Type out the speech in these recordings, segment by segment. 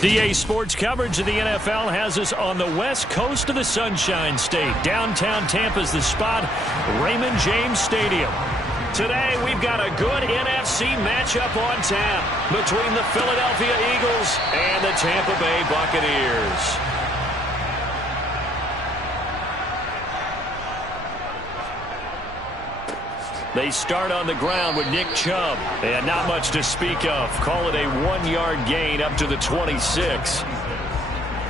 DA Sports coverage of the NFL has us on the west coast of the Sunshine State. Downtown Tampa's the spot, Raymond James Stadium. Today, we've got a good NFC matchup on tap between the Philadelphia Eagles and the Tampa Bay Buccaneers. They start on the ground with Nick Chubb. They had not much to speak of. Call it a 1-yard gain up to the 26.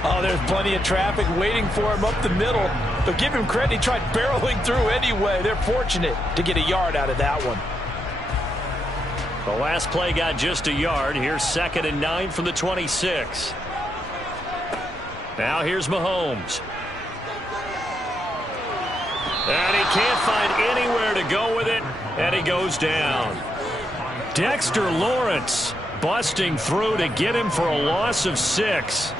Oh, there's plenty of traffic waiting for him up the middle. But give him credit, he tried barreling through anyway. They're fortunate to get a yard out of that one. The last play got just a yard. Here's 2nd and 9 from the 26. Now here's Mahomes. And he can't find anywhere to go with it, and he goes down. Dexter Lawrence busting through to get him for a loss of 6.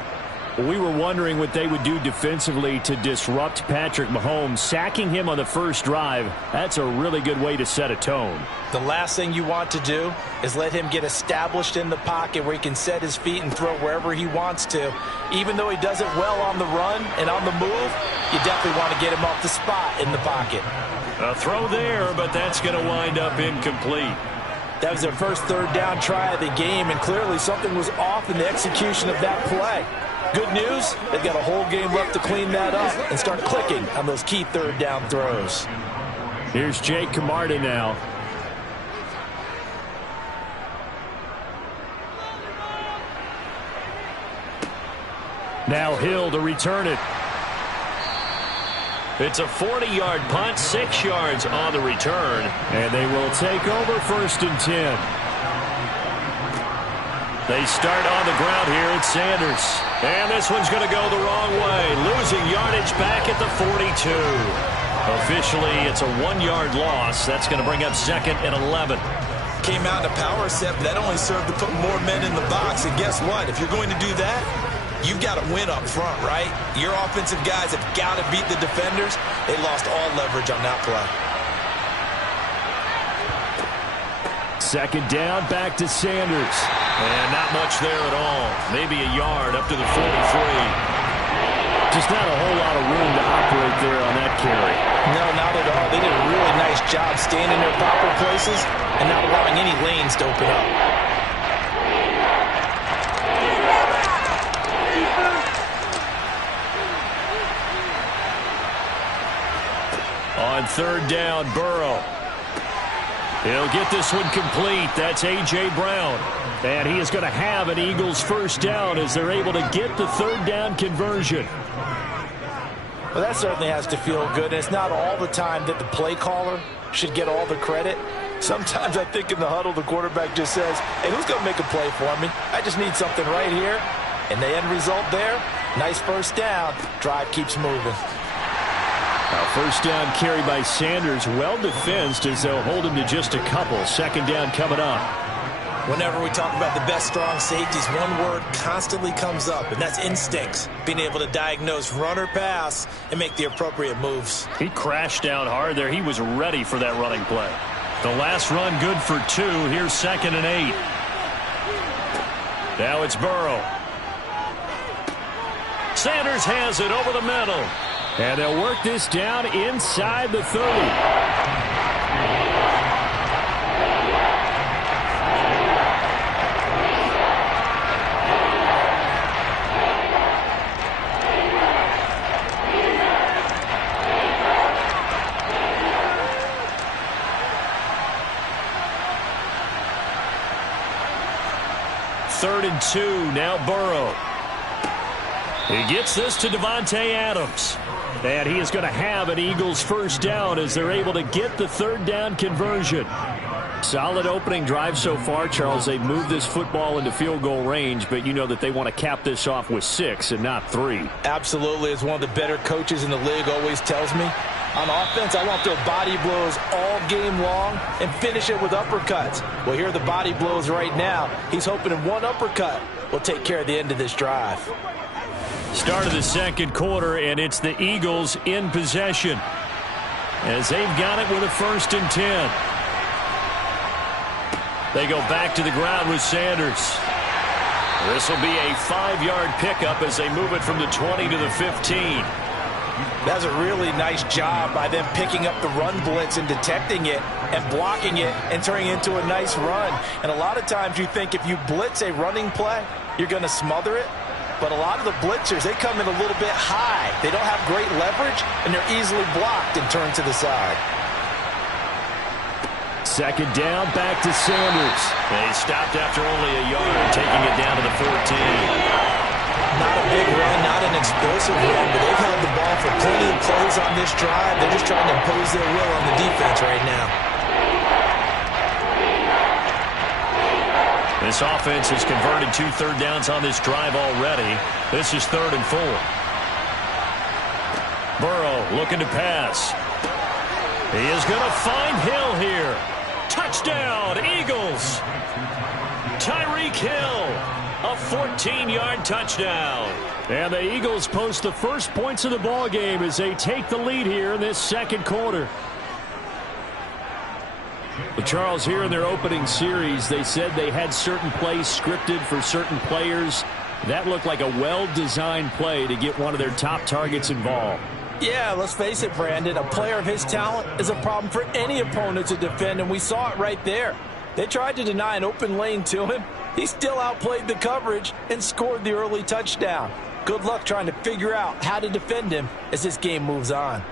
We were wondering what they would do defensively to disrupt Patrick Mahomes. Sacking him on the first drive, that's a really good way to set a tone. The last thing you want to do is let him get established in the pocket where he can set his feet and throw wherever he wants to. Even though he does it well on the run and on the move, you definitely want to get him off the spot in the pocket. A throw there, but that's going to wind up incomplete. That was their first third down try of the game, and clearly something was off in the execution of that play. Good news, they've got a whole game left to clean that up and start clicking on those key third down throws. Here's Jake Camarda now. Now Hill to return it. It's a 40-yard punt, 6 yards on the return. And they will take over 1st and 10. They start on the ground here at Sanders. And this one's going to go the wrong way. Losing yardage back at the 42. Officially, it's a 1-yard loss. That's going to bring up 2nd and 11. Came out in a power set, but that only served to put more men in the box. And guess what? If you're going to do that, you've got to win up front, right? Your offensive guys have got to beat the defenders. They lost all leverage on that play. 2nd down, back to Sanders. And not much there at all. Maybe a yard up to the 43. Just not a whole lot of room to operate there on that carry. No, not at all. They did a really nice job staying in their proper places and not allowing any lanes to open up. On 3rd down, Burrow. He'll get this one complete. That's A.J. Brown. And he is going to have an Eagles 1st down as they're able to get the 3rd down conversion. Well, that certainly has to feel good. And it's not all the time that the play caller should get all the credit. Sometimes I think in the huddle, the quarterback just says, hey, who's going to make a play for me? I just need something right here. And the end result there, nice 1st down. Drive keeps moving. Now 1st down carry by Sanders, well defensed as they'll hold him to just a couple. 2nd down coming up. Whenever we talk about the best strong safeties, one word constantly comes up, and that's instincts. Being able to diagnose run or pass and make the appropriate moves. He crashed down hard there. He was ready for that running play. The last run good for 2. Here's 2nd and 8. Now it's Burrow. Sanders has it over the middle. And they'll work this down inside the 30. Third and 2, now Burrow. He gets this to Davante Adams. And he is going to have an Eagles 1st down as they're able to get the 3rd down conversion. Solid opening drive so far, Charles. They've moved this football into field goal range, but you know that they want to cap this off with 6 and not 3. Absolutely. As one of the better coaches in the league always tells me, on offense, I want to throw body blows all game long and finish it with uppercuts. Well, here are the body blows right now. He's hoping in one uppercut will take care of the end of this drive. Start of the 2nd quarter, and it's the Eagles in possession as they've got it with a 1st and 10. They go back to the ground with Sanders. This will be a 5-yard pickup as they move it from the 20 to the 15. That's a really nice job by them picking up the run blitz and detecting it and blocking it and turning it into a nice run. And a lot of times you think if you blitz a running play, you're going to smother it. But a lot of the blitzers, they come in a little bit high. They don't have great leverage, and they're easily blocked and turned to the side. Second down, back to Sanders. They stopped after only a yard, taking it down to the 14. Not a big run, not an explosive run, but they've held the ball for plenty of plays on this drive. They're just trying to impose their will on the defense right now. This offense has converted 2 third downs on this drive already. This is 3rd and 4. Burrow looking to pass. He is going to find Hill here. Touchdown, Eagles. Tyreek Hill, a 14-yard touchdown. And the Eagles post the first points of the ball game as they take the lead here in this second quarter. But Charles, here in their opening series, they said they had certain plays scripted for certain players. That looked like a well-designed play to get one of their top targets involved. Yeah, let's face it, Brandon. A player of his talent is a problem for any opponent to defend, and we saw it right there. They tried to deny an open lane to him. He still outplayed the coverage and scored the early touchdown. Good luck trying to figure out how to defend him as this game moves on.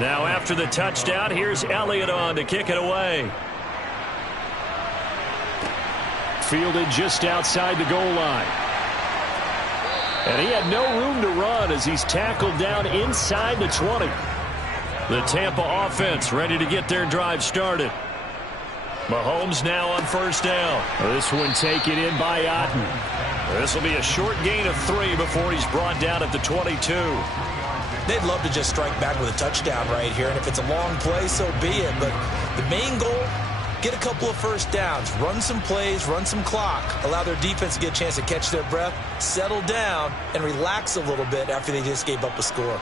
Now after the touchdown, here's Elliott on to kick it away. Fielded just outside the goal line. And he had no room to run as he's tackled down inside the 20. The Tampa offense ready to get their drive started. Mahomes now on first down. This one taken in by Otten. This will be a short gain of 3 before he's brought down at the 22. They'd love to just strike back with a touchdown right here, and if it's a long play, so be it. But the main goal, get a couple of first downs, run some plays, run some clock, allow their defense to get a chance to catch their breath, settle down, and relax a little bit after they just gave up a score.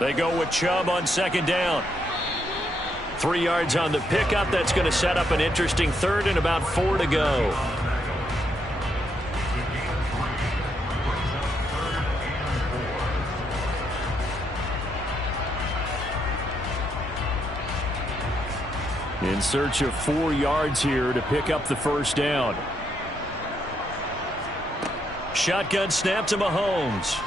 They go with Chubb on second down. 3 yards on the pickup. That's going to set up an interesting third and about 4 to go. In search of 4 yards here to pick up the first down. Shotgun snap to Mahomes.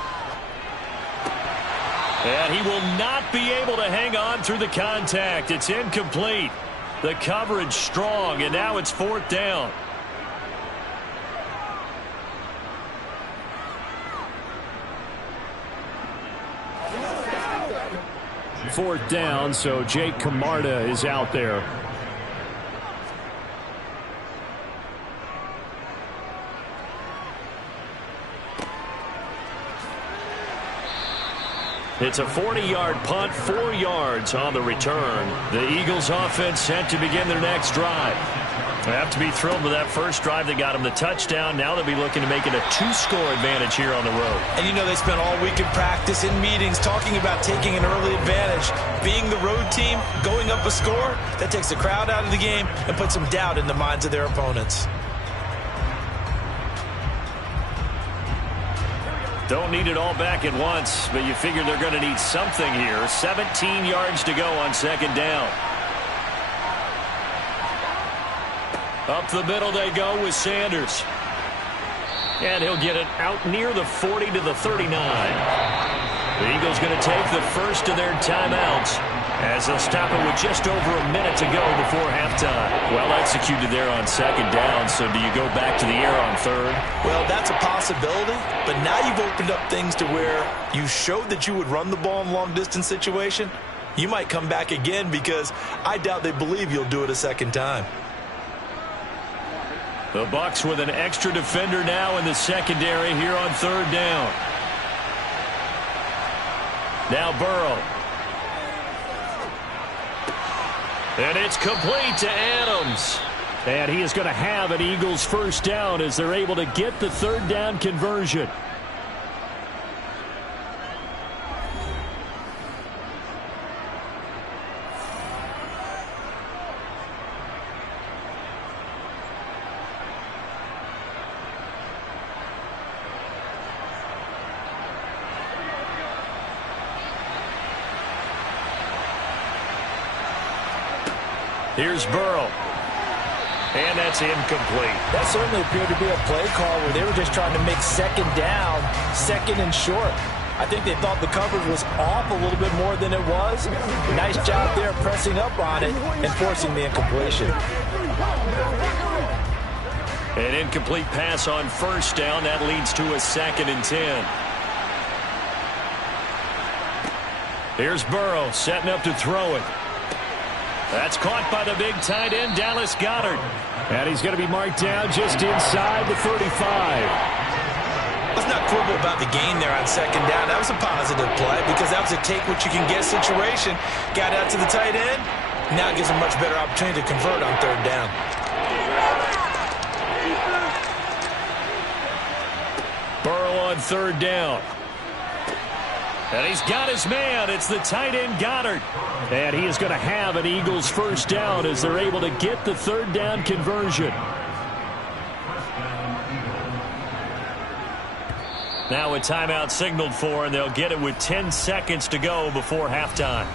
And he will not be able to hang on through the contact. It's incomplete. The coverage strong, and now it's 4th down. Fourth down, so Jake Camarda is out there. It's a 40-yard punt, 4 yards on the return. The Eagles offense set to begin their next drive. They have to be thrilled with that first drive that got them the touchdown. Now they'll be looking to make it a 2-score advantage here on the road. And you know they spent all week in practice, in meetings, talking about taking an early advantage. Being the road team, going up a score, that takes the crowd out of the game and puts some doubt in the minds of their opponents. Don't need it all back at once, but you figure they're going to need something here. 17 yards to go on second down. Up the middle they go with Sanders. And he'll get it out near the 40 to the 39. The Eagles going to take the first of their timeouts as they'll stop it with just over a minute to go before halftime. Well executed there on second down, so do you go back to the air on third? Well, that's a possibility, but now you've opened up things to where you showed that you would run the ball in long-distance situation. you might come back again because I doubt they believe you'll do it a second time. The Bucs with an extra defender now in the secondary here on third down. Now Burrow. And it's complete to Adams. And he is going to have an Eagles first down as they're able to get the third down conversion. Here's Burrow. And that's incomplete. That certainly appeared to be a play call where they were just trying to make second down, second and short. I think they thought the coverage was off a little bit more than it was. Nice job there pressing up on it and forcing the incompletion. An incomplete pass on first down. That leads to a 2nd and 10. Here's Burrow setting up to throw it. That's caught by the big tight end, Dallas Goedert. And he's going to be marked down just inside the 35. Let's not quibble about the gain there on second down. That was a positive play because that was a take-what-you-can-get situation. Got out to the tight end. Now it gives him a much better opportunity to convert on third down. Burrow on third down. And he's got his man. It's the tight end, Goedert. And he is going to have an Eagles first down as they're able to get the third down conversion. Now a timeout signaled for, and they'll get it with 10 seconds to go before halftime.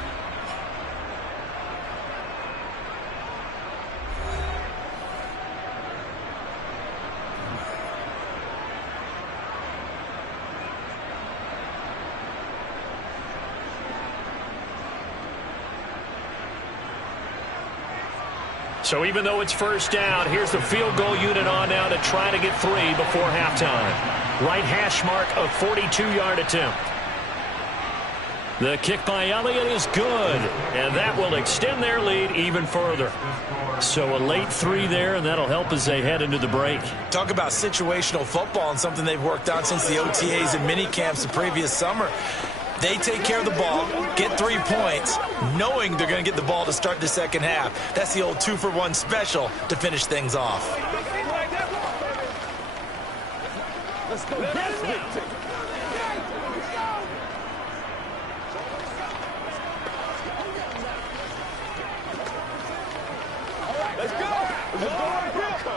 So even though it's first down, here's the field goal unit on now to try to get 3 before halftime. Right hash mark of 42-yard attempt. The kick by Elliott is good, and that will extend their lead even further. So a late 3 there, and that'll help as they head into the break. Talk about situational football and something they've worked on since the OTAs and mini camps the previous summer. They take care of the ball, get 3 points, knowing they're going to get the ball to start the second half. That's the old 2-for-1 special to finish things off. Let's go. Let's go.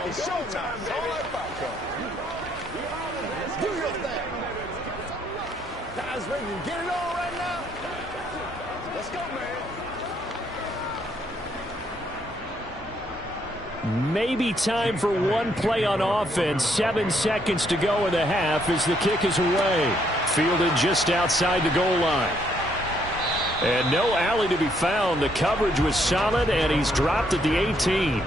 It's showtime, baby. Do your thing. Guys ready to get it on right now? Let's go, man. Maybe time for one play on offense. 7 seconds to go in the half as the kick is away. Fielded just outside the goal line. And no alley to be found. The coverage was solid, and he's dropped at the 18.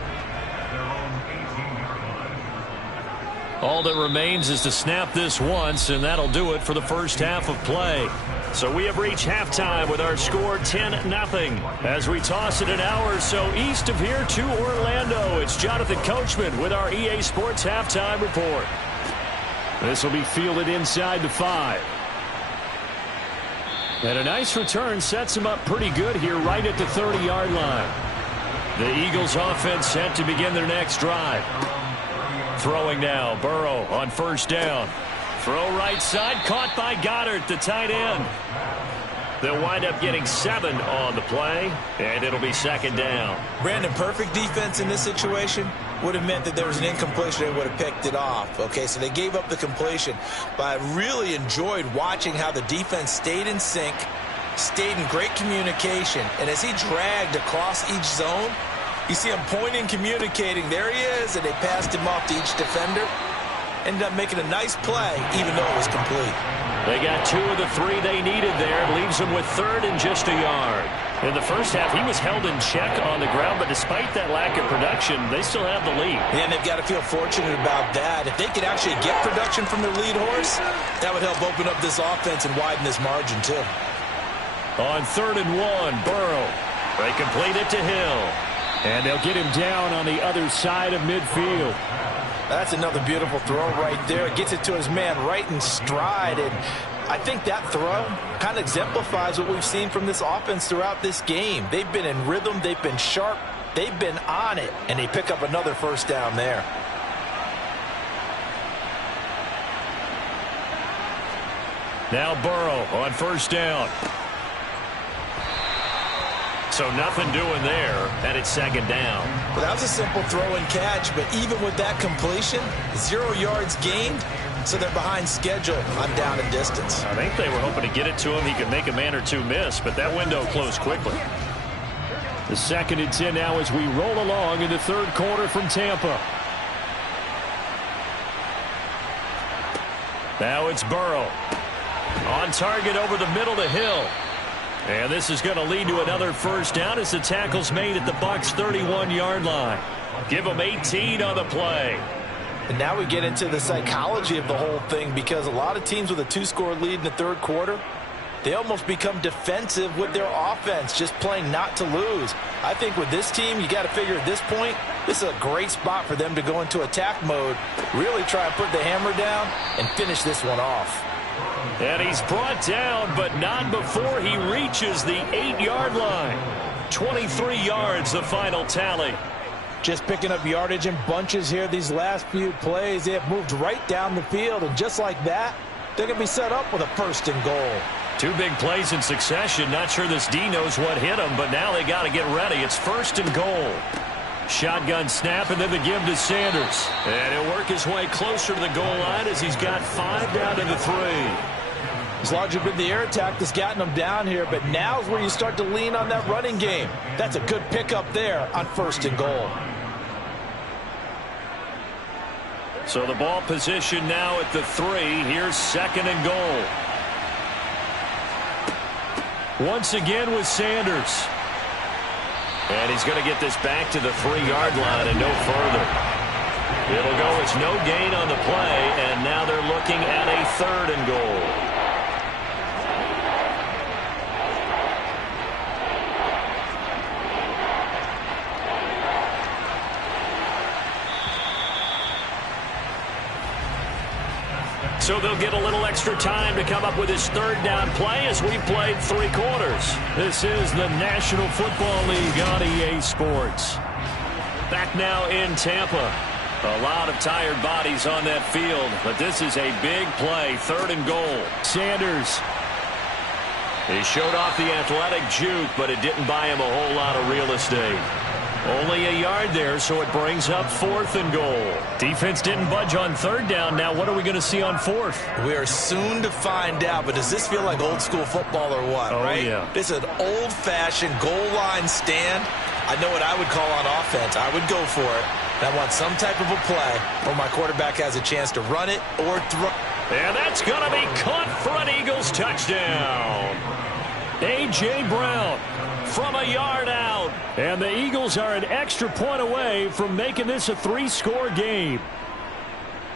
All that remains is to snap this once, and that'll do it for the first half of play. So we have reached halftime with our score 10-0. As we toss it an hour or so east of here to Orlando, it's Jonathan Coachman with our EA Sports Halftime Report. This will be fielded inside the 5. And a nice return sets him up pretty good here right at the 30-yard line. The Eagles offense set to begin their next drive. Throwing now, Burrow on first down. Throw right side, caught by Goedert, the tight end. They'll wind up getting 7 on the play, and it'll be second down. Brandon, perfect defense in this situation would have meant that there was an incompletion. They would have picked it off. Okay, so they gave up the completion. But I really enjoyed watching how the defense stayed in sync, stayed in great communication. And as he dragged across each zone, you see him pointing, communicating. There he is, and they passed him off to each defender. Ended up making a nice play, even though it was complete. They got 2 of the 3 they needed there. Leaves them with 3rd and just a yard. In the first half, he was held in check on the ground, but despite that lack of production, they still have the lead. And they've got to feel fortunate about that. If they could actually get production from their lead horse, that would help open up this offense and widen this margin, too. On 3rd and 1, Burrow. They complete it to Hill. And they'll get him down on the other side of midfield. That's another beautiful throw right there. Gets it to his man right in stride. And I think that throw kind of exemplifies what we've seen from this offense throughout this game. They've been in rhythm. They've been sharp. They've been on it. And they pick up another first down there. Now Burrow on 1st down. So nothing doing there, and it's 2nd down. Well, that was a simple throw and catch, but even with that completion, 0 yards gained, so they're behind schedule on down and distance. I think they were hoping to get it to him. He could make a man or two miss, but that window closed quickly. The 2nd and 10 now as we roll along in the 3rd quarter from Tampa. Now it's Burrow. On target over the middle to Hill. And this is going to lead to another first down as the tackle's made at the Bucs' 31-yard line. Give them 18 on the play. And now we get into the psychology of the whole thing, because a lot of teams with a 2-score lead in the 3rd quarter, they almost become defensive with their offense, just playing not to lose. I think with this team, you got to figure at this point, this is a great spot for them to go into attack mode, really try and put the hammer down and finish this one off. And he's brought down, but not before he reaches the 8-yard line. 23 yards, the final tally. Just picking up yardage in bunches here these last few plays. They have moved right down the field, and just like that, they're going to be set up with a 1st and goal. 2 big plays in succession. Not sure this D knows what hit him, but now they got to get ready. It's 1st and goal. Shotgun snap, and then the give to Sanders. And he'll work his way closer to the goal line as he's got 5 down to the 3. It's largely been the air attack that's gotten them down here, but now's where you start to lean on that running game. That's a good pickup there on 1st and goal. So the ball position now at the 3. Here's 2nd and goal. Once again with Sanders. And he's going to get this back to the 3-yard line and no further. It'll go as no gain on the play, and now they're looking at a 3rd and goal. So they'll get a little extra time to come up with his 3rd down play as we played 3 quarters. This is the National Football League on EA Sports. Back now in Tampa. A lot of tired bodies on that field, but this is a big play. 3rd and goal. Sanders. He showed off the athletic juke, but it didn't buy him a whole lot of real estate. Only a yard there, so it brings up 4th and goal. Defense didn't budge on 3rd down. Now what are we going to see on 4th? We are soon to find out, but does this feel like old school football or what, right? Yeah. This is an old-fashioned goal line stand. I know what I would call on offense. I would go for it. I want some type of a play where my quarterback has a chance to run it or throw. And that's going to be caught for an Eagles touchdown. A.J. Brown from a yard out. And the Eagles are an extra point away from making this a 3-score game.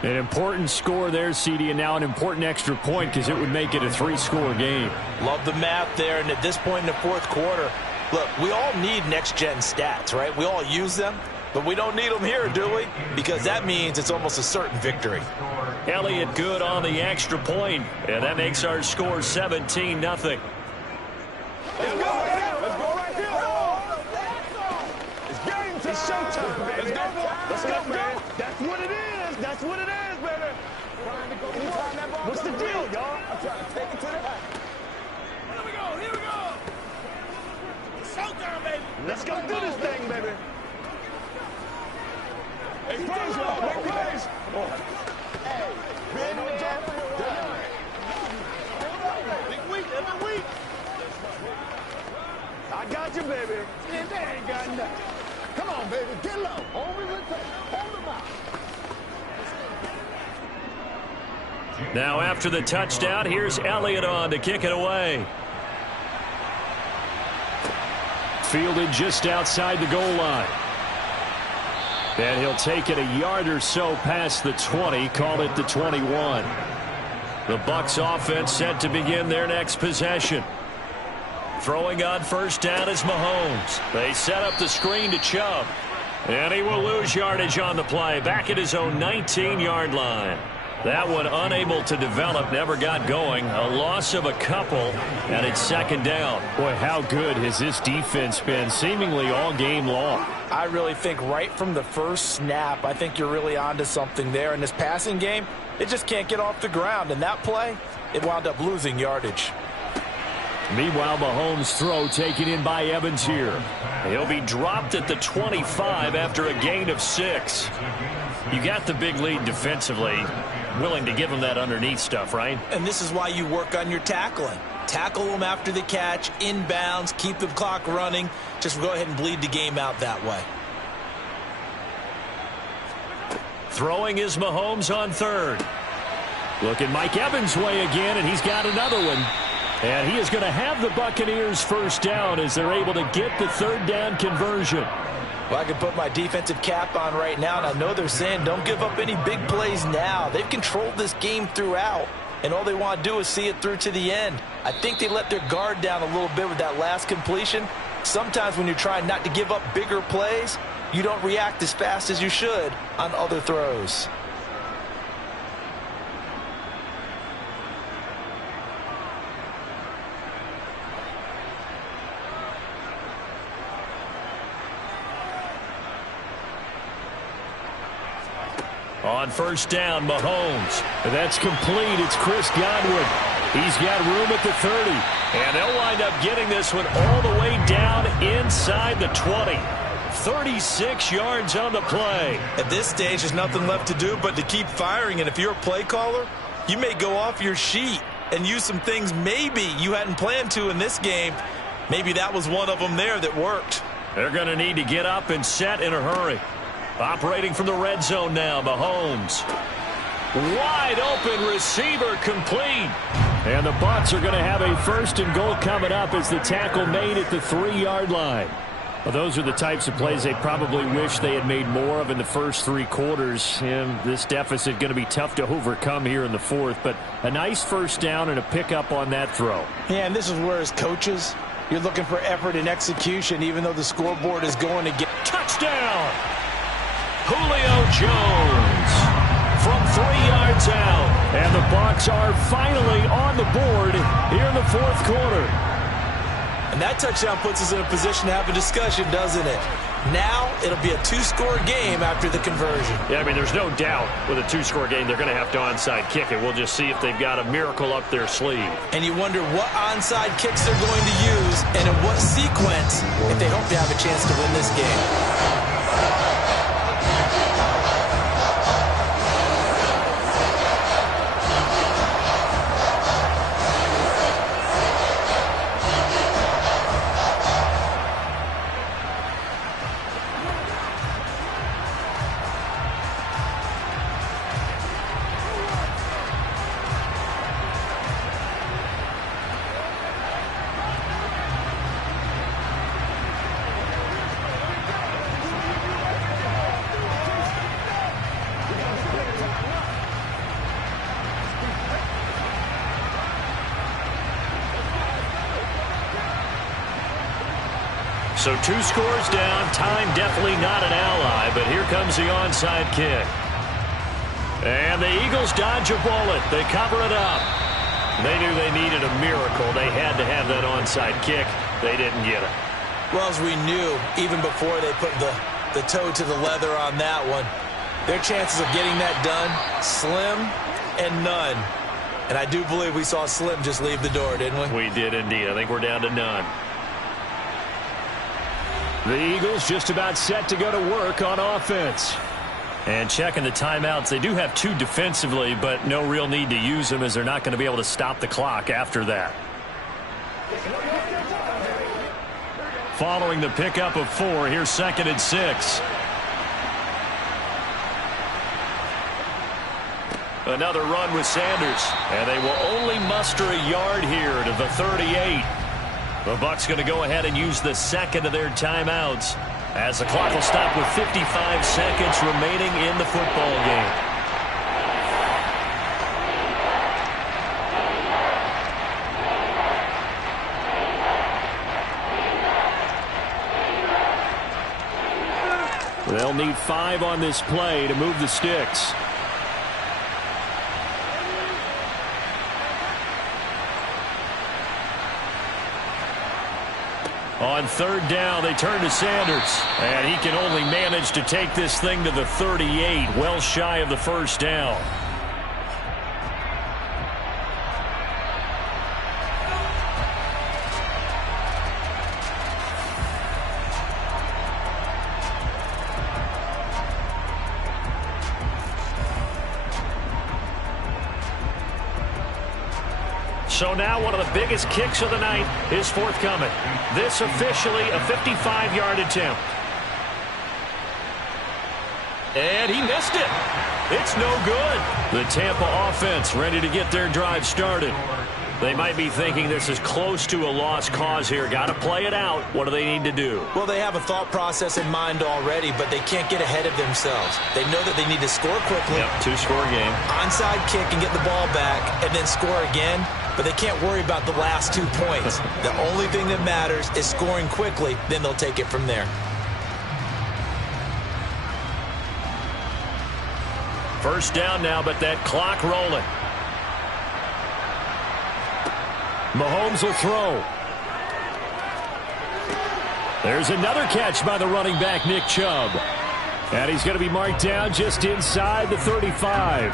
An important score there, CD, and now an important extra point because it would make it a 3-score game. Love the math there, and at this point in the 4th quarter, look, we all need next-gen stats, right? We all use them, but we don't need them here, do we? Because that means it's almost a certain victory. Elliott good on the extra point, and that makes our score 17-0. Let's go. Let's go right here. It's game time. It's showtime, baby. Let's go, boy. Let's go. That's what it is. That's what it is, baby. What's the deal, y'all? I'm trying to take it to the house. Here we go. Here we go. It's showtime, baby. Let's go do this thing, baby. Hey, praise y'all. Make praise. Hey, man, on top of your line. Big week, every week. I got you, baby. And they ain't got nothing. Come on, baby. Get low. Hold me with that. Hold them out. Now after the touchdown, here's Elliott on to kick it away. Fielded just outside the goal line. And he'll take it a yard or so past the 20, call it the 21. The Bucs offense set to begin their next possession. Throwing on first down is Mahomes. They set up the screen to Chubb. And he will lose yardage on the play. Back at his own 19-yard line. That one unable to develop, never got going. A loss of a couple, and it's second down. Boy, how good has this defense been seemingly all game long? I really think right from the first snap, I think you're really onto something there. In this passing game, it just can't get off the ground. And that play, it wound up losing yardage. Meanwhile, Mahomes' throw taken in by Evans here. He'll be dropped at the 25 after a gain of 6. You got the big lead defensively. Willing to give him that underneath stuff, right? And this is why you work on your tackling. Tackle them after the catch, inbounds, keep the clock running. Just go ahead and bleed the game out that way. Throwing is Mahomes on third. Looking Mike Evans' way again, and he's got another one. And he is going to have the Buccaneers first down as they're able to get the third down conversion. Well, I can put my defensive cap on right now, and I know they're saying don't give up any big plays now. They've controlled this game throughout, and all they want to do is see it through to the end. I think they let their guard down a little bit with that last completion. Sometimes when you're trying not to give up bigger plays, you don't react as fast as you should on other throws. On first down, Mahomes. That's complete. It's Chris Godwin. He's got room at the 30. And they'll wind up getting this one all the way down inside the 20. 36 yards on the play. At this stage, there's nothing left to do but to keep firing. And if you're a play caller, you may go off your sheet and use some things maybe you hadn't planned to in this game. Maybe that was one of them there that worked. They're going to need to get up and set in a hurry. Operating from the red zone now, Mahomes. Wide open receiver complete. And the Bucs are going to have a first and goal coming up as the tackle made at the 3-yard line. Well, those are the types of plays they probably wish they had made more of in the first 3 quarters. And this deficit going to be tough to overcome here in the fourth. But a nice first down and a pickup on that throw. Yeah, and this is where as coaches, you're looking for effort and execution, even though the scoreboard is going to get touchdown. Julio Jones from 3 yards out. And the Bucs are finally on the board here in the fourth quarter. And that touchdown puts us in a position to have a discussion, doesn't it? Now it'll be a 2-score game after the conversion. Yeah, I mean, there's no doubt with a 2-score game they're going to have to onside kick it. We'll just see if they've got a miracle up their sleeve. And you wonder what onside kicks they're going to use and in what sequence if they hope to have a chance to win this game. So 2 scores down. Time definitely not an ally, but here comes the onside kick. And the Eagles dodge a bullet. They cover it up. They knew they needed a miracle. They had to have that onside kick. They didn't get it. Well, as we knew, even before they put the toe to the leather on that one, their chances of getting that done, slim and none. And I do believe we saw Slim just leave the door, didn't we? We did indeed. I think we're down to none. The Eagles just about set to go to work on offense. And checking the timeouts, they do have 2 defensively, but no real need to use them as they're not going to be able to stop the clock after that. Following the pickup of 4, here's 2nd and 6. Another run with Sanders, and they will only muster a yard here to the 38. The Bucs going to go ahead and use the 2nd of their timeouts as the clock will stop with 55 seconds remaining in the football game. They'll need 5 on this play to move the sticks. On third down, they turn to Sanders. And he can only manage to take this thing to the 38, well shy of the first down. So now one of the biggest kicks of the night is forthcoming. This officially a 55-yard attempt. And he missed it. It's no good. The Tampa offense ready to get their drive started. They might be thinking this is close to a lost cause here. Got to play it out. What do they need to do? Well, they have a thought process in mind already, but they can't get ahead of themselves. They know that they need to score quickly. Yep, 2-score game. Onside kick and get the ball back and then score again. But they can't worry about the last 2 points. The only thing that matters is scoring quickly. Then they'll take it from there. First down now, but that clock rolling. Mahomes will throw. There's another catch by the running back, Nick Chubb. And he's going to be marked down just inside the 35.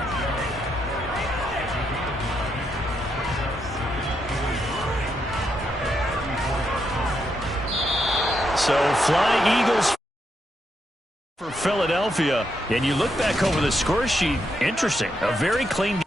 So Flying Eagles for Philadelphia. And you look back over the score sheet, interesting. A very clean game.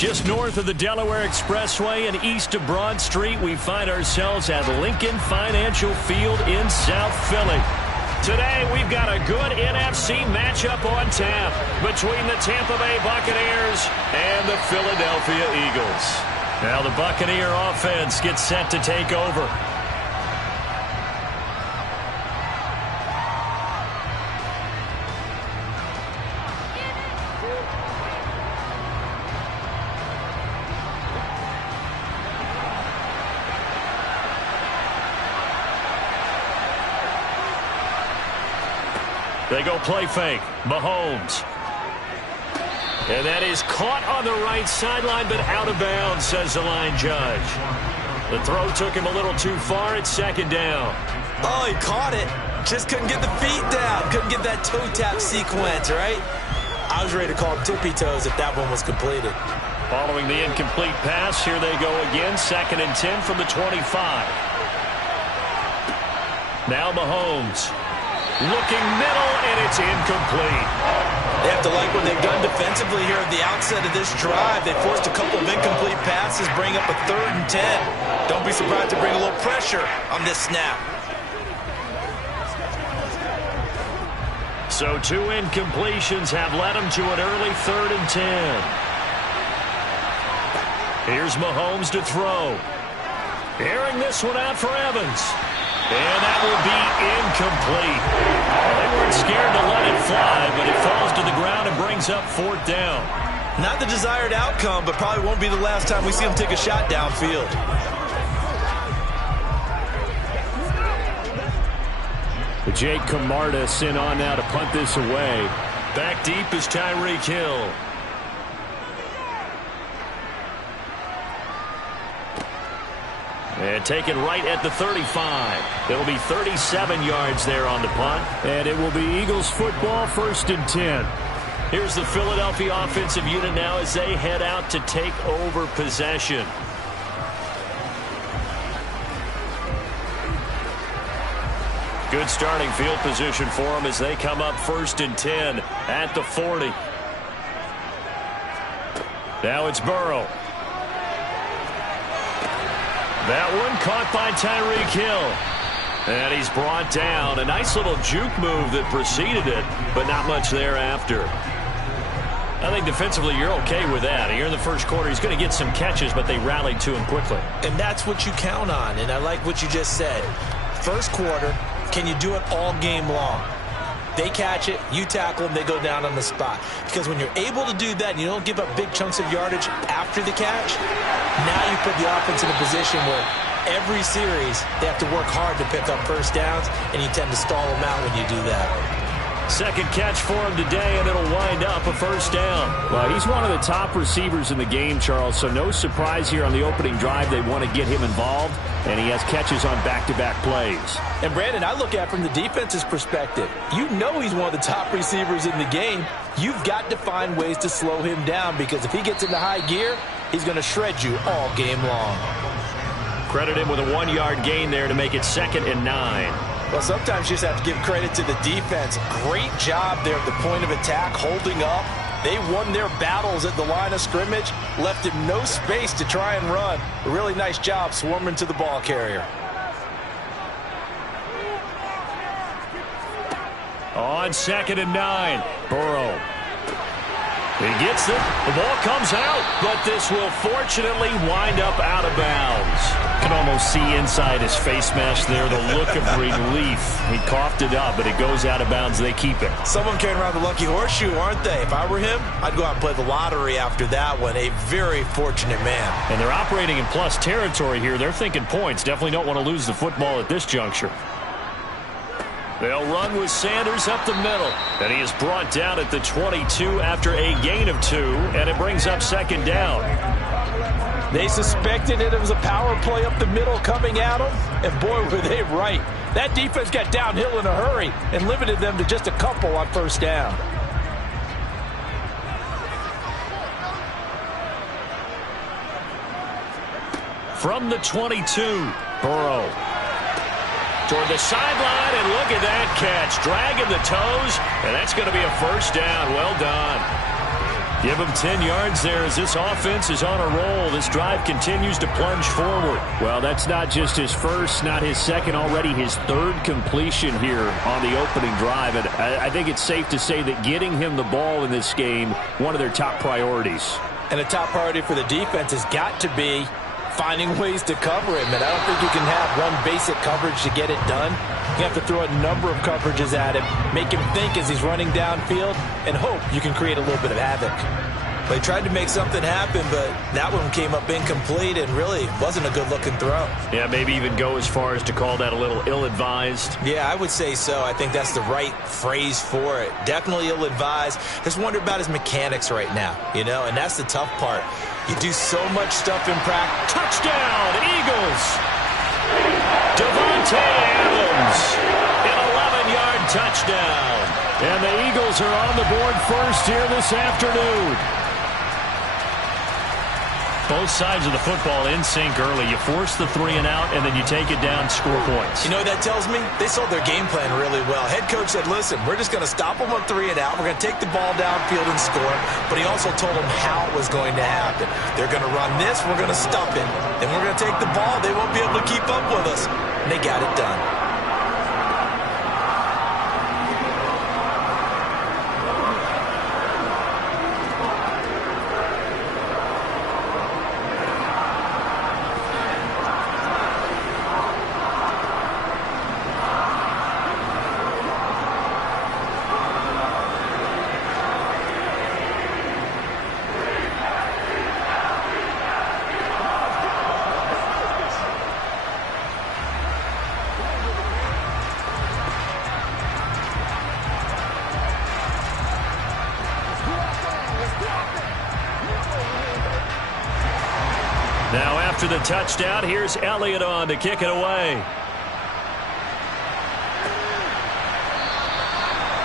Just north of the Delaware Expressway and east of Broad Street, we find ourselves at Lincoln Financial Field in South Philly. Today, we've got a good NFC matchup on tap between the Tampa Bay Buccaneers and the Philadelphia Eagles. Now the Buccaneer offense gets set to take over. They go play fake. Mahomes. And that is caught on the right sideline, but out of bounds, says the line judge. The throw took him a little too far. It's second down. Oh, he caught it. Just couldn't get the feet down. Couldn't get that toe tap sequence, right? I was ready to call tippy toes if that one was completed. Following the incomplete pass, here they go again. 2nd and 10 from the 25. Now Mahomes. Looking middle, and it's incomplete. They have to like what they've done defensively here at the outset of this drive. They forced a couple of incomplete passes, bring up a 3rd and 10. Don't be surprised to bring a little pressure on this snap. So 2 incompletions have led them to an early 3rd and 10. Here's Mahomes to throw. Airing this one out for Evans. And that will be incomplete. Well, they weren't scared to let it fly, but it falls to the ground and brings up 4th down. Not the desired outcome, but probably won't be the last time we see him take a shot downfield. Jake Camarda sent on now to punt this away. Back deep is Tyreek Hill. And taken right at the 35. It'll be 37 yards there on the punt. And it will be Eagles football, 1st and 10. Here's the Philadelphia offensive unit now as they head out to take over possession. Good starting field position for them as they come up 1st and 10 at the 40. Now it's Burrow. That one caught by Tyreek Hill. And he's brought down. A nice little juke move that preceded it, but not much thereafter. I think defensively you're okay with that. Here in the first quarter, he's going to get some catches, but they rallied to him quickly. And that's what you count on, and I like what you just said. First quarter, can you do it all game long? They catch it, you tackle them, they go down on the spot. Because when you're able to do that and you don't give up big chunks of yardage after the catch, now you put the offense in a position where every series they have to work hard to pick up 1st downs, and you tend to stall them out when you do that. Second catch for him today, and it'll wind up a 1st down. Well, he's one of the top receivers in the game, Charles, so no surprise here on the opening drive. They want to get him involved, and he has catches on back-to-back plays. And, Brandon, I look at it from the defense's perspective. You know he's one of the top receivers in the game. You've got to find ways to slow him down because if he gets into high gear, he's going to shred you all game long. Credit him with a 1-yard gain there to make it 2nd and 9. Well, sometimes you just have to give credit to the defense. Great job there at the point of attack, holding up. They won their battles at the line of scrimmage, left him no space to try and run. A really nice job swarming to the ball carrier. On 2nd and 9, Burrow. He gets it. The ball comes out, but this will fortunately wind up out of bounds. Can almost see inside his face mask there the look of relief. He coughed it up, but it goes out of bounds. They keep it. Some of them carrying around the lucky horseshoe, aren't they? If I were him, I'd go out and play the lottery after that one. A very fortunate man. And they're operating in plus territory here. They're thinking points. Definitely don't want to lose the football at this juncture. They'll run with Sanders up the middle. And he is brought down at the 22 after a gain of 2, and it brings up 2nd down. They suspected it was a power play up the middle coming at them, and boy, were they right. That defense got downhill in a hurry and limited them to just a couple on 1st down. From the 22, Burrow. Toward the sideline, and look at that catch. Dragging the toes, and that's going to be a 1st down. Well done. Give him 10 yards there as this offense is on a roll. This drive continues to plunge forward. Well, that's not just his first, not his second, already his third completion here on the opening drive. And I think it's safe to say that getting him the ball in this game, one of their top priorities. And a top priority for the defense has got to be finding ways to cover him. And I don't think you can have one basic coverage to get it done. You have to throw a number of coverages at him, make him think as he's running downfield, and hope you can create a little bit of havoc. They tried to make something happen, but that one came up incomplete and really wasn't a good-looking throw. Yeah, maybe even go as far as to call that a little ill-advised. Yeah, I would say so. I think that's the right phrase for it. Definitely ill-advised. Just wonder about his mechanics right now, you know, and that's the tough part. You do so much stuff in practice. Touchdown, Eagles! Davante Adams, an 11-yard touchdown. And the Eagles are on the board first here this afternoon. Both sides of the football in sync early. You force the 3 and out, and then you take it down, score points. You know what that tells me? They sold their game plan really well. Head coach said, listen, we're just going to stop them on 3 and out. We're going to take the ball downfield and score. But he also told them how it was going to happen. They're going to run this. We're going to stop it. Then we're going to take the ball. They won't be able to keep up with us. And they got it done. Now after the touchdown, here's Elliott on to kick it away.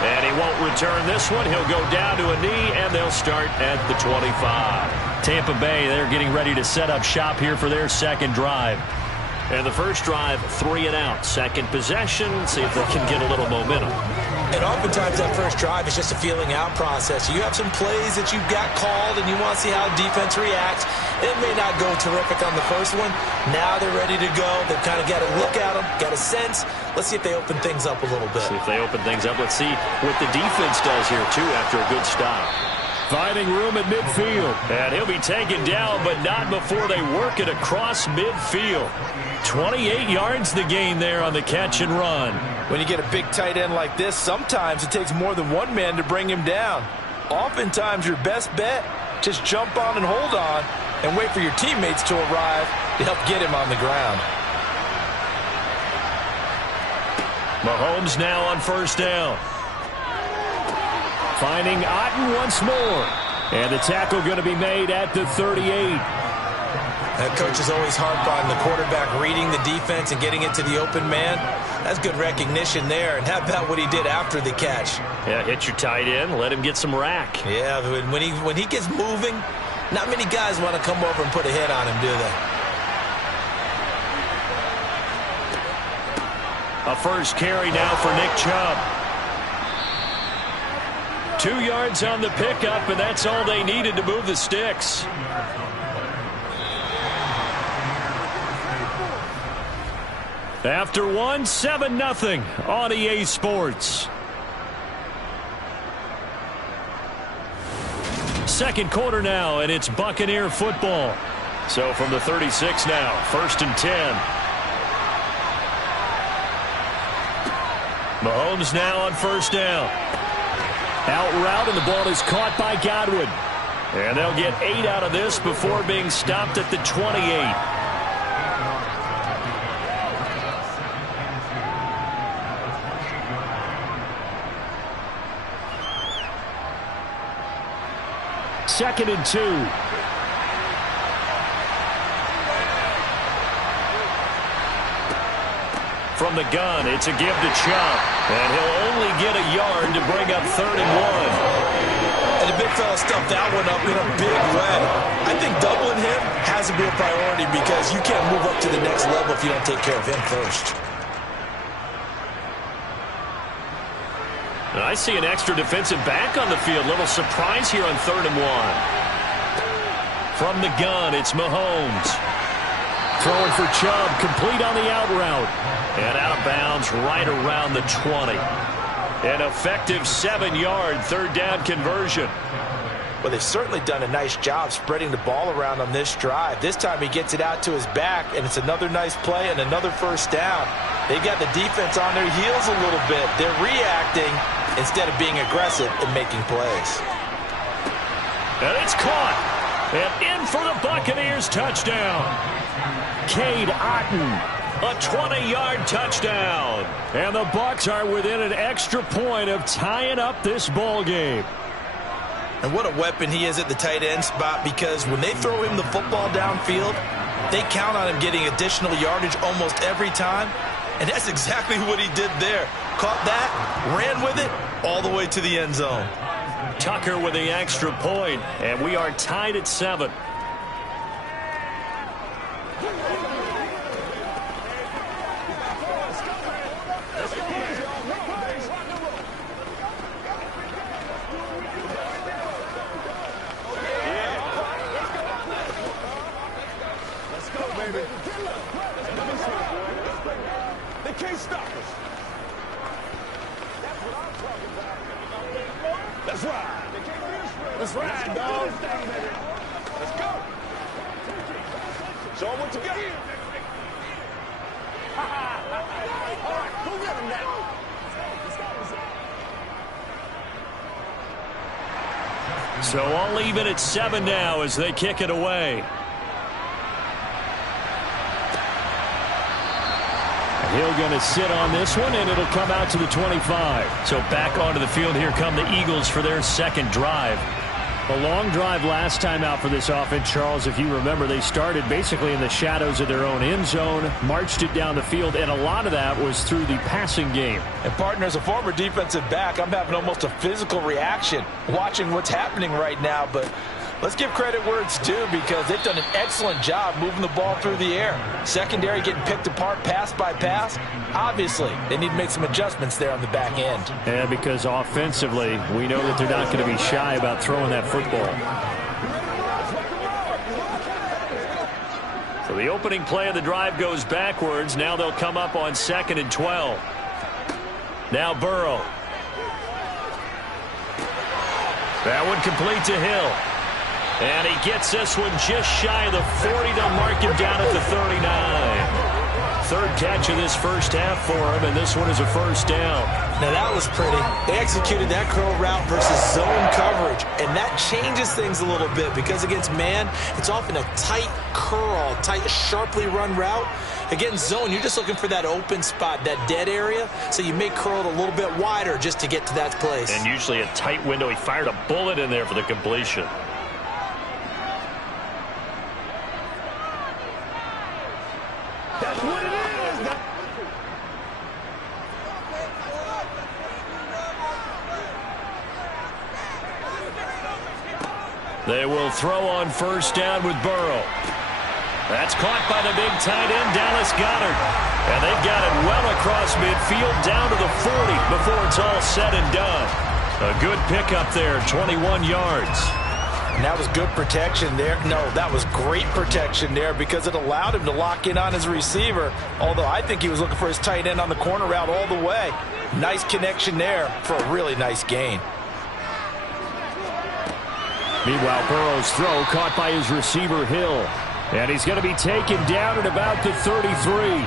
And he won't return this one. He'll go down to a knee, and they'll start at the 25. Tampa Bay, they're getting ready to set up shop here for their second drive. And the first drive, 3 and out. Second possession, see if they can get a little momentum. And oftentimes that first drive is just a feeling out process. You have some plays that you've got called and you want to see how defense reacts. It may not go terrific on the first one. Now they're ready to go. They've kind of got to look at them, got a sense. Let's see if they open things up a little bit. See if they open things up. Let's see what the defense does here, too, after a good stop. Finding room at midfield. And he'll be taken down, but not before they work it across midfield. 28 yards the gain there on the catch and run. When you get a big tight end like this, sometimes it takes more than one man to bring him down. Oftentimes your best bet, just jump on and hold on and wait for your teammates to arrive to help get him on the ground. Mahomes now on first down. Finding Otten once more. And the tackle going to be made at the 38. That coach is always harp on the quarterback reading the defense and getting it to the open man. That's good recognition there. And how about what he did after the catch? Yeah, hit your tight end, let him get some rack. Yeah, when he gets moving, not many guys want to come over and put a hit on him, do they? A first carry now for Nick Chubb. 2 yards on the pickup, and that's all they needed to move the sticks. After one, 7-0 on EA Sports. Second quarter now, and it's Buccaneer football. So from the 36 now, 1st and 10. Mahomes now on first down. Out route, and the ball is caught by Godwin. And they'll get 8 out of this before being stopped at the 28. Second and 2. From the gun, it's a give to Chubb. And he'll only get a yard to bring up 3rd and 1. And the big fella stuffed that one up in a big way. I think doubling him has to be a priority because you can't move up to the next level if you don't take care of him first. And I see an extra defensive back on the field. Little surprise here on 3rd and 1. From the gun, it's Mahomes. Throwing for Chubb, complete on the out route. And out of bounds right around the 20. An effective 7-yard 3rd down conversion. Well, they've certainly done a nice job spreading the ball around on this drive. This time he gets it out to his back, and it's another nice play and another 1st down. They've got the defense on their heels a little bit. They're reacting instead of being aggressive and making plays. And it's caught. And in for the Buccaneers touchdown. Cade Otton. A 20-yard touchdown. And the Bucs are within an extra point of tying up this ball game. And what a weapon he is at the tight end spot, because when they throw him the football downfield, they count on him getting additional yardage almost every time. And that's exactly what he did there. Caught that, ran with it, all the way to the end zone. Tucker with the extra point, and we are tied at 7. They can't stop us. That's what I'm talking about. Let's ride. Let's ride, dog. Let's go. Show them what you got. All right, go get him now. So I'll leave it at 7 now as they kick it away. Hill going to sit on this one, and it'll come out to the 25. So back onto the field, here come the Eagles for their 2nd drive. A long drive last time out for this offense, Charles. If you remember, they started basically in the shadows of their own end zone, marched it down the field, and a lot of that was through the passing game. And partner, as a former defensive back, I'm having almost a physical reaction watching what's happening right now. But let's give credit where it's due, because they've done an excellent job moving the ball through the air. Secondary getting picked apart pass by pass. Obviously, they need to make some adjustments there on the back end. Yeah, because offensively, we know that they're not going to be shy about throwing that football. So the opening play of the drive goes backwards. Now they'll come up on 2nd and 12. Now Burrow. That one complete to Hill. And he gets this one just shy of the 40 to mark him down at the 39. 3rd catch of this first half for him, and this one is a 1st down. Now that was pretty. They executed that curl route versus zone coverage, and that changes things a little bit, because against man, it's often a tight curl, tight, sharply run route. Against zone, you're just looking for that open spot, that dead area, so you may curl it a little bit wider just to get to that place. And usually a tight window. He fired a bullet in there for the completion. That's what it is. They will throw on 1st down with Burrow. That's caught by the big tight end, Dallas Goedert. And they've got it well across midfield down to the 40 before it's all said and done. A good pickup there, 21 yards. And that was good protection there. No, that was great protection there, because it allowed him to lock in on his receiver, although I think he was looking for his tight end on the corner route all the way. Nice connection there for a really nice gain. Meanwhile, Burrow's throw caught by his receiver, Hill. And he's going to be taken down at about the 33.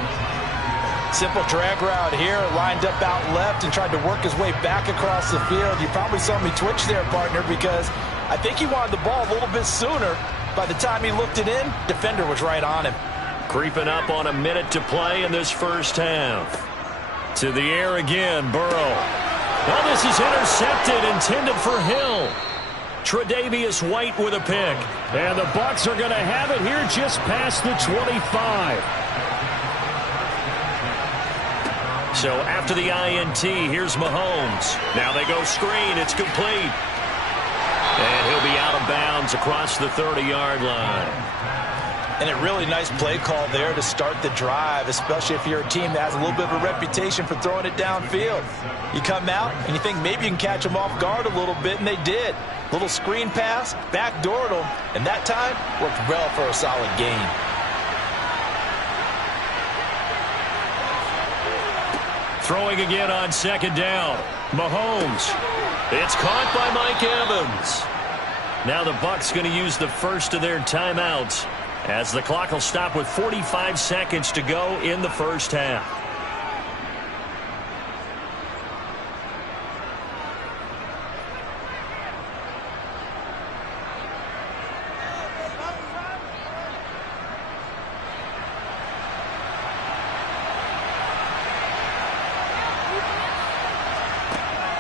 Simple drag route here, lined up out left and tried to work his way back across the field. You probably saw me twitch there, partner, because I think he wanted the ball a little bit sooner. By the time he looked it in, defender was right on him. Creeping up on a minute to play in this first half. To the air again, Burrow. Well, this is intercepted, intended for Hill. Tre'Davious White with a pick. And the Bucs are going to have it here just past the 25. So after the INT, here's Mahomes. Now they go screen. It's complete. And he'll be out of bounds across the 30-yard line. And a really nice play call there to start the drive, especially if you're a team that has a little bit of a reputation for throwing it downfield. You come out and you think maybe you can catch them off guard a little bit, and they did. Little screen pass, backdoored them, and that time worked well for a solid gain. Throwing again on second down. Mahomes. It's caught by Mike Evans. Now the Bucs going to use the first of their timeouts, as the clock will stop with 45 seconds to go in the first half.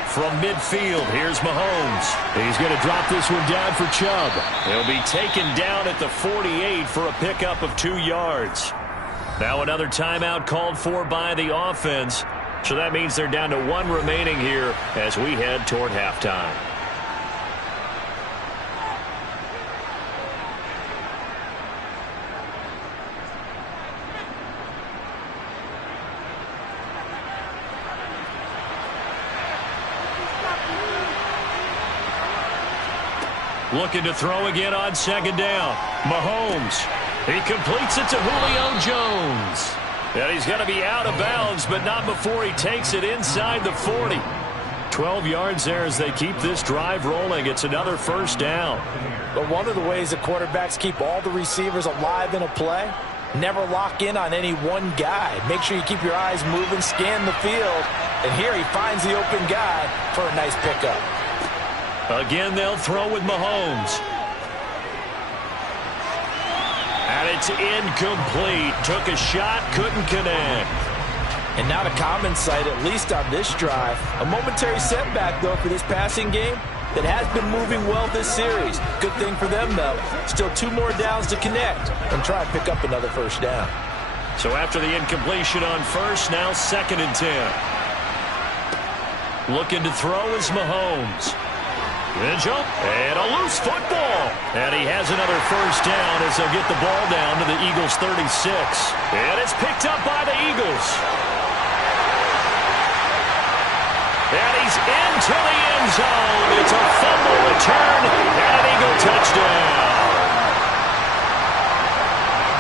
From midfield, here's Mahomes. He's going to drop this one down for Chubb. He'll be taken down at the 48 for a pickup of 2 yards. Now another timeout called for by the offense. So that means they're down to 1 remaining here as we head toward halftime. Looking to throw again on second down. Mahomes. He completes it to Julio Jones. And he's going to be out of bounds, but not before he takes it inside the 40. 12 yards there as they keep this drive rolling. It's another first down. But one of the ways the quarterbacks keep all the receivers alive in a play, never lock in on any one guy. Make sure you keep your eyes moving, scan the field. And here he finds the open guy for a nice pickup. Again, they'll throw with Mahomes. And it's incomplete. Took a shot, couldn't connect. And now to common sight, at least on this drive. A momentary setback, though, for this passing game that has been moving well this series. Good thing for them, though. Still 2 more downs to connect and try and pick up another first down. So after the incompletion on first, now 2nd and 10. Looking to throw is Mahomes. And jump, and a loose football. And he has another first down as they'll get the ball down to the Eagles' 36. And it's picked up by the Eagles. And he's into the end zone. It's a fumble return and an Eagle touchdown.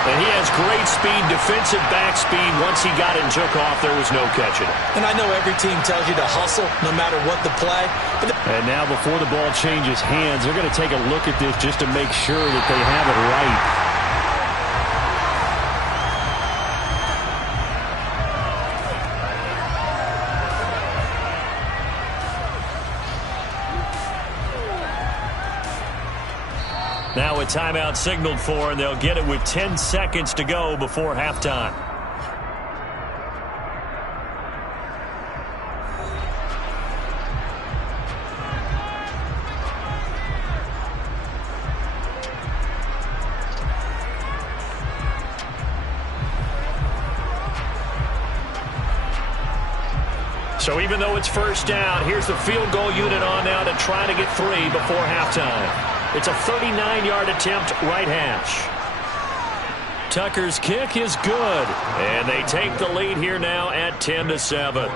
And he has great speed, defensive back speed. Once he got it and took off, there was no catching it. And I know every team tells you to hustle no matter what the play. And now before the ball changes hands, they're going to take a look at this just to make sure that they have it right. Now a timeout signaled for, and they'll get it with 10 seconds to go before halftime. So even though it's first down, here's the field goal unit on now to try to get 3 before halftime. It's a 39-yard attempt, right hash. Tucker's kick is good, and they take the lead here now at 10-7.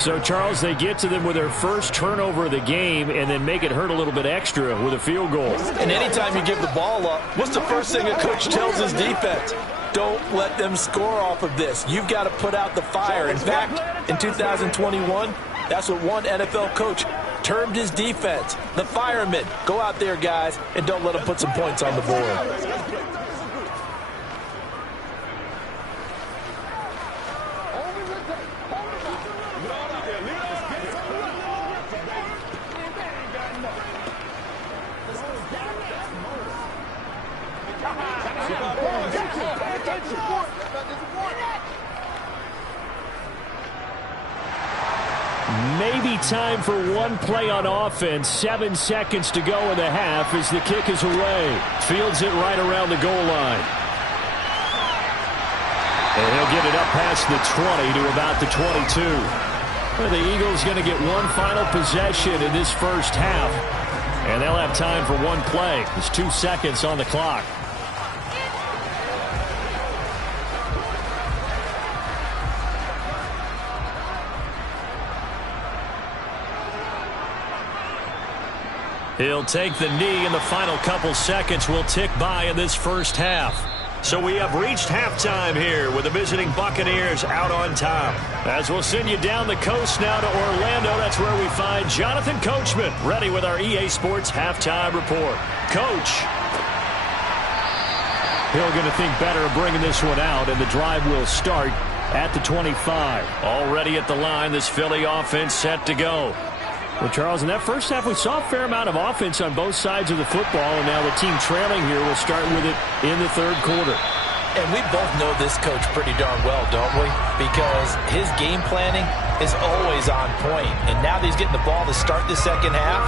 So, Charles, they get to them with their first turnover of the game and then make it hurt a little bit extra with a field goal. And anytime you give the ball up, what's the first thing a coach tells his defense? Don't let them score off of this. You've got to put out the fire. In fact, in 2021, that's what one NFL coach termed his defense. The firemen. Go out there, guys, and don't let them put some points on the board. Maybe time for one play on offense. 7 seconds to go in the half as the kick is away. Fields it right around the goal line. And he'll get it up past the 20 to about the 22. Well, the Eagles going to get one final possession in this first half. And they'll have time for one play. There's 2 seconds on the clock. He'll take the knee, and the final couple seconds will tick by in this first half. So we have reached halftime here with the visiting Buccaneers out on top. As we'll send you down the coast now to Orlando, that's where we find Jonathan Coachman, ready with our EA Sports halftime report. Coach. Hill going to think better of bringing this one out, and the drive will start at the 25. Already at the line, this Philly offense set to go. Well, Charles, in that first half, we saw a fair amount of offense on both sides of the football, and now the team trailing here will start with it in the third quarter. And we both know this coach pretty darn well, don't we? Because his game planning is always on point. And now that he's getting the ball to start the second half,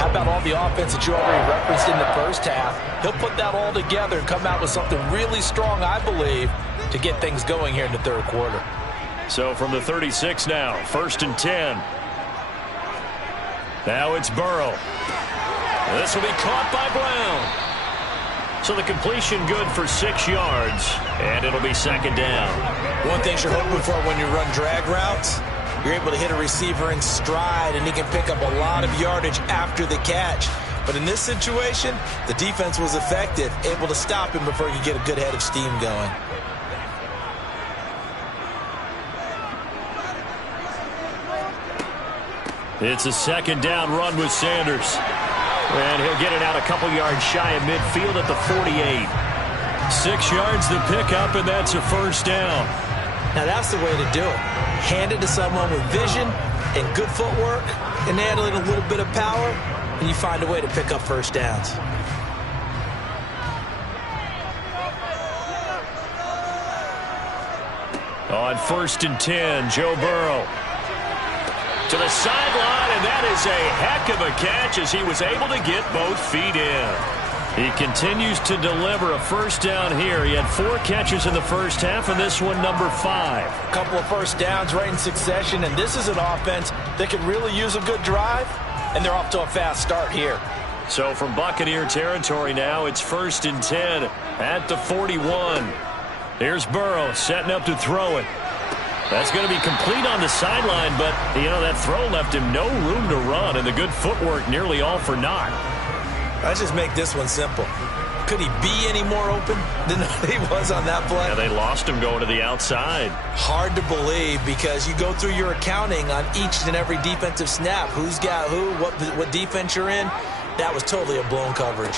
how about all the offense that you already referenced in the first half? He'll put that all together and come out with something really strong, I believe, to get things going here in the third quarter. So from the 36 now, 1st and 10. Now it's Burrow. This will be caught by Brown. So the completion good for 6 yards, and it'll be second down. One thing you're hoping for when you run drag routes, you're able to hit a receiver in stride, and he can pick up a lot of yardage after the catch. But in this situation, the defense was effective, able to stop him before he could get a good head of steam going. It's a second down run with Sanders. And he'll get it out a couple yards shy of midfield at the 48. 6 yards to pick up, and that's a first down. Now that's the way to do it. Hand it to someone with vision and good footwork, and add in a little bit of power, and you find a way to pick up first downs. On 1st and 10, Joe Burrow. To the sideline, and that is a heck of a catch as he was able to get both feet in. He continues to deliver a first down here. He had 4 catches in the first half, and this one number 5. A couple of first downs right in succession, and this is an offense that could really use a good drive, and they're off to a fast start here. So from Buccaneer territory now, it's 1st and 10 at the 41. Here's Burrow setting up to throw it. That's going to be complete on the sideline, but, you know, that throw left him no room to run, and the good footwork nearly all for naught. Let's just make this one simple. Could he be any more open than he was on that play? Yeah, they lost him going to the outside. Hard to believe because you go through your accounting on each and every defensive snap. Who's got who, what defense you're in. That was totally a blown coverage.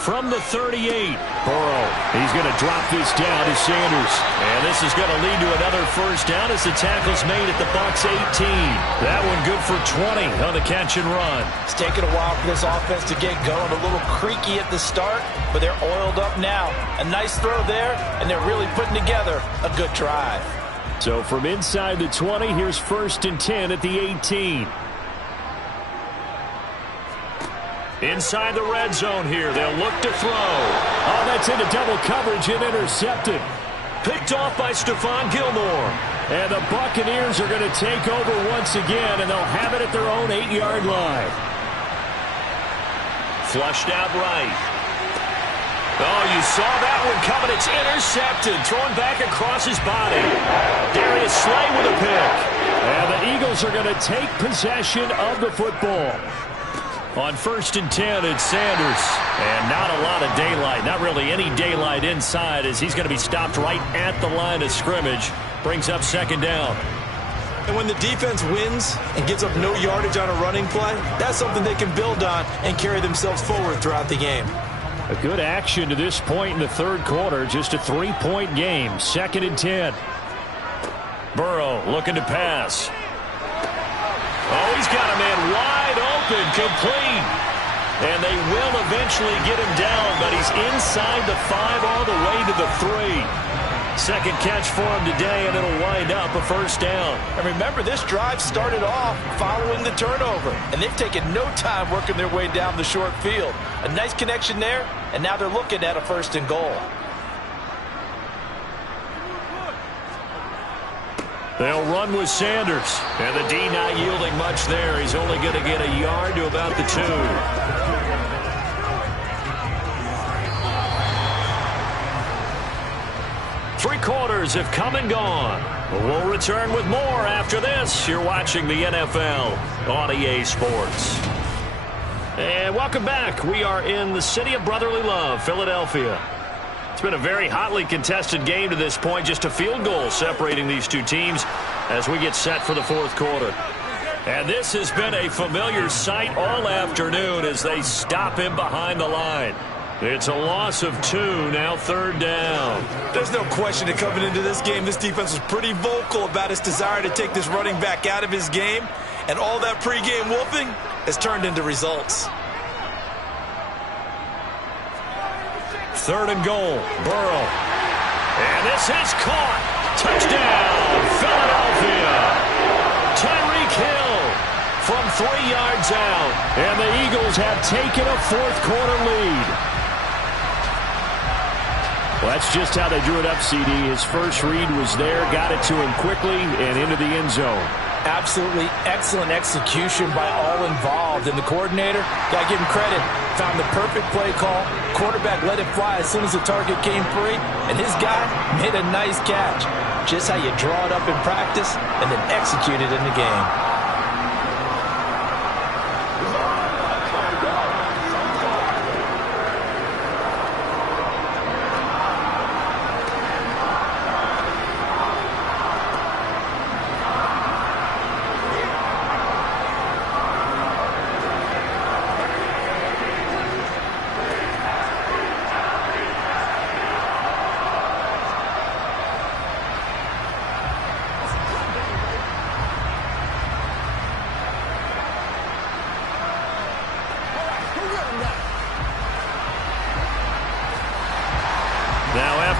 From the 38, Burrow. He's going to drop this down to Sanders. And this is going to lead to another first down as the tackle's made at the Bucs 18. That one good for 20 on the catch and run. It's taken a while for this offense to get going. A little creaky at the start, but they're oiled up now. A nice throw there, and they're really putting together a good drive. So from inside the 20, here's 1st and 10 at the 18. Inside the red zone here, they'll look to throw. Oh, that's into double coverage and intercepted. Picked off by Stephon Gilmore. And the Buccaneers are going to take over once again, and they'll have it at their own 8-yard line. Flushed out right. Oh, you saw that one coming. It's intercepted. Thrown back across his body. Darius Slay with a pick. And the Eagles are going to take possession of the football. On 1st and 10, it's Sanders. And not a lot of daylight. Not really any daylight inside as he's going to be stopped right at the line of scrimmage. Brings up second down. And when the defense wins and gives up no yardage on a running play, that's something they can build on and carry themselves forward throughout the game. A good action to this point in the third quarter. Just a 3-point game. 2nd and 10. Burrow looking to pass. Oh, he's got a man wide open, complete. And they will eventually get him down, but he's inside the 5 all the way to the 3. Second catch for him today, and it'll wind up a first down. And remember, this drive started off following the turnover, and they've taken no time working their way down the short field. A nice connection there, and now they're looking at a 1st and goal. They'll run with Sanders. And the D not yielding much there. He's only going to get a yard to about the 2. 3 quarters have come and gone. We'll return with more after this. You're watching the NFL on EA Sports. And welcome back. We are in the city of brotherly love, Philadelphia. It's been a very hotly contested game to this point. Just a field goal separating these two teams as we get set for the fourth quarter. And this has been a familiar sight all afternoon as they stop him behind the line. It's a loss of 2, now third down. There's no question that coming into this game, this defense was pretty vocal about its desire to take this running back out of his game. And all that pregame wolfing has turned into results. Third and goal, Burrow. And this is caught. Touchdown, Philadelphia. Tyreek Hill from 3 yards out. And the Eagles have taken a fourth quarter lead. Well, that's just how they drew it up, CD. His first read was there, got it to him quickly, and into the end zone. Absolutely excellent execution by all involved. And the coordinator, got to give him credit, found the perfect play call. Quarterback let it fly as soon as the target came free, and his guy made a nice catch. Just how you draw it up in practice and then execute it in the game.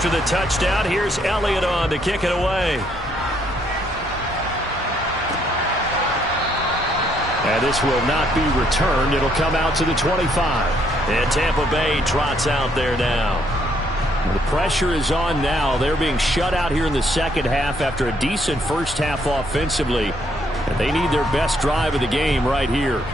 After the touchdown, here's Elliott on to kick it away. And this will not be returned. It'll come out to the 25. And Tampa Bay trots out there now. The pressure is on now. They're being shut out here in the second half after a decent first half offensively. And they need their best drive of the game right here.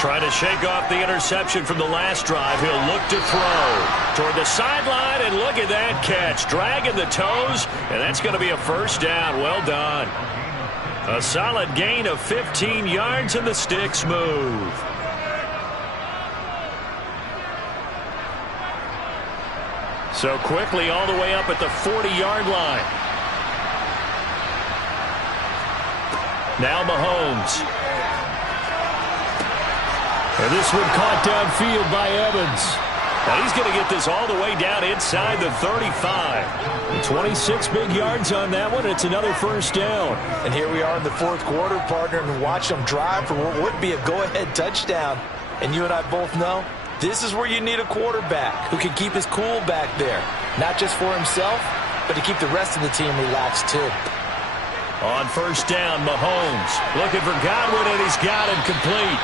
Trying to shake off the interception from the last drive. He'll look to throw toward the sideline, and look at that catch. Dragging the toes, and that's going to be a first down. Well done. A solid gain of 15 yards, and the sticks move. So quickly all the way up at the 40-yard line. Now Mahomes. And this one caught downfield by Evans. Now he's going to get this all the way down inside the 35. 26 big yards on that one. It's another first down. And here we are in the fourth quarter, partner, and watch them drive for what would be a go-ahead touchdown. And you and I both know this is where you need a quarterback who can keep his cool back there. Not just for himself, but to keep the rest of the team relaxed too. On first down, Mahomes looking for Godwin, and he's got him complete.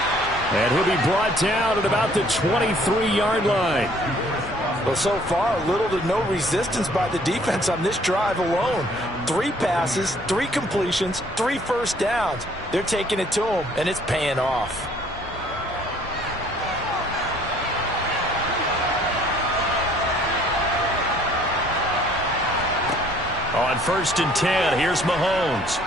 And he'll be brought down at about the 23-yard line. Well, so far, little to no resistance by the defense on this drive alone. 3 passes, 3 completions, 3 first downs. They're taking it to him, and it's paying off. On first and 10, here's Mahomes.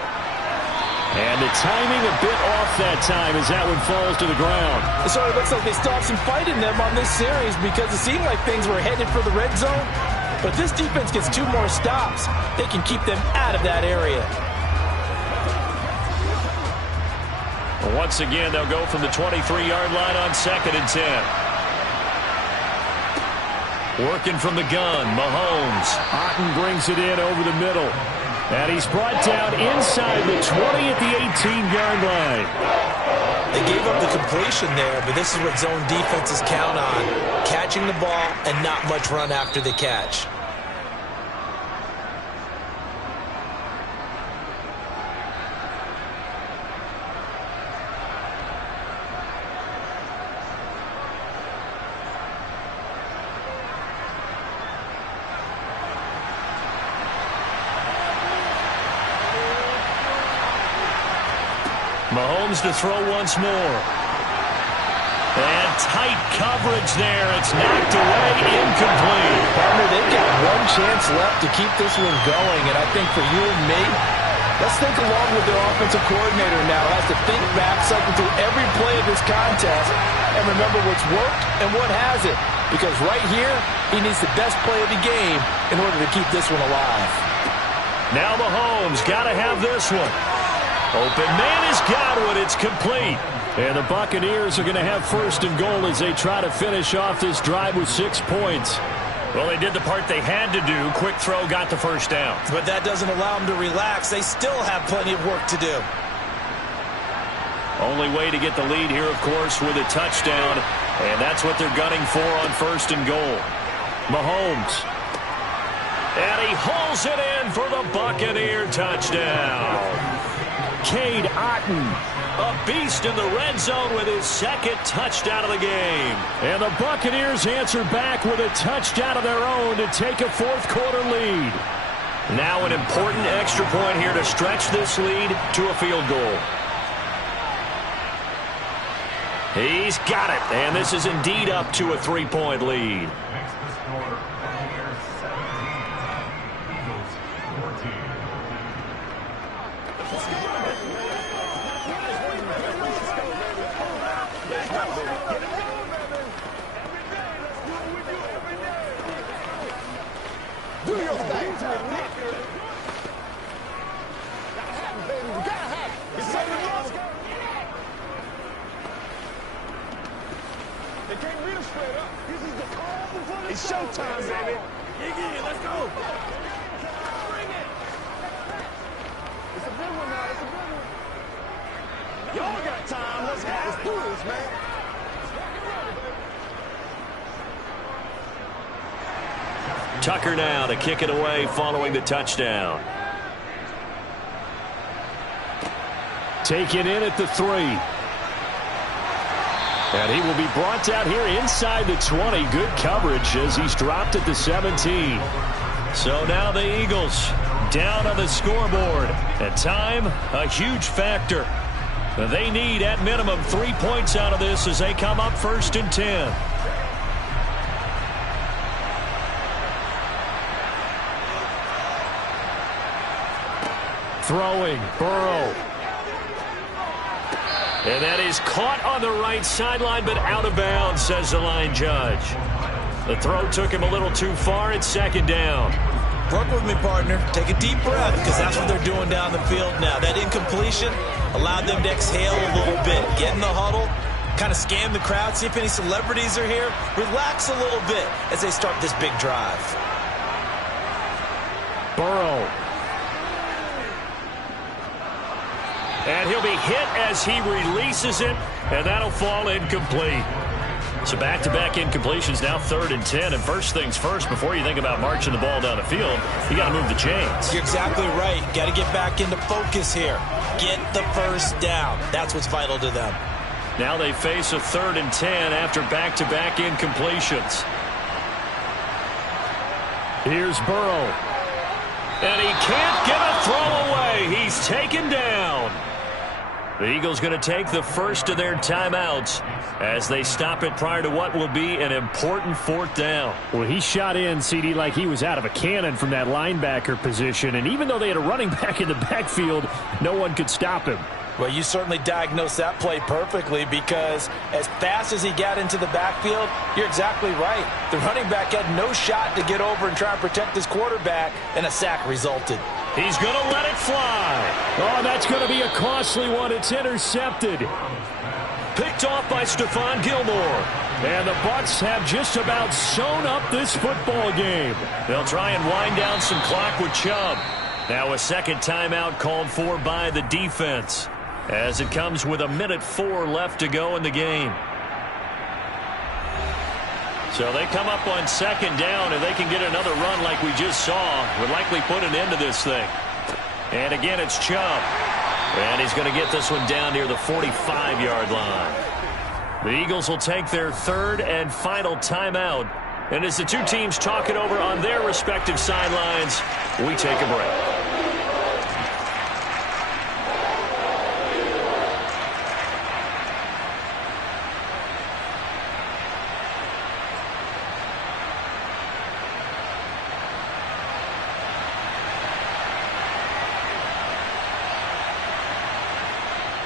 And the timing a bit off that time as that one falls to the ground. It sort of looks like they still have some fight in them on this series because it seemed like things were headed for the red zone. But this defense gets 2 more stops. They can keep them out of that area. Once again, they'll go from the 23-yard line on second and 10. Working from the gun, Mahomes. Otten brings it in over the middle. And he's brought down inside the 20 at the 18-yard line. They gave up the completion there, but this is what zone defenses count on. Catching the ball and not much run after the catch. Mahomes to throw once more. And tight coverage there. It's knocked away, incomplete. Partner, they've got one chance left to keep this one going, and I think for you and me, let's think along with their offensive coordinator now. Has to think back, cycle through every play of this contest, and remember what's worked and what hasn't. Because right here, he needs the best play of the game in order to keep this one alive. Now Mahomes got to have this one. Open man has got one. It's complete. And the Buccaneers are going to have first and goal as they try to finish off this drive with 6 points. Well, they did the part they had to do. Quick throw got the first down. But that doesn't allow them to relax. They still have plenty of work to do. Only way to get the lead here, of course, with a touchdown. And that's what they're gunning for on first and goal. Mahomes. And he hauls it in for the Buccaneer touchdown. Cade Otton, a beast in the red zone with his second touchdown of the game. And the Buccaneers answer back with a touchdown of their own to take a fourth-quarter lead. Now an important extra point here to stretch this lead to a field goal. He's got it, and this is indeed up to a 3-point lead. It's showtime, baby. Let's go. Bring it. It's a big one now. It's a big one. Y'all got time. Let's go. Let's do this, man. Tucker now to kick it away following the touchdown. Take it in at the 3. And he will be brought down here inside the 20. Good coverage as he's dropped at the 17. So now the Eagles down on the scoreboard. And time, a huge factor. They need at minimum 3 points out of this as they come up first and 10. Throwing, Burrow. And that is caught on the right sideline, but out of bounds, says the line judge. The throw took him a little too far. It's second down. Work with me, partner. Take a deep breath, because that's what they're doing down the field now. That incompletion allowed them to exhale a little bit. Get in the huddle, kind of scan the crowd, see if any celebrities are here. Relax a little bit as they start this big drive. Burrow. And he'll be hit as he releases it, and that'll fall incomplete. So back-to-back incompletions, now 3rd and 10. And first things first, before you think about marching the ball down the field, you got to move the chains. You're exactly right. Got to get back into focus here. Get the first down. That's what's vital to them. Now they face a 3rd and 10 after back-to-back incompletions. Here's Burrow. And he can't get a throw away. He's taken down. The Eagles going to take the first of their timeouts as they stop it prior to what will be an important 4th down. Well, he shot in, CD, like he was out of a cannon from that linebacker position. And even though they had a running back in the backfield, no one could stop him. Well, you certainly diagnosed that play perfectly because as fast as he got into the backfield, you're exactly right. The running back had no shot to get over and try and protect his quarterback, and a sack resulted. He's going to let it fly. Oh, that's going to be a costly one. It's intercepted. Picked off by Stephon Gilmore. And the Bucs have just about sewn up this football game. They'll try and wind down some clock with Chubb. Now a second timeout called for by the defense, as it comes with 1:04 left to go in the game. So they come up on second down, and they can get another run like we just saw. Would likely put an end to this thing. And again, it's Chubb. And he's going to get this one down near the 45-yard line. The Eagles will take their 3rd and final timeout. And as the two teams talk it over on their respective sidelines, we take a break.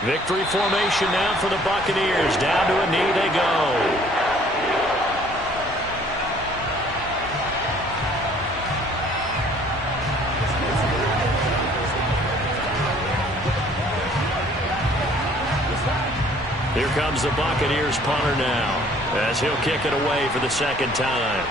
Victory formation now for the Buccaneers. Down to a knee they go. Here comes the Buccaneers punter now, as he'll kick it away for the second time.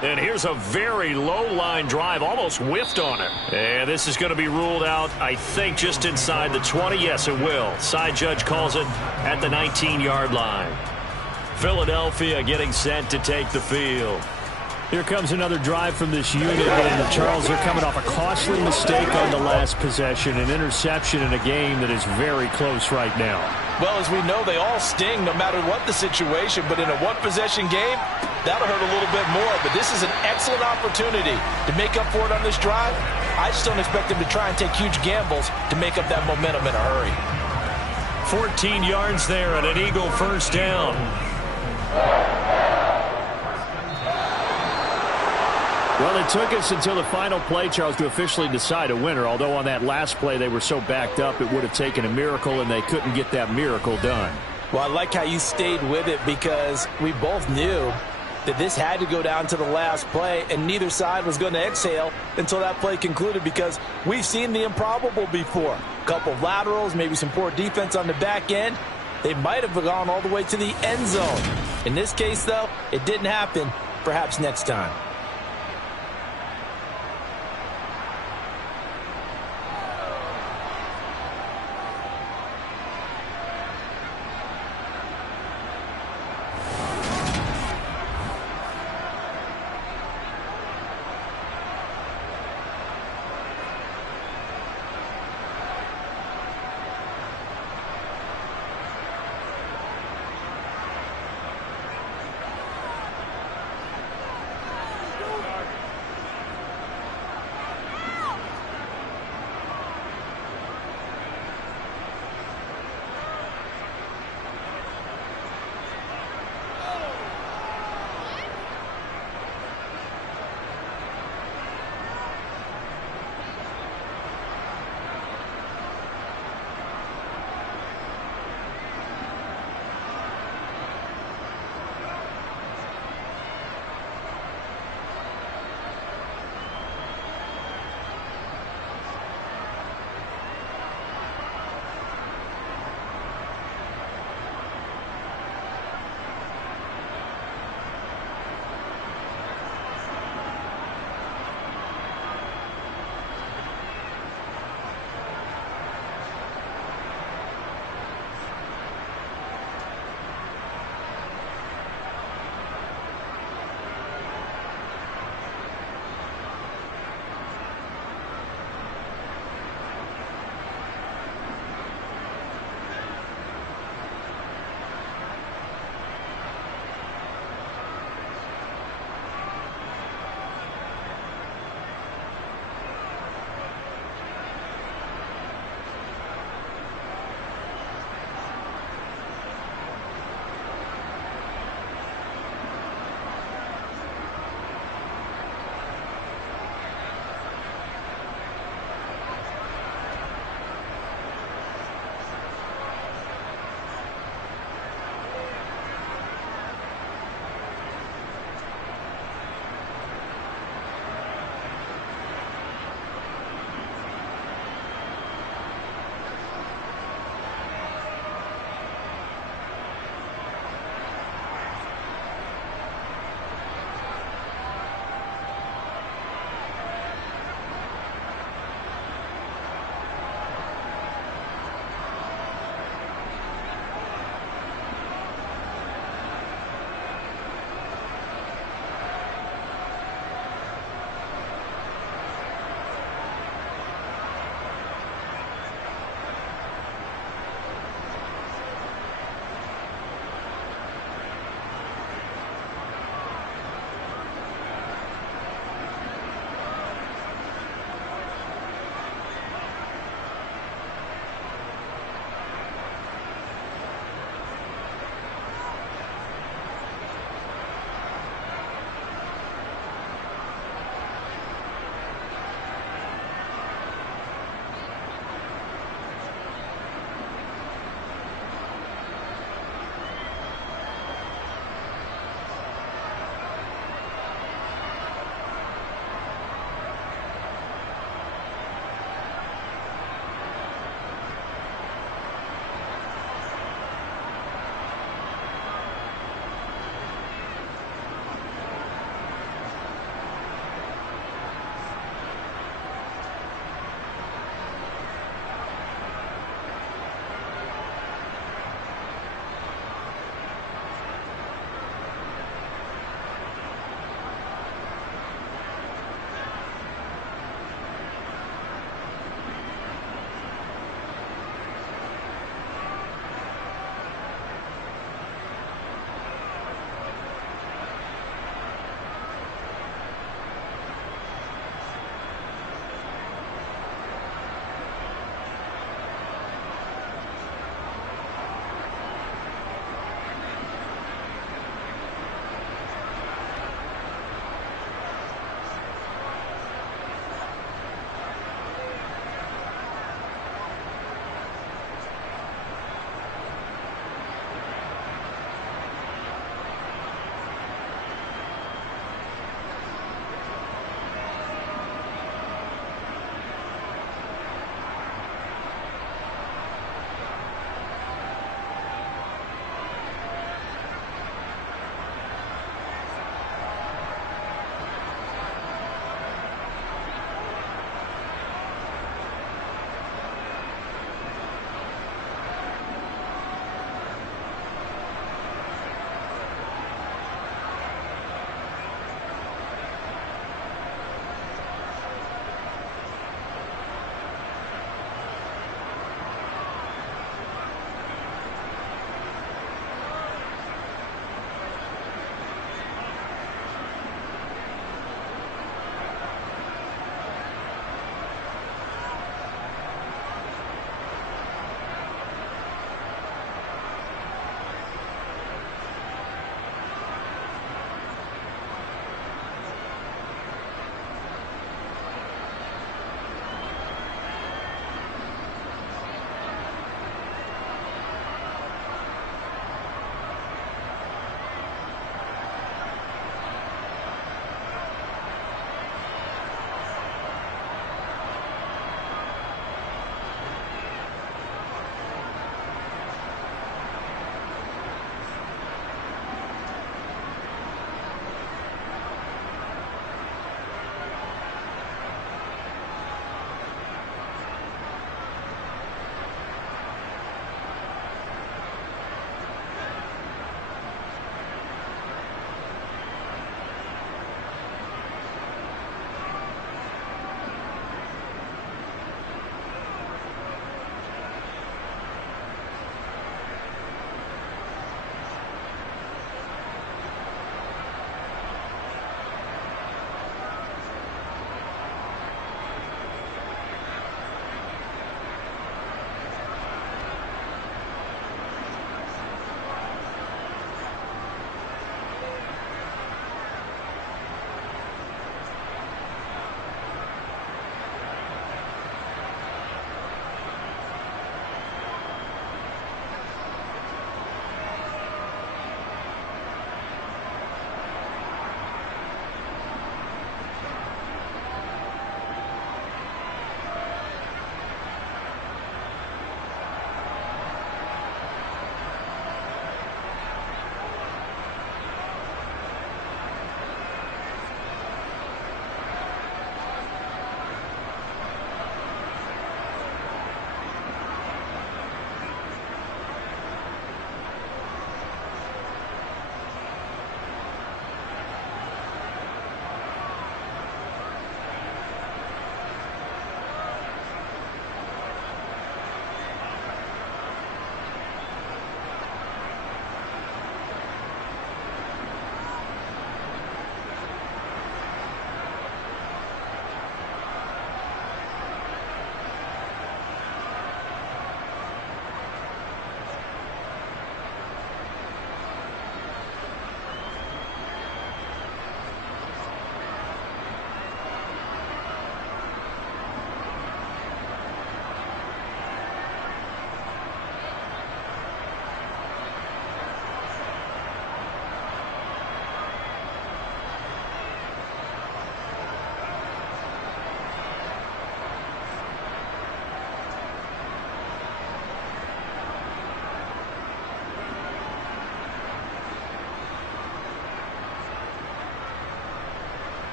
And here's a very low-line drive, almost whiffed on it. And this is going to be ruled out, I think, just inside the 20. Yes, it will. Side judge calls it at the 19-yard line. Philadelphia getting set to take the field. Here comes another drive from this unit, and Charles, they're coming off a costly mistake on the last possession, an interception in a game that is very close right now. Well, as we know, they all sting no matter what the situation, but in a one-possession game, that'll hurt a little bit more. But this is an excellent opportunity to make up for it on this drive. I just don't expect them to try and take huge gambles to make up that momentum in a hurry. 14 yards there and an Eagle first down. Well, it took us until the final play, Charles, to officially decide a winner, although on that last play they were so backed up it would have taken a miracle, and they couldn't get that miracle done. Well, I like how you stayed with it because we both knew that this had to go down to the last play, and neither side was going to exhale until that play concluded because we've seen the improbable before. A couple of laterals, maybe some poor defense on the back end. They might have gone all the way to the end zone. In this case, though, it didn't happen. Perhaps next time.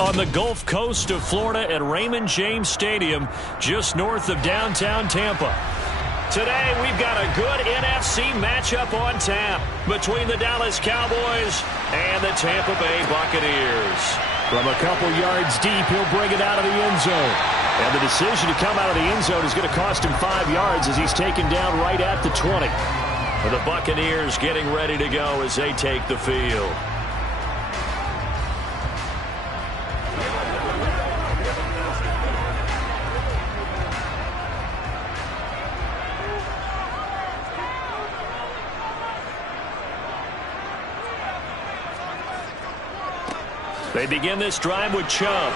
on the Gulf Coast of Florida at Raymond James Stadium, just north of downtown Tampa. Today, we've got a good NFC matchup on tap between the Dallas Cowboys and the Tampa Bay Buccaneers. From a couple yards deep, he'll bring it out of the end zone. And the decision to come out of the end zone is going to cost him 5 yards as he's taken down right at the 20. The Buccaneers getting ready to go as they take the field. They begin this drive with Chubb.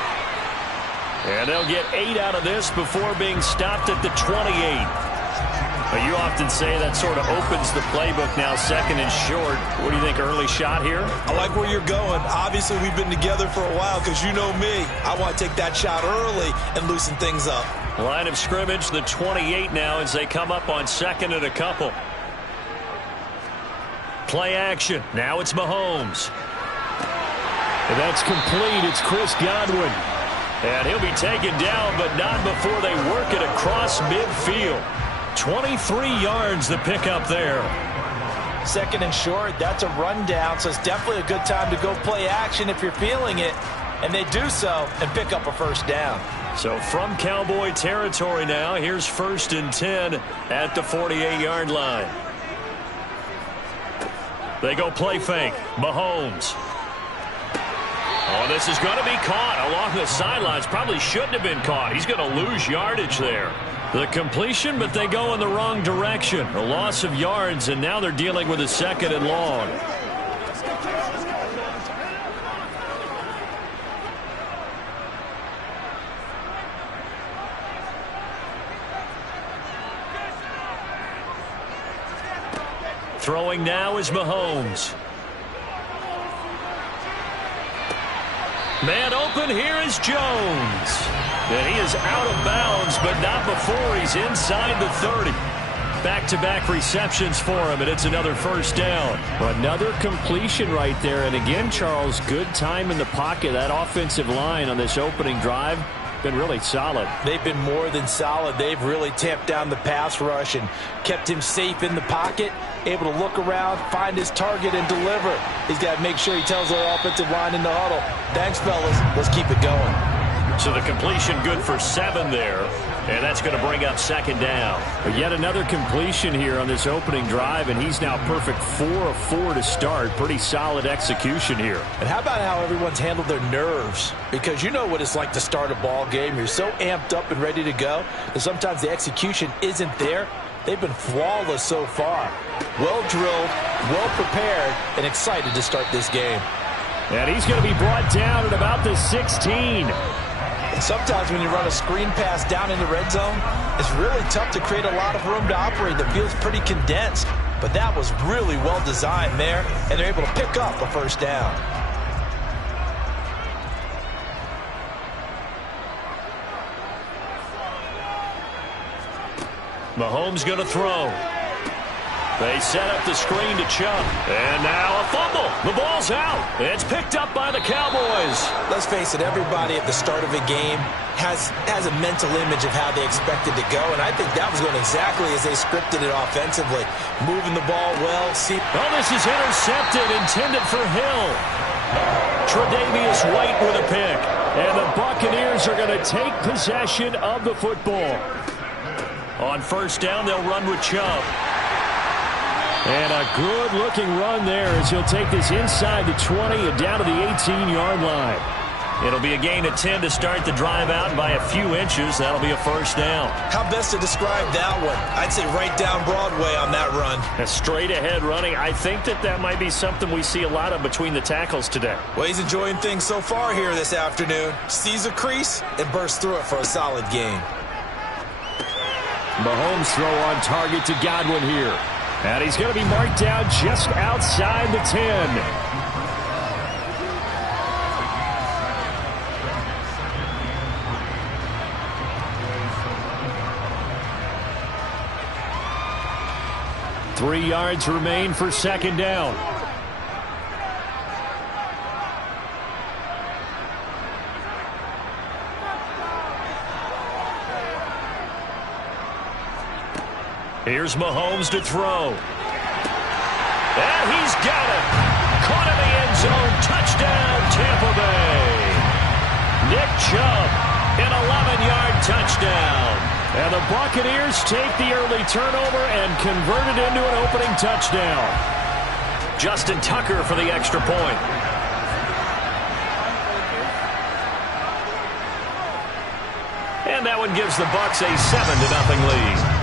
And they'll get 8 out of this before being stopped at the 28. But you often say that sort of opens the playbook now, second and short. What do you think, early shot here? I like where you're going. Obviously, we've been together for a while because you know me. I want to take that shot early and loosen things up. Line of scrimmage, the 28 now as they come up on second and a couple. Play action. Now it's Mahomes. And that's complete. It's Chris Godwin. And he'll be taken down, but not before they work it across midfield. 23 yards the pickup there. Second and short, that's a rundown, so it's definitely a good time to go play action if you're feeling it. And they do so and pick up a first down. So from Cowboy territory now, here's 1st and 10 at the 48-yard line. They go play fake. Mahomes. Oh, this is going to be caught along the sidelines. Probably shouldn't have been caught. He's going to lose yardage there. The completion, but they go in the wrong direction. A loss of yards, and now they're dealing with a 2nd and long. Throwing now is Mahomes. Man open, here is Jones. And he is out of bounds, but not before he's inside the 30. Back-to-back receptions for him, and it's another first down. Another completion right there. And again, Charles, good time in the pocket. That offensive line on this opening drive been really solid. They've been more than solid. They've really tamped down the pass rush and kept him safe in the pocket, able to look around, find his target, and deliver. He's got to make sure he tells their offensive line in the huddle, thanks, fellas. Let's keep it going. So the completion good for 7 there, and that's going to bring up 2nd down. But yet another completion here on this opening drive, and he's now perfect 4 of 4 to start. Pretty solid execution here. And how about how everyone's handled their nerves? Because you know what it's like to start a ball game. You're so amped up and ready to go, and sometimes the execution isn't there. They've been flawless so far. Well drilled, well prepared, and excited to start this game. And he's going to be brought down at about the 16. And sometimes when you run a screen pass down in the red zone, it's really tough to create a lot of room to operate. The field's pretty condensed. But that was really well designed there, and they're able to pick up a first down. Mahomes going to throw. They set up the screen to Chubb. And now a fumble. The ball's out. It's picked up by the Cowboys. Let's face it, everybody at the start of a game has a mental image of how they expect it to go, and I think that was going exactly as they scripted it offensively. Moving the ball well. Oh, this is intercepted, intended for Hill. Tre'Davious White with a pick. And the Buccaneers are going to take possession of the football. On first down, they'll run with Chubb. And a good-looking run there as he'll take this inside the 20 and down to the 18-yard line. It'll be a gain of 10 to start the drive out by a few inches. That'll be a first down. How best to describe that one? I'd say right down Broadway on that run. A straight-ahead running. I think that might be something we see a lot of between the tackles today. Well, he's enjoying things so far here this afternoon. Sees a crease and bursts through it for a solid gain. Mahomes throw on target to Godwin here. And he's going to be marked down just outside the 10. Three yards remain for second down. Here's Mahomes to throw. And he's got it. Caught in the end zone. Touchdown, Tampa Bay. Nick Chubb, an 11-yard touchdown. And the Buccaneers take the early turnover and convert it into an opening touchdown. Justin Tucker for the extra point. And that one gives the Bucs a 7-0 lead.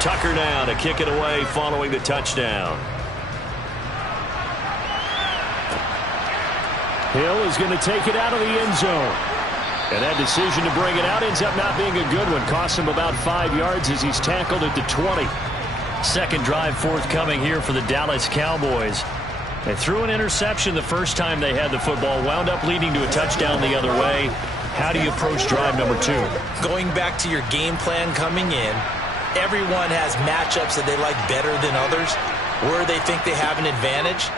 Tucker now to kick it away following the touchdown. Hill is going to take it out of the end zone. And that decision to bring it out ends up not being a good one. Costs him about 5 yards as he's tackled at the 20. Second drive forthcoming here for the Dallas Cowboys. They threw an interception the first time they had the football, wound up leading to a touchdown the other way. How do you approach drive number 2? Going back to your game plan coming in, everyone has matchups that they like better than others, where they think they have an advantage.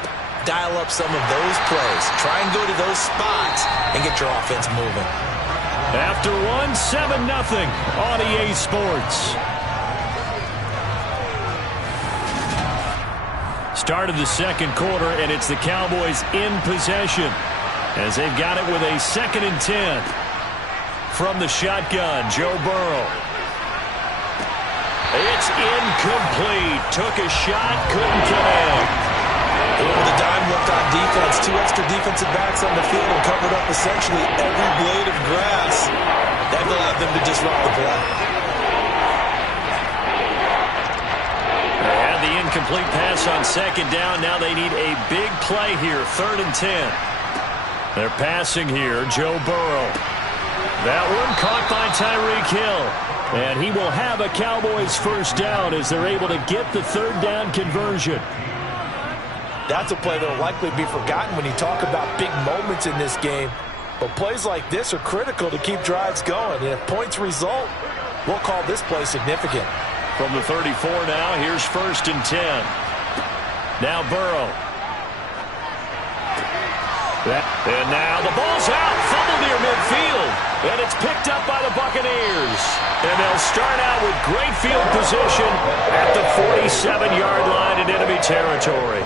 Dial up some of those plays. Try and go to those spots and get your offense moving. After one, 7-0 on EA Sports. Start of the second quarter, and it's the Cowboys in possession as they've got it with a 2nd and 10. From the shotgun, Joe Burrow. It's incomplete. Took a shot, couldn't connect. The dime looked on defense. 2 extra defensive backs on the field and covered up essentially every blade of grass. That allowed them to disrupt the play. They had the incomplete pass on 2nd down. Now they need a big play here. 3rd and 10. They're passing here. Joe Burrow. That one caught by Tyreek Hill. And he will have a Cowboys first down as they're able to get the 3rd down conversion. That's a play that will likely be forgotten when you talk about big moments in this game. But plays like this are critical to keep drives going. And if points result, we'll call this play significant. From the 34 now, here's 1st and 10. Now Burrow. And now the ball's out. Fumble near midfield. And it's picked up by the Buccaneers. And they'll start out with great field position at the 47-yard line in enemy territory.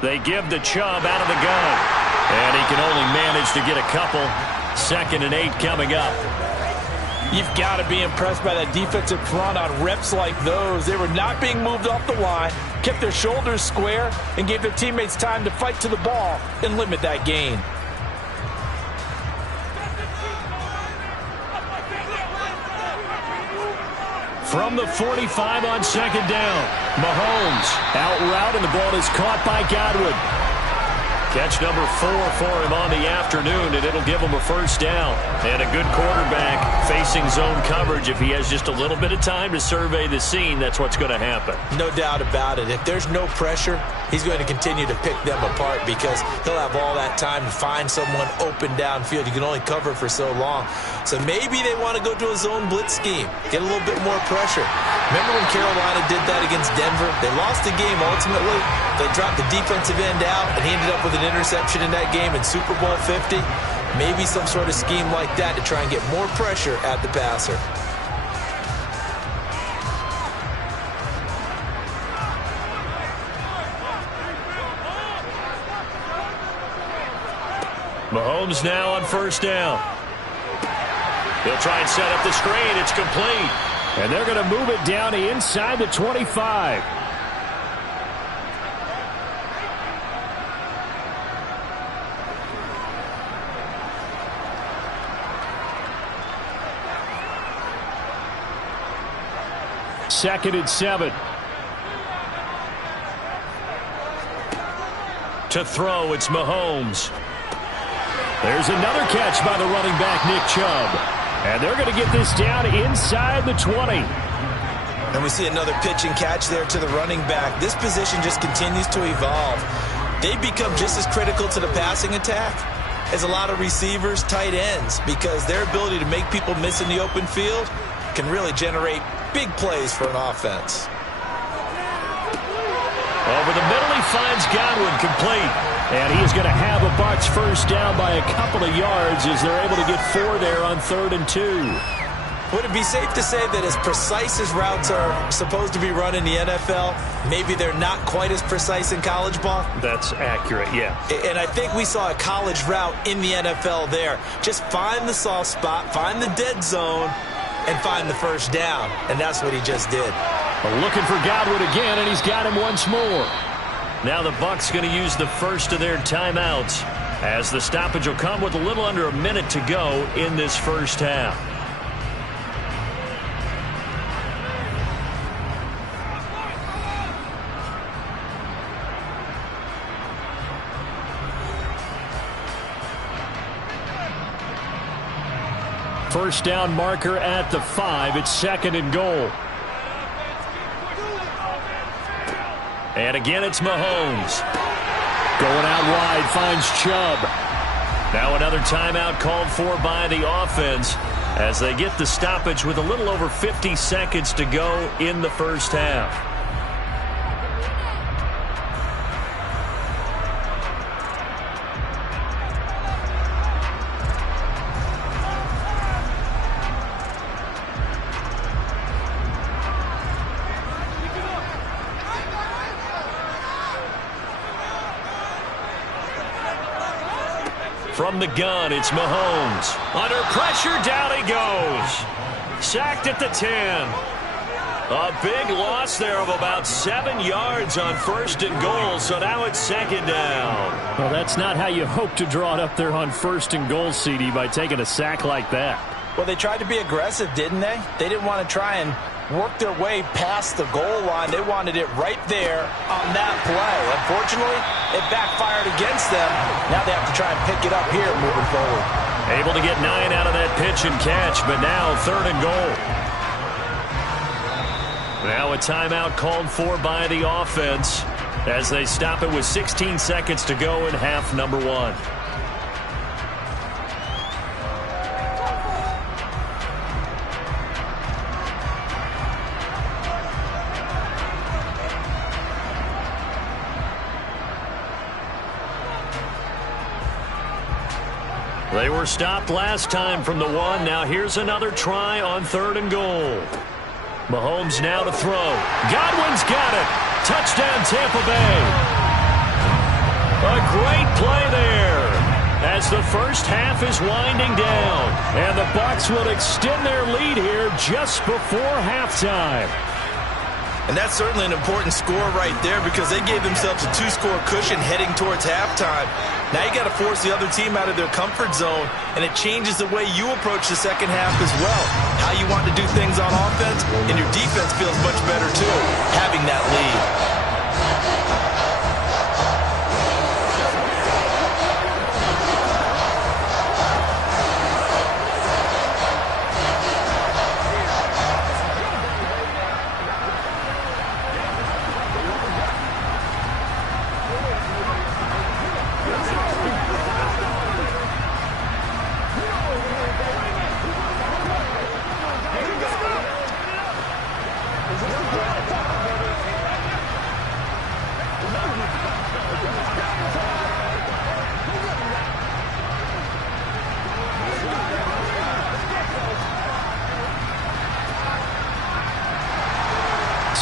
They give the Chubb out of the gun. And he can only manage to get a couple. 2nd and 8 coming up. You've got to be impressed by that defensive front on reps like those. They were not being moved off the line, kept their shoulders square, and gave their teammates time to fight to the ball and limit that gain. From the 45 on 2nd down, Mahomes out route, and the ball is caught by Godwin. Catch number 4 for him on the afternoon, and it'll give him a first down. And a good quarterback facing zone coverage. If he has just a little bit of time to survey the scene, that's what's going to happen. No doubt about it. If there's no pressure, he's going to continue to pick them apart because he'll have all that time to find someone open downfield. You can only cover for so long. So maybe they want to go to a zone blitz scheme, get a little bit more pressure. Remember when Carolina did that against Denver? They lost the game ultimately. They dropped the defensive end out, and he ended up with an interception in that game in Super Bowl 50. Maybe some sort of scheme like that to try and get more pressure at the passer. Mahomes now on first down. He'll try and set up the screen. It's complete. And they're going to move it down to inside the 25. 2nd and 7. To throw, it's Mahomes. There's another catch by the running back, Nick Chubb. And they're going to get this down inside the 20. And we see another pitch and catch there to the running back. This position just continues to evolve. They become just as critical to the passing attack as a lot of receivers, tight ends, because their ability to make people miss in the open field can really generate big plays for an offense. Over the middle, he finds Godwin complete. And he is going to have a Bucs first down by a couple of yards as they're able to get 4 there on 3rd and 2. Would it be safe to say that as precise as routes are supposed to be run in the NFL, maybe they're not quite as precise in college ball? That's accurate, yeah. And I think we saw a college route in the NFL there. Just find the soft spot, find the dead zone, and find the first down. And that's what he just did. Well, looking for Godwin again, and he's got him once more. Now the Bucs going to use the first of their timeouts as the stoppage will come with a little under a minute to go in this first half. First down marker at the 5. It's 2nd and goal. And again, it's Mahomes. Going out wide, finds Chubb. Now another timeout called for by the offense as they get the stoppage with a little over 50 seconds to go in the first half. From the gun, it's Mahomes. Under pressure, down he goes. Sacked at the 10. A big loss there of about 7 yards on 1st and goal, so now it's 2nd down. Well, that's not how you hope to draw it up there on 1st and goal, CD, by taking a sack like that. Well, they tried to be aggressive, didn't they? They didn't want to try and work their way past the goal line. They wanted it right there on that play. Unfortunately, it backfired against them. Now they have to try and pick it up here moving forward. Able to get 9 out of that pitch and catch, but now 3rd and goal. Now a timeout called for by the offense as they stop it with 16 seconds to go in half number 1. They were stopped last time from the 1. Now here's another try on 3rd and goal. Mahomes now to throw. Godwin's got it. Touchdown, Tampa Bay. A great play there as the first half is winding down. And the Bucs will extend their lead here just before halftime. And that's certainly an important score right there because they gave themselves a 2-score cushion heading towards halftime. Now you got to force the other team out of their comfort zone, and it changes the way you approach the second half as well. How you want to do things on offense, and your defense feels much better too, having that lead.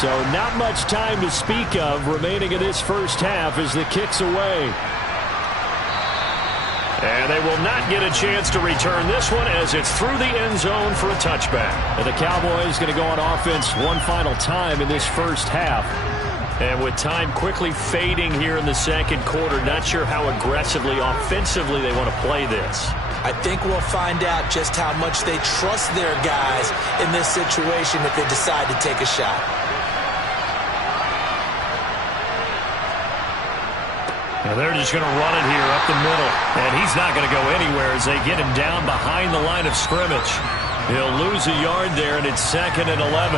So not much time to speak of remaining in this first half as the kick's away. And they will not get a chance to return this one as it's through the end zone for a touchback. And the Cowboys going to go on offense one final time in this first half. And with time quickly fading here in the second quarter, not sure how aggressively, offensively they want to play this. I think we'll find out just how much they trust their guys in this situation if they decide to take a shot. And they're just going to run it here up the middle. And he's not going to go anywhere as they get him down behind the line of scrimmage. He'll lose a yard there, and it's 2nd and 11.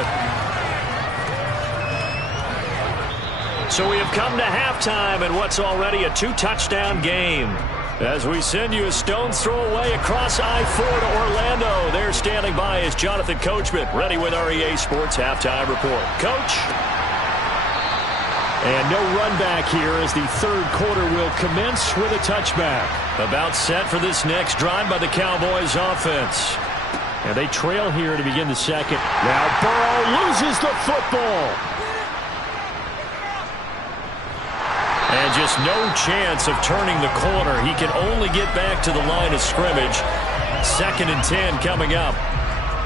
So we have come to halftime in what's already a 2-touchdown game. As we send you a stone's throw away across I-4 to Orlando. There standing by is Jonathan Coachman, ready with our EA Sports Halftime Report. Coach? And no run back here as the third quarter will commence with a touchback. About set for this next drive by the Cowboys offense. And they trail here to begin the second. Now Burrow loses the football. And just no chance of turning the corner. He can only get back to the line of scrimmage. 2nd and 10 coming up.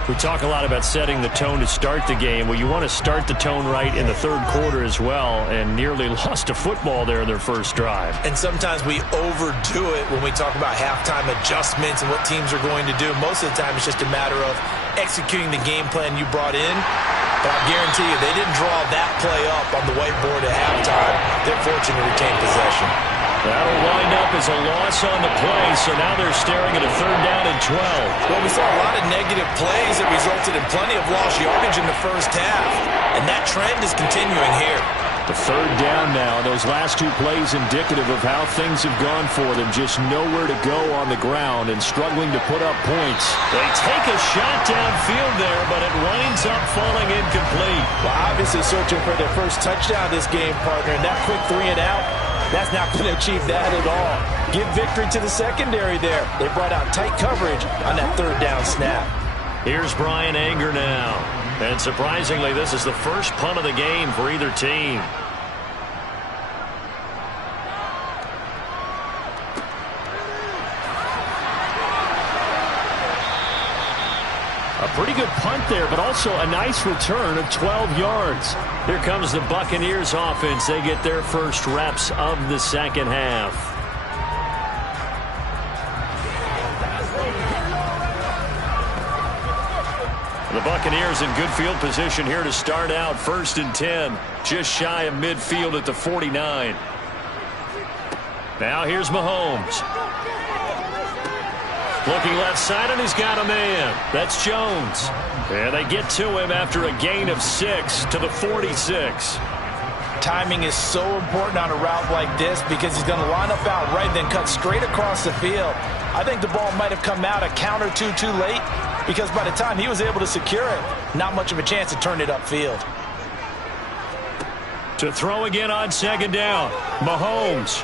We talk a lot about setting the tone to start the game. Well, you want to start the tone right in the third quarter as well, and nearly lost a football there in their first drive. And sometimes we overdo it when we talk about halftime adjustments and what teams are going to do. Most of the time it's just a matter of executing the game plan you brought in. But I guarantee you, they didn't draw that play up on the whiteboard at halftime. They're fortunate to retain possession. That'll wind up as a loss on the play, so now they're staring at a 3rd down and 12. Well, we saw a lot of negative plays that resulted in plenty of lost yardage in the first half, and that trend is continuing here. The 3rd down now. Those last 2 plays indicative of how things have gone for them. Just nowhere to go on the ground and struggling to put up points. They take a shot downfield there, but it winds up falling incomplete. Well, obviously searching for their first touchdown this game, partner, and that quick 3 and out, that's not going to achieve that at all. Give victory to the secondary there. They brought out tight coverage on that 3rd down snap. Here's Brian Anger now. And surprisingly, this is the first punt of the game for either team. A pretty good punt there, but also a nice return of 12 yards. Here comes the Buccaneers offense. They get their first reps of the second half. The Buccaneers in good field position here to start out. 1st and 10. Just shy of midfield at the 49. Now here's Mahomes. Looking left side, and he's got a man. That's Jones. And they get to him after a gain of 6 to the 46. Timing is so important on a route like this because he's going to line up out right, then cut straight across the field. I think the ball might have come out a count or two too late because by the time he was able to secure it, not much of a chance to turn it upfield. To throw again on 2nd down. Mahomes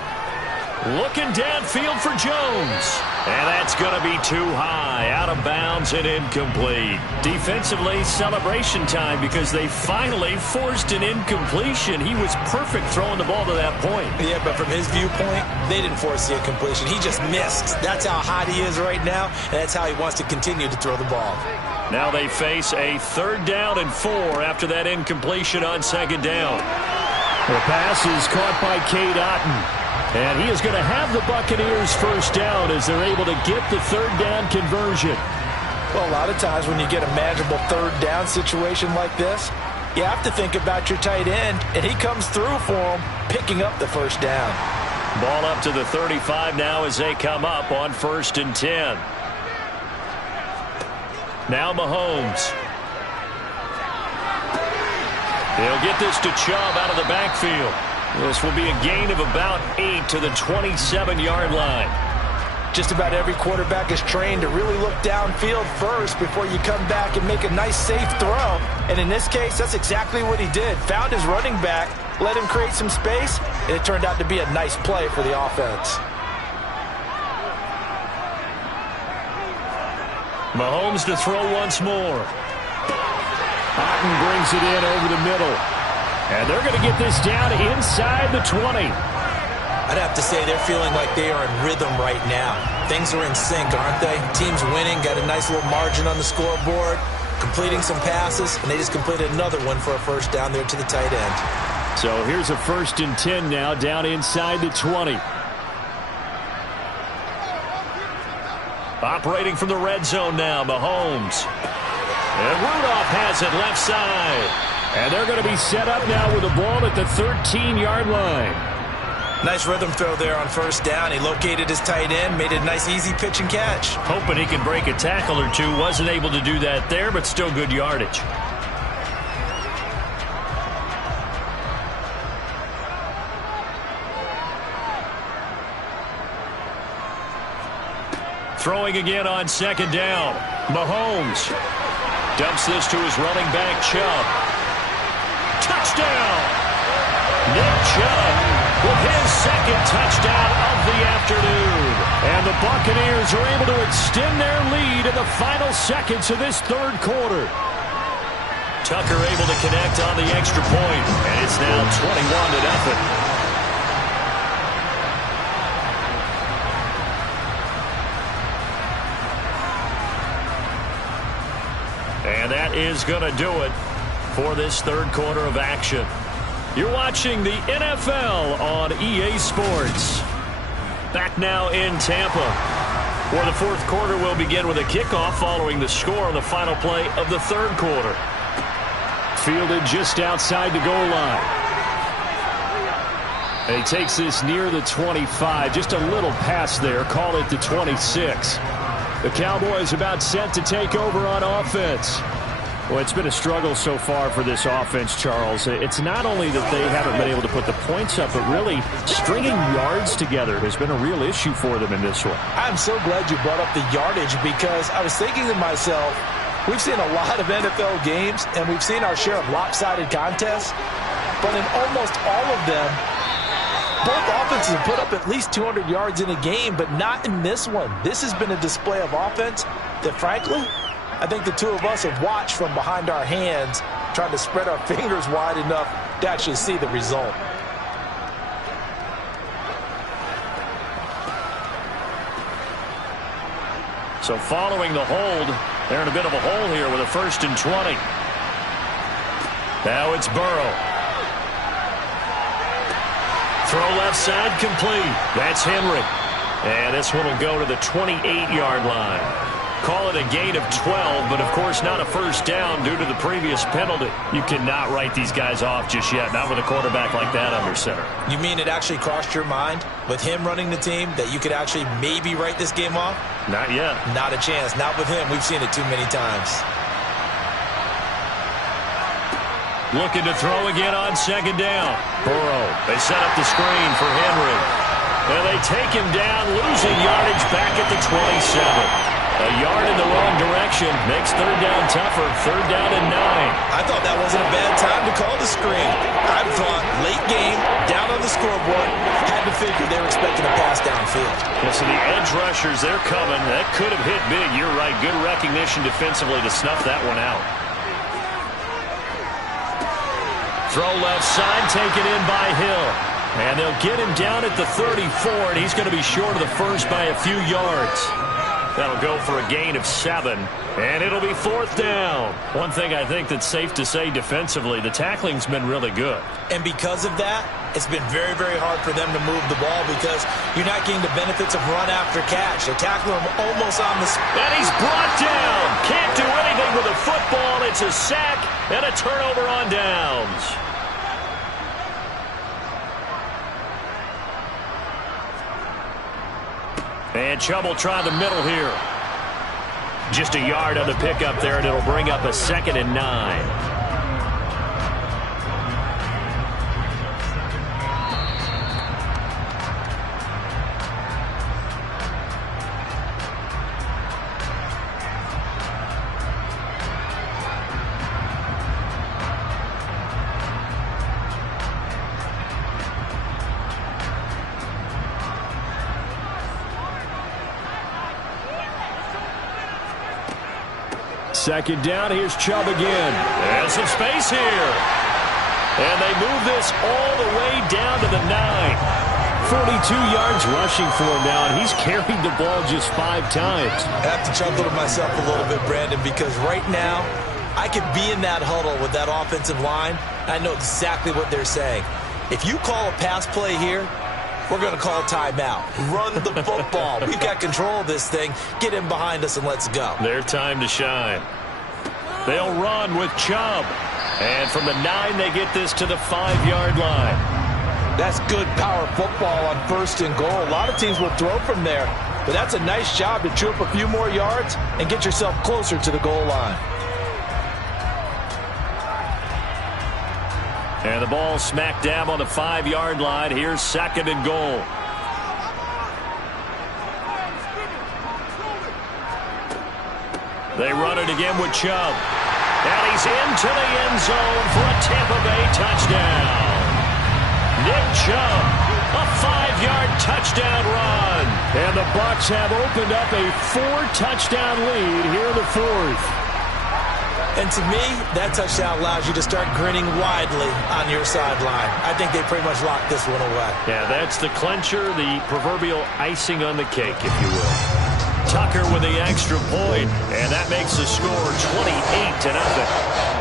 looking downfield for Jones. And that's going to be too high, out of bounds and incomplete. Defensively, celebration time because they finally forced an incompletion. He was perfect throwing the ball to that point. Yeah, but from his viewpoint, they didn't force the incompletion. He just missed. That's how hot he is right now, and that's how he wants to continue to throw the ball. Now they face a 3rd down and 4 after that incompletion on 2nd down. The pass is caught by Cade Otton. And he is going to have the Buccaneers first down as they're able to get the 3rd down conversion. Well, a lot of times when you get a manageable 3rd down situation like this, you have to think about your tight end, and he comes through for him, picking up the first down. Ball up to the 35 now as they come up on 1st and 10. Now Mahomes. He'll get this to Chubb out of the backfield. This will be a gain of about 8 to the 27-yard line. Just about every quarterback is trained to really look downfield first before you come back and make a nice, safe throw. And in this case, that's exactly what he did. Found his running back, let him create some space, and it turned out to be a nice play for the offense. Mahomes to throw once more. Otton brings it in over the middle. And they're going to get this down inside the 20. I'd have to say they're feeling like they are in rhythm right now. Things are in sync, aren't they? Team's winning, got a nice little margin on the scoreboard, completing some passes, and they just completed another one for a first down there to the tight end. So here's a 1st and 10 now down inside the 20. Operating from the red zone now, Mahomes. And Rudolph has it left side. And they're going to be set up now with the ball at the 13-yard line. Nice rhythm throw there on first down. He located his tight end, made it a nice easy pitch and catch. Hoping he can break a tackle or two. Wasn't able to do that there, but still good yardage. Throwing again on second down. Mahomes dumps this to his running back, Chubb. Touchdown! Nick Chubb with his second touchdown of the afternoon. And the Buccaneers are able to extend their lead in the final seconds of this third quarter. Tucker able to connect on the extra point, and it's now 21-0. And that is going to do it for this third quarter of action. You're watching the NFL on EA Sports. Back now in Tampa, where the fourth quarter will begin with a kickoff following the score on the final play of the third quarter. Fielded just outside the goal line. And he takes this near the 25. Just a little pass there. Call it the 26. The Cowboys about set to take over on offense. Well, it's been a struggle so far for this offense, Charles. It's not only that they haven't been able to put the points up, but really stringing yards together has been a real issue for them in this one. I'm so glad you brought up the yardage because I was thinking to myself, we've seen a lot of NFL games and we've seen our share of lopsided contests, but in almost all of them, both offenses have put up at least 200 yards in a game, but not in this one. This has been a display of offense that, frankly, I think the two of us have watched from behind our hands, trying to spread our fingers wide enough to actually see the result. So following the hold, they're in a bit of a hole here with a 1st and 20. Now it's Burrow. Throw left side complete. That's Henry. And this one will go to the 28-yard line. Call it a gain of 12, but of course not a first down due to the previous penalty. You cannot write these guys off just yet, not with a quarterback like that under center. You mean it actually crossed your mind with him running the team that you could actually maybe write this game off? Not yet. Not a chance. Not with him. We've seen it too many times. Looking to throw again on second down. Burrow. They set up the screen for Henry. And they take him down, losing yardage back at the 27. A yard in the wrong direction makes third down tougher. 3rd down and 9. I thought that wasn't a bad time to call the screen. I thought late game, down on the scoreboard, had to figure they were expecting a pass downfield. Yeah, so the edge rushers, they're coming. That could have hit big. You're right. Good recognition defensively to snuff that one out. Throw left side, taken in by Hill. And they'll get him down at the 34, and he's going to be short of the first by a few yards. That'll go for a gain of 7, and it'll be 4th down. One thing I think that's safe to say defensively, the tackling's been really good. And because of that, it's been very, very hard for them to move the ball because you're not getting the benefits of run after catch. They're tackling him almost on the spot. And he's brought down. Can't do anything with a football. It's a sack and a turnover on downs. And Chubb will try the middle here. Just a yard on the pickup there, and it'll bring up a 2nd and 9. Second down, here's Chubb again. And some space here. And they move this all the way down to the 9. 42 yards rushing for him now, and he's carried the ball just 5 times. I have to chuckle to myself a little bit, Brandon, because right now I could be in that huddle with that offensive line. I know exactly what they're saying. If you call a pass play here, we're going to call timeout. Run the football. We've got control of this thing. Get in behind us and let's go. Their time to shine. They'll run with Chubb. And from the 9, they get this to the 5-yard line. That's good power football on 1st and goal. A lot of teams will throw from there, but that's a nice job to chew up a few more yards and get yourself closer to the goal line. And the ball smack dab on the 5-yard line. Here's 2nd and goal. They run it again with Chubb. And he's into the end zone for a Tampa Bay touchdown. Nick Chubb, a 5-yard touchdown run. And the Bucs have opened up a 4-touchdown lead here in the 4th. And to me, that touchdown allows you to start grinning widely on your sideline. I think they pretty much locked this one away. Yeah, that's the clincher, the proverbial icing on the cake, if you will. Tucker with the extra point, and that makes the score 28-0.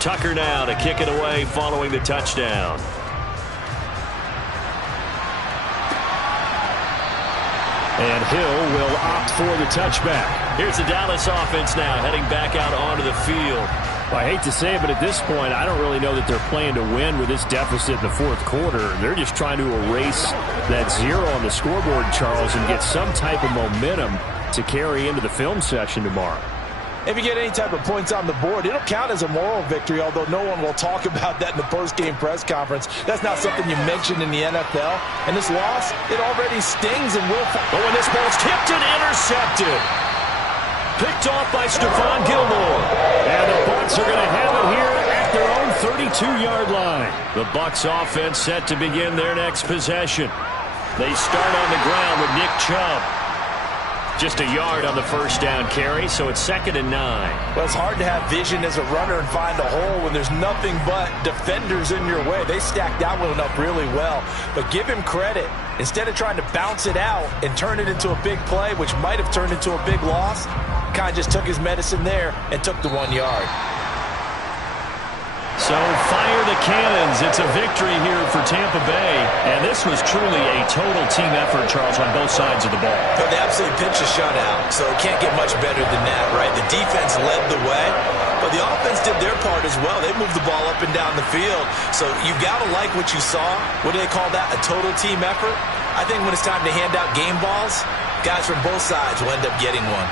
Tucker now to kick it away following the touchdown. And Hill will opt for the touchback. Here's the Dallas offense now heading back out onto the field. Well, I hate to say it, but at this point, I don't really know that they're playing to win with this deficit in the 4th quarter. They're just trying to erase that 0 on the scoreboard, Charles, and get some type of momentum to carry into the film session tomorrow. If you get any type of points on the board, it'll count as a moral victory, although no one will talk about that in the post-game press conference. That's not something you mentioned in the NFL. And this loss, it already stings and will. But when this ball's tipped and intercepted. Picked off by Stephon Gilmore. And the Bucs are going to have it here at their own 32-yard line. The Bucs offense set to begin their next possession. They start on the ground with Nick Chubb. Just a yard on the 1st down carry, so it's 2nd and 9. Well, it's hard to have vision as a runner and find a hole when there's nothing but defenders in your way. They stacked that one up really well. But give him credit. Instead of trying to bounce it out and turn it into a big play, which might have turned into a big loss, kind of just took his medicine there and took the 1 yard. So fire the cannons. It's a victory here for Tampa Bay. And this was truly a total team effort, Charles, on both sides of the ball. But they absolutely pinched a shutout, so it can't get much better than that, right? The defense led the way, but the offense did their part as well. They moved the ball up and down the field. So you've got to like what you saw. What do they call that? A total team effort? I think when it's time to hand out game balls, guys from both sides will end up getting one.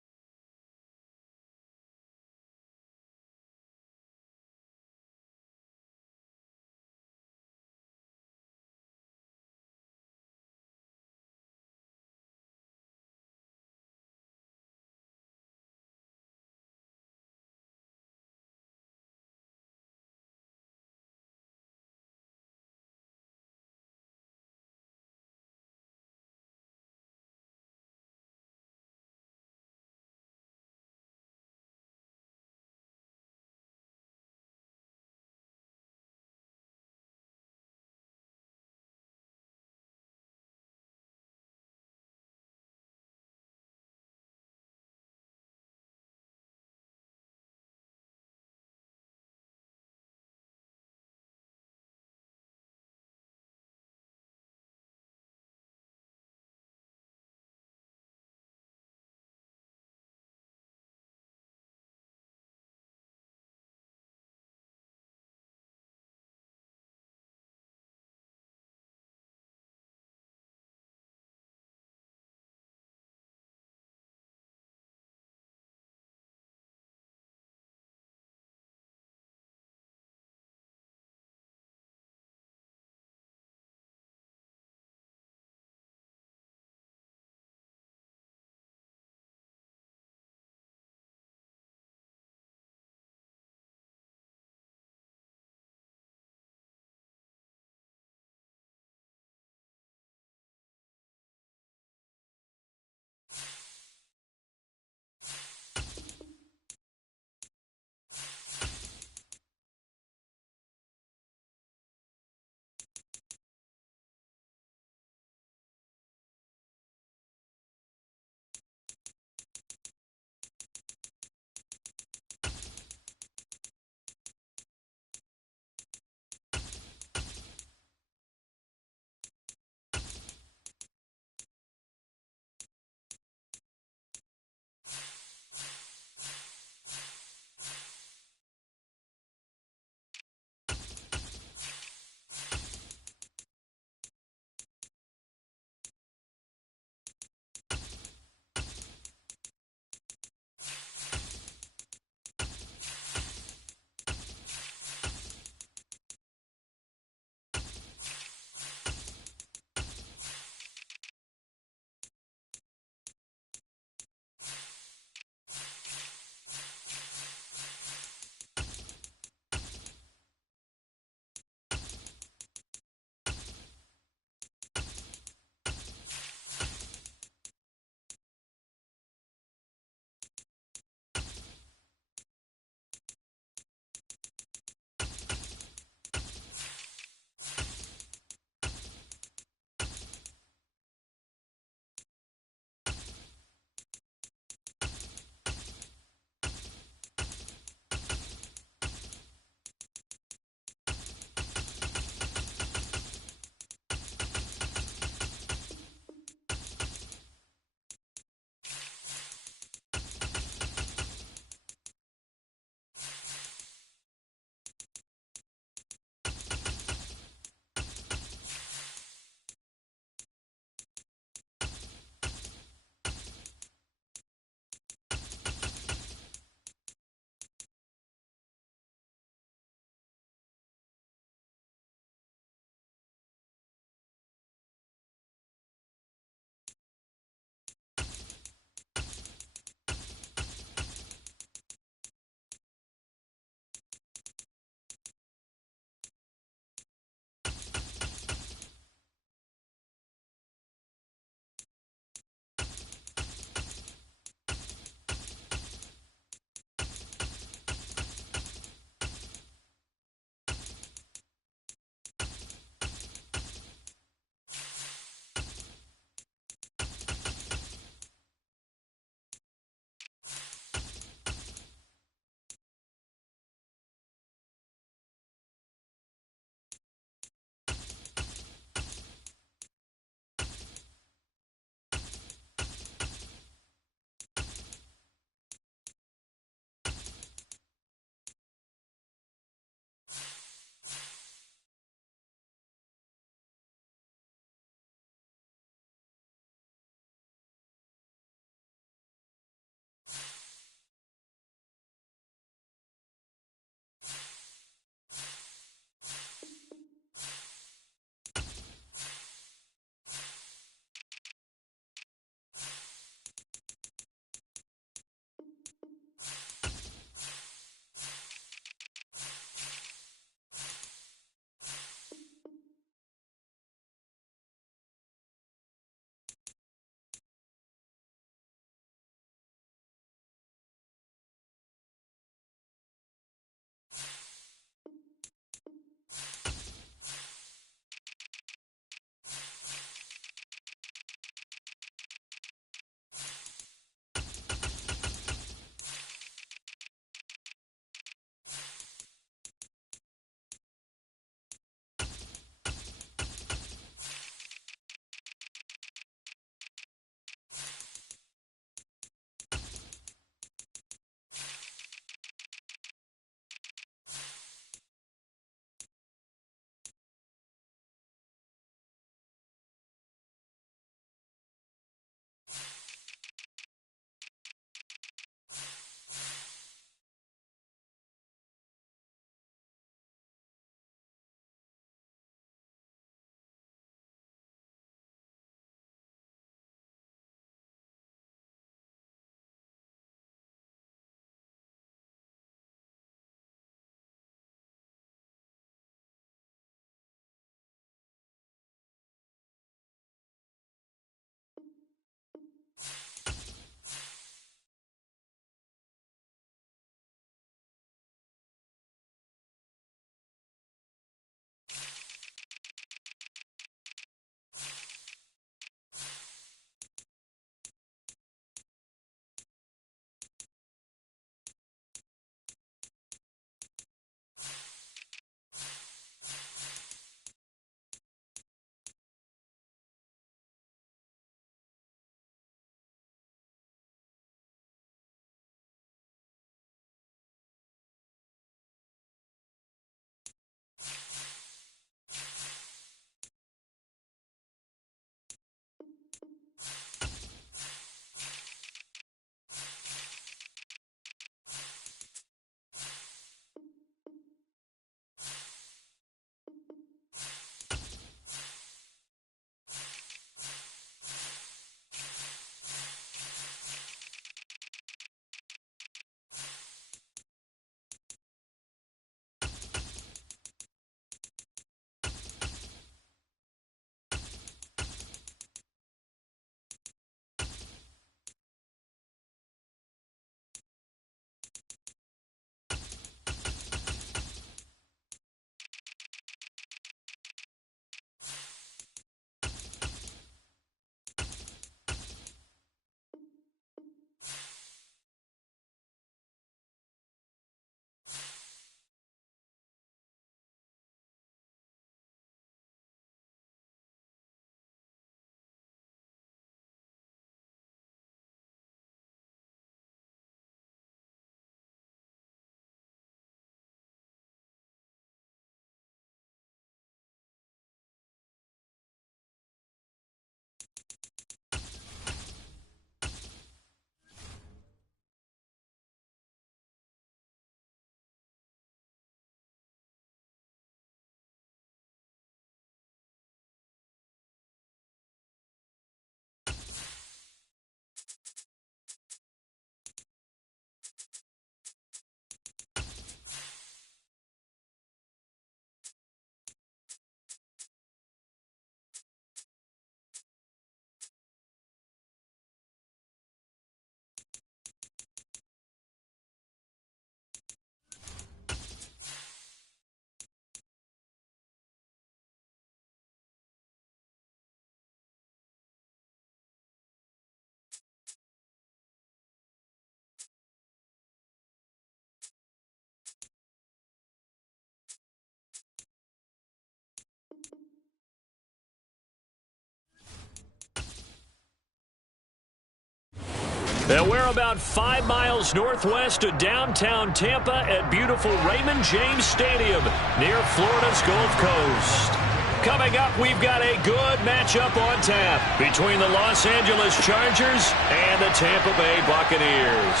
And we're about 5 miles northwest of downtown Tampa at beautiful Raymond James Stadium near Florida's Gulf Coast. Coming up, we've got a good matchup on tap between the Los Angeles Chargers and the Tampa Bay Buccaneers.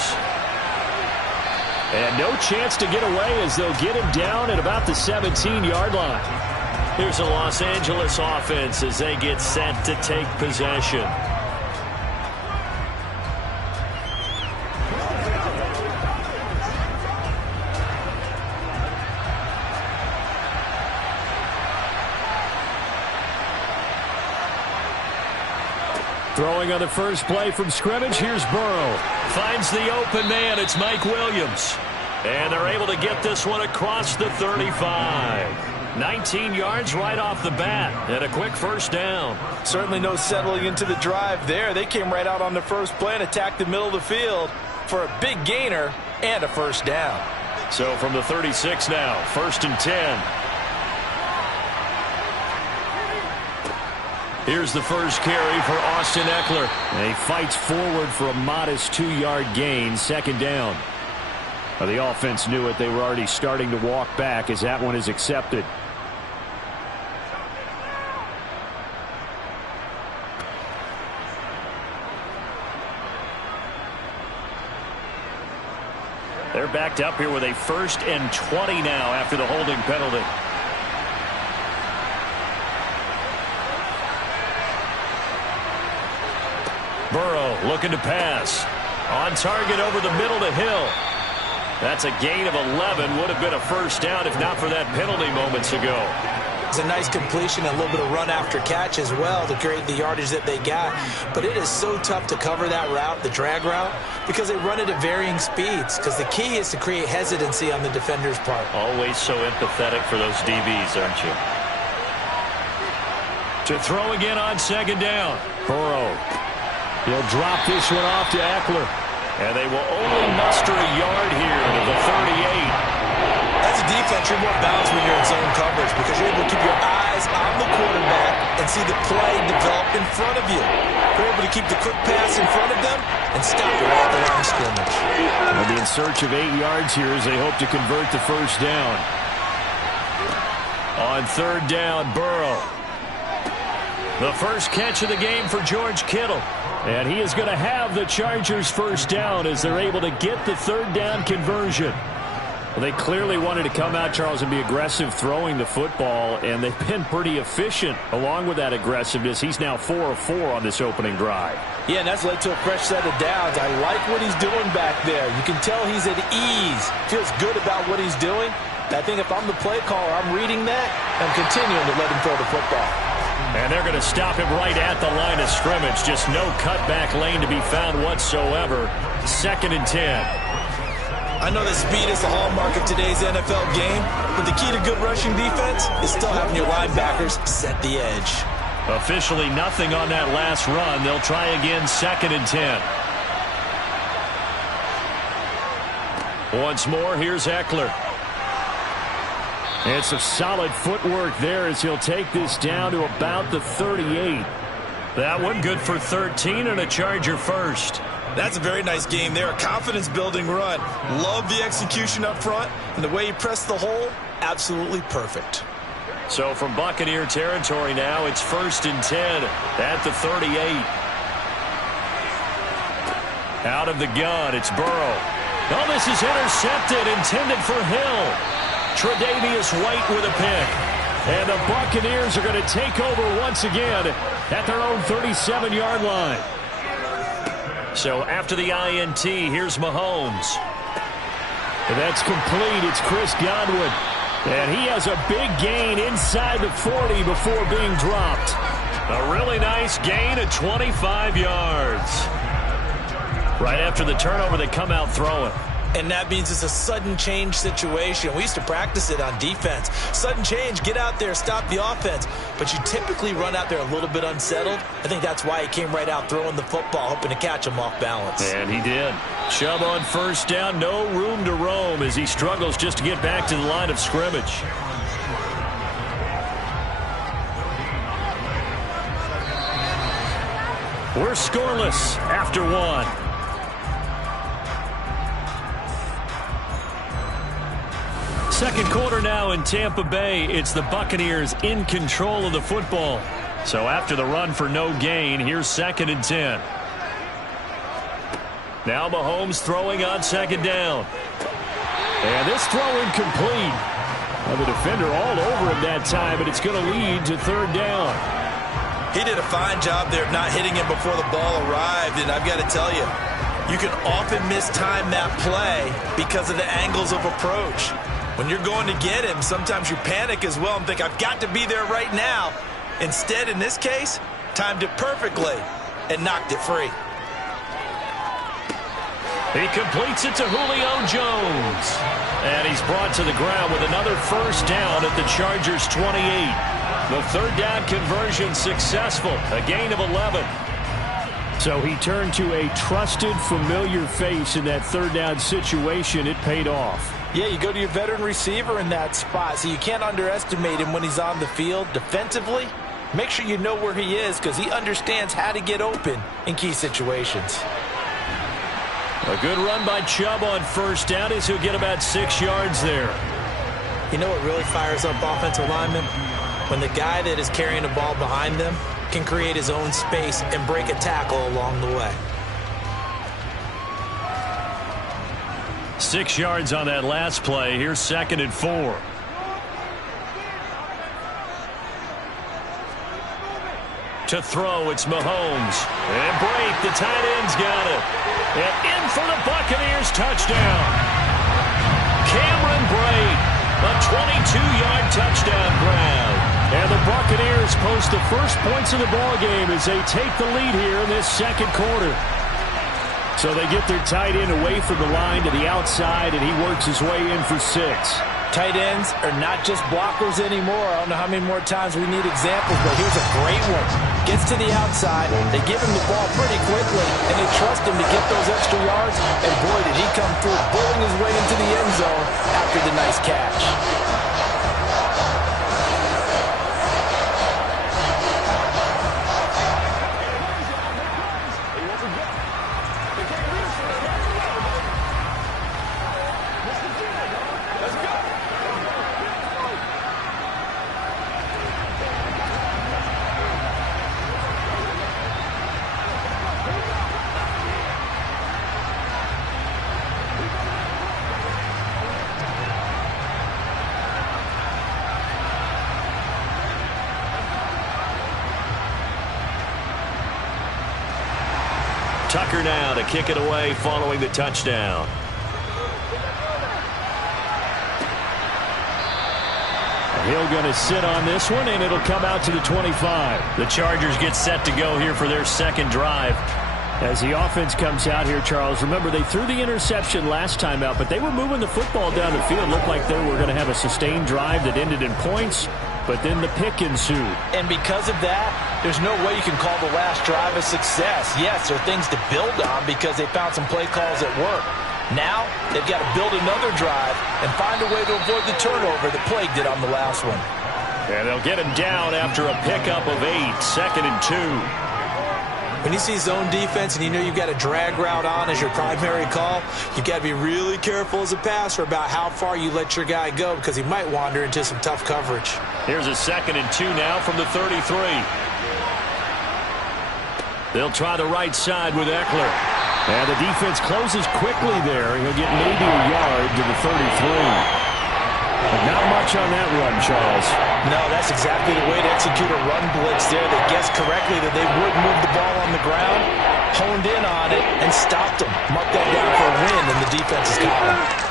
And no chance to get away as they'll get him down at about the 17-yard line. Here's a Los Angeles offense as they get set to take possession. Throwing on the first play from scrimmage, here's Burrow. Finds the open man, it's Mike Williams. And they're able to get this one across the 35. 19 yards right off the bat, and a quick first down. Certainly no settling into the drive there. They came right out on the first play and attacked the middle of the field for a big gainer and a first down. So from the 36 now, 1st and 10. Here's the first carry for Austin Eckler. And he fights forward for a modest 2-yard gain, 2nd down. Well, the offense knew it. They were already starting to walk back as that one is accepted. They're backed up here with a 1st and 20 now after the holding penalty. Burrow looking to pass. On target over the middle to Hill. That's a gain of 11. Would have been a first down if not for that penalty moments ago. It's a nice completion, a little bit of run after catch as well to create the yardage that they got. But it is so tough to cover that route, the drag route, because they run it at varying speeds. Because the key is to create hesitancy on the defender's part. Always so empathetic for those DBs, aren't you? To throw again on 2nd down. Burrow. He'll drop this one off to Eckler. And they will only muster a yard here to the 38. As a defense, you're more balanced when you're in zone coverage because you're able to keep your eyes on the quarterback and see the play develop in front of you. You're able to keep the quick pass in front of them and stop it at the line of scrimmage. They'll be in search of 8 yards here as they hope to convert the first down. On 3rd down, Burrow. The first catch of the game for George Kittle. And he is going to have the Chargers first down as they're able to get the 3rd down conversion. Well, they clearly wanted to come out, Charles, and be aggressive throwing the football, and they've been pretty efficient along with that aggressiveness. He's now 4 of 4 on this opening drive. Yeah, and that's led to a fresh set of downs. I like what he's doing back there. You can tell he's at ease. Feels good about what he's doing. I think if I'm the play caller, I'm reading that. I'm continuing to let him throw the football. And they're going to stop him right at the line of scrimmage. Just no cutback lane to be found whatsoever. 2nd and 10. I know that speed is the hallmark of today's NFL game, but the key to good rushing defense is still having your linebackers set the edge. Officially nothing on that last run. They'll try again, 2nd and 10. Once more, here's Eckler. And some solid footwork there as he'll take this down to about the 38. That one good for 13 and a Charger first. That's a very nice game there. A confidence-building run. Love the execution up front. And the way he pressed the hole, absolutely perfect. So from Buccaneer territory now, it's 1st and 10 at the 38. Out of the gun, it's Burrow. Oh, this is intercepted, intended for Hill. Tre'Davious White with a pick. And the Buccaneers are going to take over once again at their own 37-yard line. So after the INT, here's Mahomes. And that's complete. It's Chris Godwin. And he has a big gain inside the 40 before being dropped. A really nice gain of 25 yards. Right after the turnover, they come out throwing. And that means it's a sudden change situation. We used to practice it on defense. Sudden change, get out there, stop the offense. But you typically run out there a little bit unsettled. I think that's why he came right out throwing the football, hoping to catch him off balance. And he did. Chubb on 1st down, no room to roam as he struggles just to get back to the line of scrimmage. We're scoreless after 1. Second quarter now in Tampa Bay. It's the Buccaneers in control of the football. So after the run for no gain, here's 2nd and 10. Now Mahomes throwing on 2nd down. And this throw incomplete. Well, the defender all over him that time, but it's going to lead to 3rd down. He did a fine job there of not hitting him before the ball arrived, and I've got to tell you, you can often mistime that play because of the angles of approach. When you're going to get him, sometimes you panic as well and think, I've got to be there right now. Instead, in this case, timed it perfectly and knocked it free. He completes it to Julio Jones. And he's brought to the ground with another 1st down at the Chargers' 28. The 3rd down conversion successful, a gain of 11. So he turned to a trusted, familiar face in that 3rd down situation. It paid off. Yeah, you go to your veteran receiver in that spot, so you can't underestimate him when he's on the field. Defensively, make sure you know where he is because he understands how to get open in key situations. A good run by Chubb on 1st down as he'll get about 6 yards there. You know what really fires up offensive linemen? When the guy that is carrying the ball behind them can create his own space and break a tackle along the way. 6 yards on that last play. Here's 2nd and 4. To throw, it's Mahomes. And break, the tight end's got it. And in for the Buccaneers, touchdown. Cameron Brate, a 22-yard touchdown grab. And the Buccaneers post the first points of the ballgame as they take the lead here in this 2nd quarter. So they get their tight end away from the line to the outside, and he works his way in for 6. Tight ends are not just blockers anymore. I don't know how many more times we need examples, but here's a great one. Gets to the outside, they give him the ball pretty quickly, and they trust him to get those extra yards, and boy, did he come through, bowling his way into the end zone after the nice catch. Tucker now to kick it away following the touchdown. Hill going to sit on this one, and it'll come out to the 25. The Chargers get set to go here for their 2nd drive. As the offense comes out here, Charles, remember they threw the interception last time out, but they were moving the football down the field. Looked like they were going to have a sustained drive that ended in points, but then the pick ensued. And because of that, there's no way you can call the last drive a success. Yes, there are things to build on because they found some play calls that work. Now, they've got to build another drive and find a way to avoid the turnover that plagued it on the last one. And they'll get him down after a pickup of 8, 2nd and 2. When you see zone defense and you know you've got a drag route on as your primary call, you've got to be really careful as a passer about how far you let your guy go because he might wander into some tough coverage. Here's a 2nd and 2 now from the 33. They'll try the right side with Eckler. And the defense closes quickly there. He'll get maybe a yard to the 33. But not much on that run, Charles. No, that's exactly the way to execute a run blitz there. They guessed correctly that they would move the ball on the ground, honed in on it, and stopped them. Mark that down for a win in the defense's column.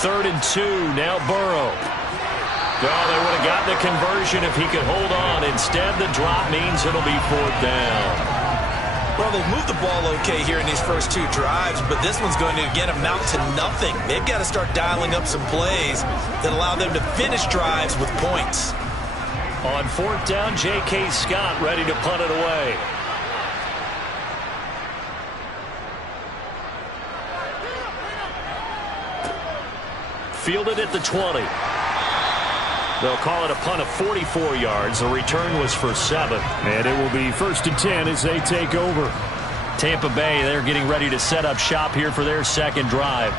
Third and 2, now Burrow. Oh, they would have gotten the conversion if he could hold on. Instead, the drop means it'll be 4th down. Well, they've moved the ball okay here in these first two drives, but this one's going to, again, amount to nothing. They've got to start dialing up some plays that allow them to finish drives with points. On fourth down, J.K. Scott ready to punt it away. Fielded at the 20. They'll call it a punt of 44 yards. The return was for 7. And it will be 1st and 10 as they take over. Tampa Bay, they're getting ready to set up shop here for their second drive.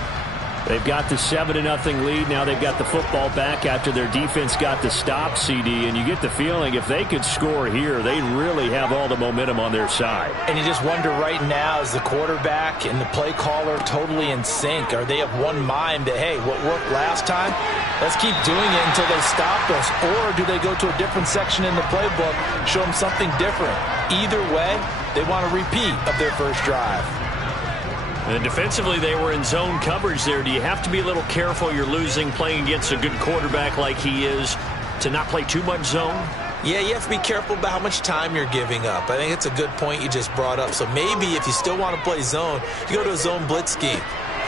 They've got the 7-0 lead. Now they've got the football back after their defense got the stop, CD. And you get the feeling if they could score here, they really have all the momentum on their side. And you just wonder right now, is the quarterback and the play caller totally in sync? Are they of one mind that, hey, what worked last time, let's keep doing it until they stop us? Or do they go to a different section in the playbook, show them something different? Either way, they want a repeat of their first drive. And defensively, they were in zone coverage there. Do you have to be a little careful you're losing playing against a good quarterback like he is to not play too much zone? Yeah, you have to be careful about how much time you're giving up. I think it's a good point you just brought up. So maybe if you still want to play zone, you go to a zone blitz scheme.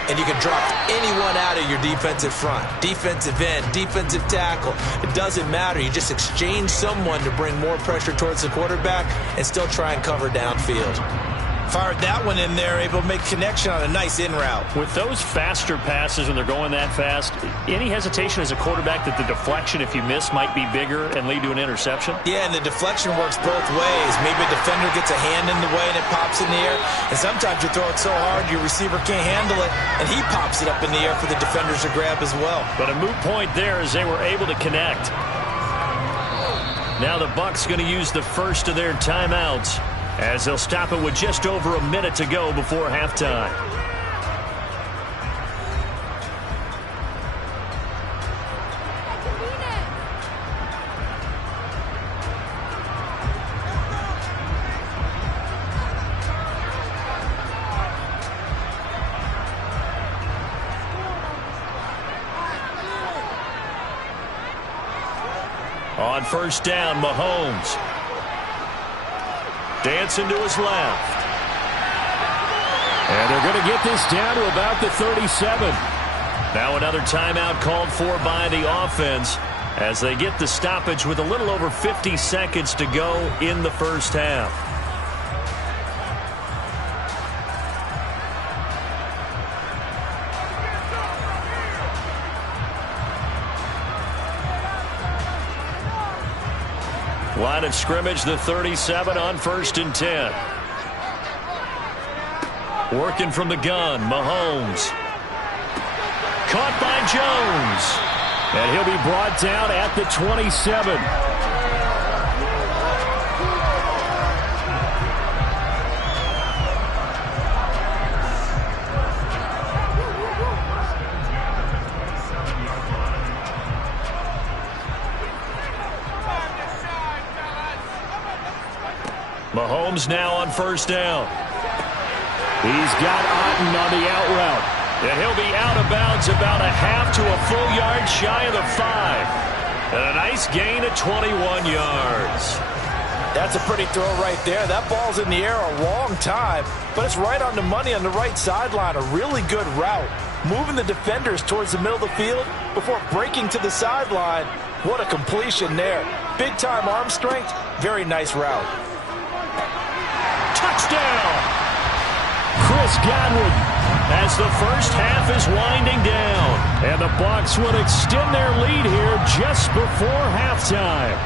And you can drop anyone out of your defensive front. Defensive end, defensive tackle. It doesn't matter. You just exchange someone to bring more pressure towards the quarterback and still try and cover downfield. Fired that one in there, able to make connection on a nice in route. With those faster passes when they're going that fast, any hesitation as a quarterback that the deflection, if you miss, might be bigger and lead to an interception? Yeah, and the deflection works both ways. Maybe a defender gets a hand in the way and it pops in the air. And sometimes you throw it so hard your receiver can't handle it, and he pops it up in the air for the defenders to grab as well. But a moot point there as they were able to connect. Now the Bucs going to use the first of their timeouts, as they'll stop it with just over a minute to go before halftime. On first down, Mahomes. Dancing to his left. And they're going to get this down to about the 37. Now another timeout called for by the offense as they get the stoppage with a little over 50 seconds to go in the first half. Line of scrimmage, the 37 on 1st and 10. Working from the gun, Mahomes. Caught by Jones. And he'll be brought down at the 27. Mahomes now on first down. He's got Otten on the out route. And he'll be out of bounds about a half to a full yard shy of the 5. And a nice gain of 21 yards. That's a pretty throw right there. That ball's in the air a long time, but it's right on the money on the right sideline. A really good route. Moving the defenders towards the middle of the field before breaking to the sideline. What a completion there. Big-time arm strength. Very nice route. Touchdown! Chris Godwin as the first half is winding down. And the Bucs would extend their lead here just before halftime.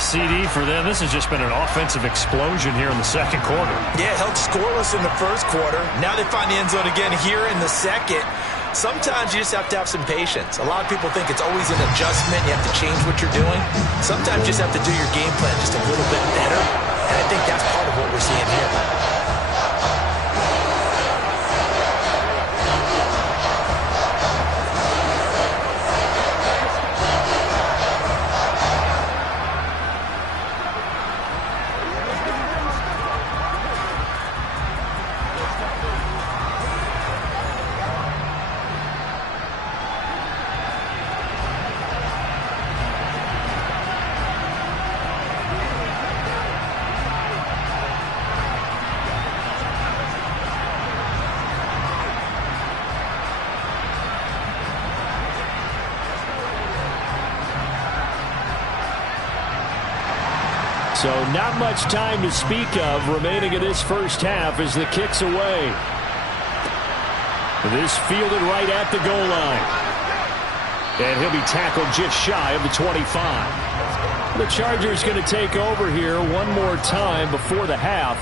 CD for them, this has just been an offensive explosion here in the second quarter. Yeah, held scoreless in the first quarter. Now they find the end zone again here in the second. Sometimes you just have to have some patience. A lot of people think it's always an adjustment. You have to change what you're doing. Sometimes you just have to do your game plan just a little bit better. And I think that's part of what we're seeing here. So not much time to speak of remaining in this first half as the kick's away. This fielded right at the goal line. And he'll be tackled just shy of the 25. The Chargers going to take over here one more time before the half.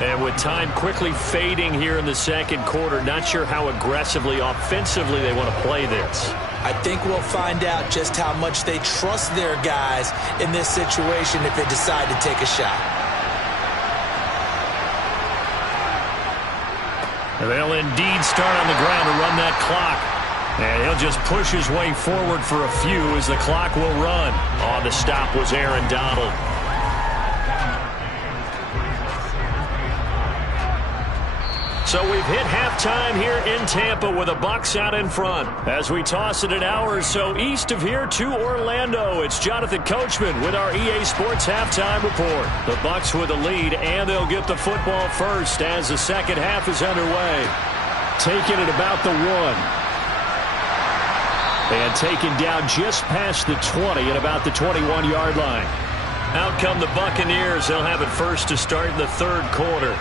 And with time quickly fading here in the second quarter, not sure how aggressively, offensively they want to play this. I think we'll find out just how much they trust their guys in this situation if they decide to take a shot. They'll indeed start on the ground to run that clock. And he'll just push his way forward for a few as the clock will run. On the stop was Aaron Donald. So we've hit halftime here in Tampa with the Bucs out in front. As we toss it an hour or so east of here to Orlando, it's Jonathan Coachman with our EA Sports halftime report. The Bucs with the lead, and they'll get the football first as the second half is underway. Taking it about the 1. And taken down just past the 20 at about the 21-yard line. Out come the Buccaneers. They'll have it first to start in the third quarter.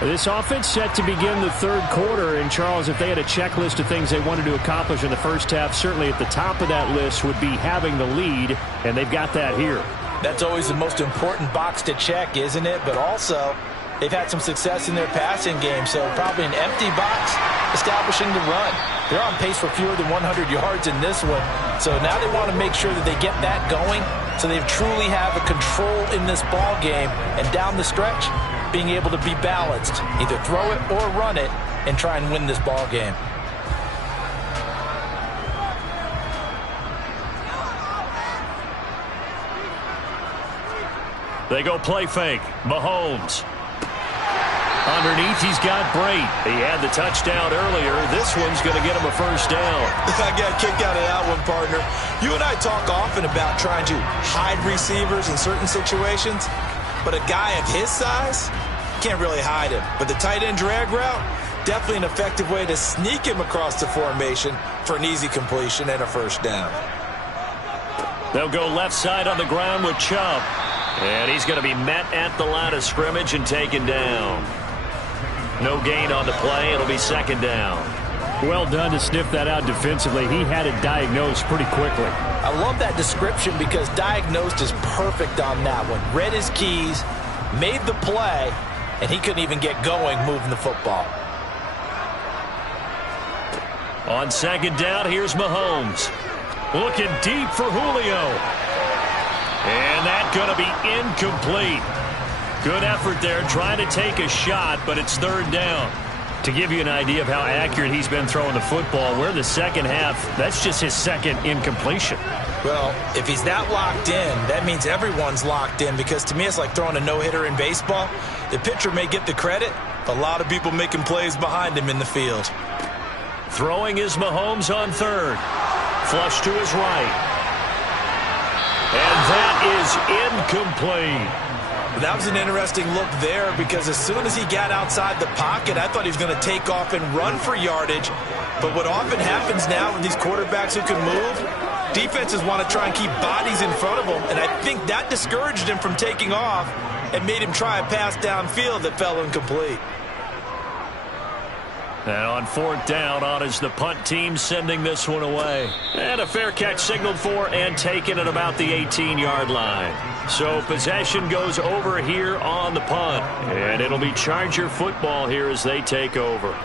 This offense set to begin the third quarter. And, Charles, if they had a checklist of things they wanted to accomplish in the first half, certainly at the top of that list would be having the lead, and they've got that here. That's always the most important box to check, isn't it? But also, they've had some success in their passing game, so probably an empty box establishing the run. They're on pace for fewer than 100 yards in this one, so now they want to make sure that they get that going so they truly have a control in this ball game, and down the stretch, being able to be balanced, either throw it or run it, and try and win this ball game. They go play fake. Mahomes. Underneath, he's got Brate. He had the touchdown earlier. This one's going to get him a first down. I got a kick out of that one, partner. You and I talk often about trying to hide receivers in certain situations, but a guy of his size can't really hide him. But the tight end drag route, definitely an effective way to sneak him across the formation for an easy completion and a first down. They'll go left side on the ground with Chubb. And he's going to be met at the line of scrimmage and taken down. No gain on the play. It'll be second down. Well done to sniff that out defensively. He had it diagnosed pretty quickly. I love that description because diagnosed is perfect on that one. Read his keys, made the play, and he couldn't even get going moving the football. On second down, here's Mahomes. Looking deep for Julio. And that's going to be incomplete. Good effort there trying to take a shot, but it's third down. To give you an idea of how accurate he's been throwing the football, we're in the second half. That's just his second incompletion. Well, if he's that locked in, that means everyone's locked in, because to me it's like throwing a no-hitter in baseball. The pitcher may get the credit, a lot of people making plays behind him in the field. Throwing is Mahomes on third. Flush to his right. And that is incomplete. That was an interesting look there, because as soon as he got outside the pocket, I thought he was going to take off and run for yardage. But what often happens now with these quarterbacks who can move, defenses want to try and keep bodies in front of them, and I think that discouraged him from taking off and made him try a pass downfield that fell incomplete. And on fourth down, on is the punt team sending this one away. And a fair catch signaled for and taken at about the 18-yard line. So possession goes over here on the punt. And it'll be Charger football here as they take over.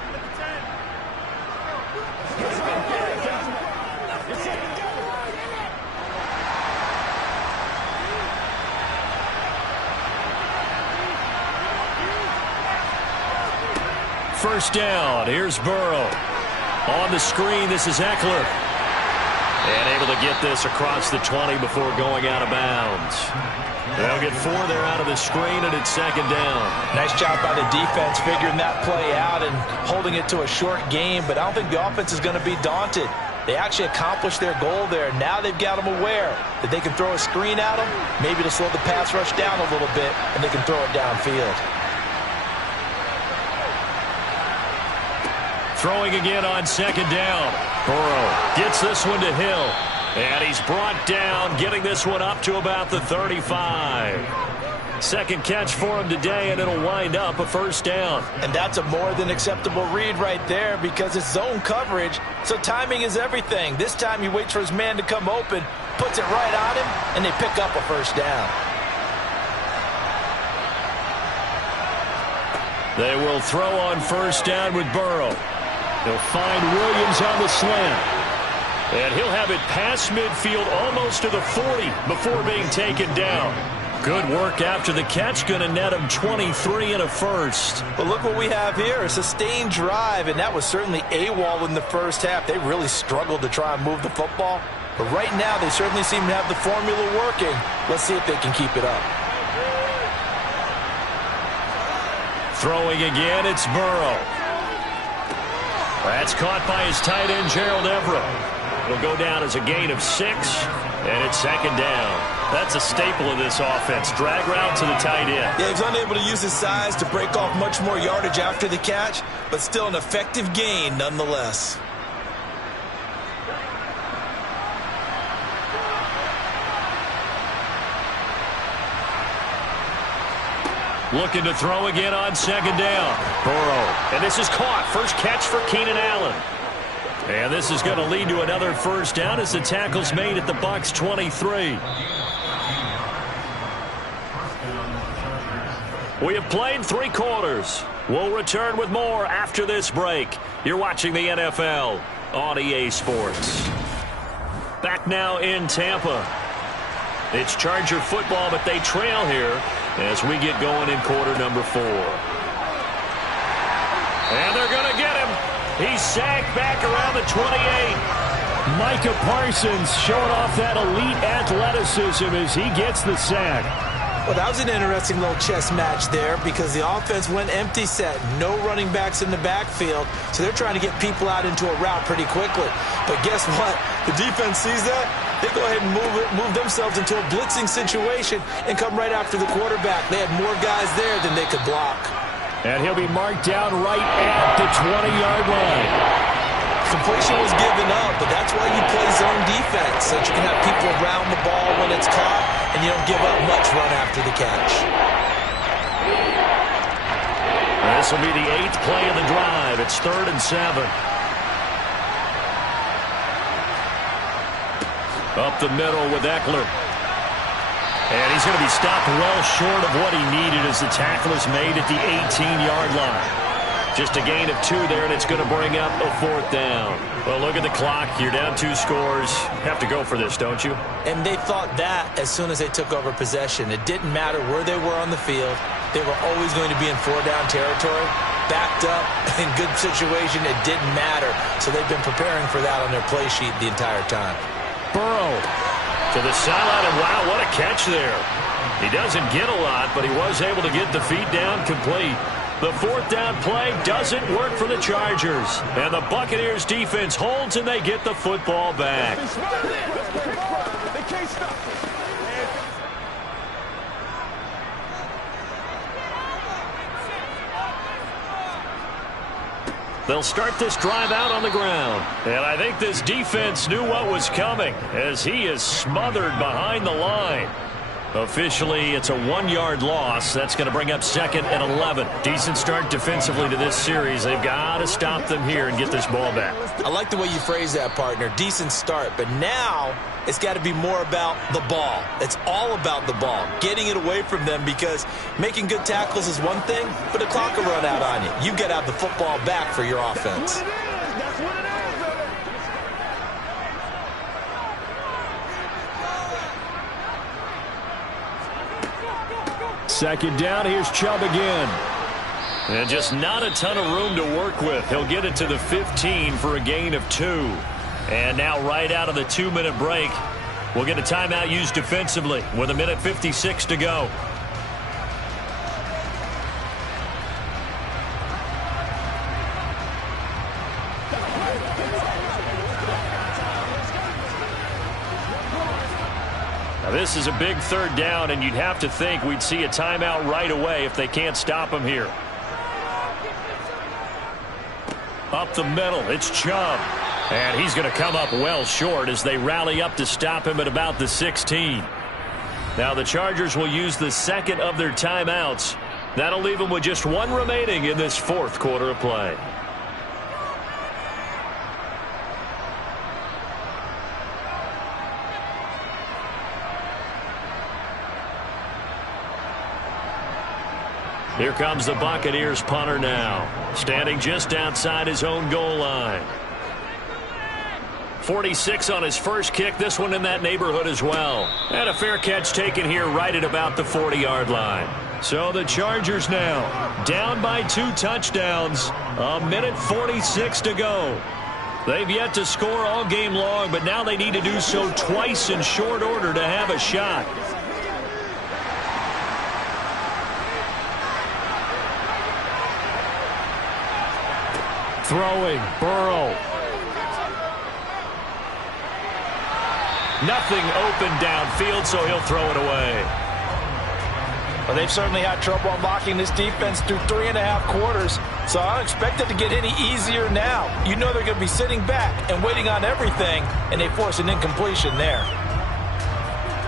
First down, here's Burrow. On the screen, this is Eckler. And able to get this across the 20 before going out of bounds. They'll get 4 there out of the screen, and it's second down. Nice job by the defense figuring that play out and holding it to a short game, but I don't think the offense is going to be daunted. They actually accomplished their goal there. Now they've got them aware that they can throw a screen at them, maybe to slow the pass rush down a little bit, and they can throw it downfield. Throwing again on second down. Burrow gets this one to Hill. And he's brought down, getting this one up to about the 35. Second catch for him today, and it'll wind up a first down. And that's a more than acceptable read right there because it's zone coverage, so timing is everything. This time he waits for his man to come open, puts it right on him, and they pick up a first down. They will throw on first down with Burrow. He'll find Williams on the slant. And he'll have it past midfield almost to the 40 before being taken down. Good work after the catch. Going to net him 23 and a first. But look what we have here. A sustained drive, and that was certainly AWOL in the first half. They really struggled to try and move the football. But right now, they certainly seem to have the formula working. Let's see if they can keep it up. Throwing again, it's Burrow. That's caught by his tight end, Gerald Everett. It'll go down as a gain of 6, and it's second down. That's a staple of this offense. Drag route to the tight end. Yeah, he's unable to use his size to break off much more yardage after the catch, but still an effective gain nonetheless. Looking to throw again on second down. Burrow. And this is caught. First catch for Keenan Allen. And this is going to lead to another first down as the tackle's made at the Bucs 23. We have played 3 quarters. We'll return with more after this break. You're watching the NFL on EA Sports. Back now in Tampa. It's Charger football, but they trail here as we get going in quarter number 4. And they're going to get him. He's sacked back around the 28. Micah Parsons showing off that elite athleticism as he gets the sack. Well, that was an interesting little chess match there because the offense went empty set. No running backs in the backfield, so they're trying to get people out into a route pretty quickly. But guess what? The defense sees that. They go ahead and move themselves into a blitzing situation and come right after the quarterback. They had more guys there than they could block. And he'll be marked down right at the 20-yard line. Completion was given up, but that's why you play zone defense, so that you can have people around the ball when it's caught, and you don't give up much run after the catch. This will be the 8th play of the drive. It's 3rd and 7. Up the middle with Eckler. And he's going to be stopped well short of what he needed as the tackle is made at the 18-yard line. Just a gain of 2 there, and it's going to bring up a 4th down. Well, look at the clock. You're down 2 scores. Have to go for this, don't you? And they thought that as soon as they took over possession. It didn't matter where they were on the field. They were always going to be in 4-down territory. Backed up, in good situation, it didn't matter. So they've been preparing for that on their play sheet the entire time. Burrow to the sideline, and wow, what a catch there. He doesn't get a lot, but he was able to get the feet down complete. The 4th down play doesn't work for the Chargers. And the Buccaneers defense holds, and they get the football back. They can't stop. They'll start this drive out on the ground. And I think this defense knew what was coming as he is smothered behind the line. Officially, it's a 1-yard loss. That's going to bring up 2nd and 11. Decent start defensively to this series. They've got to stop them here and get this ball back. I like the way you phrase that, partner. Decent start. But now it's got to be more about the ball. It's all about the ball. Getting it away from them because making good tackles is one thing, but the clock will run out on you. You got to have the football back for your offense. That's what it is. Second down, here's Chubb again. And just not a ton of room to work with. He'll get it to the 15 for a gain of 2. And now right out of the 2-minute break, we'll get a timeout used defensively with 1:56 to go. This is a big 3rd down, and you'd have to think we'd see a timeout right away if they can't stop him here. Up the middle, it's Chubb. And he's going to come up well short as they rally up to stop him at about the 16. Now the Chargers will use the second of their timeouts. That'll leave them with just one remaining in this fourth quarter of play. Here comes the Buccaneers punter now, standing just outside his own goal line. 46 on his first kick, this one in that neighborhood as well. And a fair catch taken here right at about the 40-yard line. So the Chargers now down by 2 touchdowns. A minute 46 to go. They've yet to score all game long, but now they need to do so twice in short order to have a shot. Throwing, Burrow. Nothing open downfield, so he'll throw it away. Well, they've certainly had trouble unlocking this defense through 3.5 quarters, so I don't expect it to get any easier now. You know they're going to be sitting back and waiting on everything, and they force an incompletion there.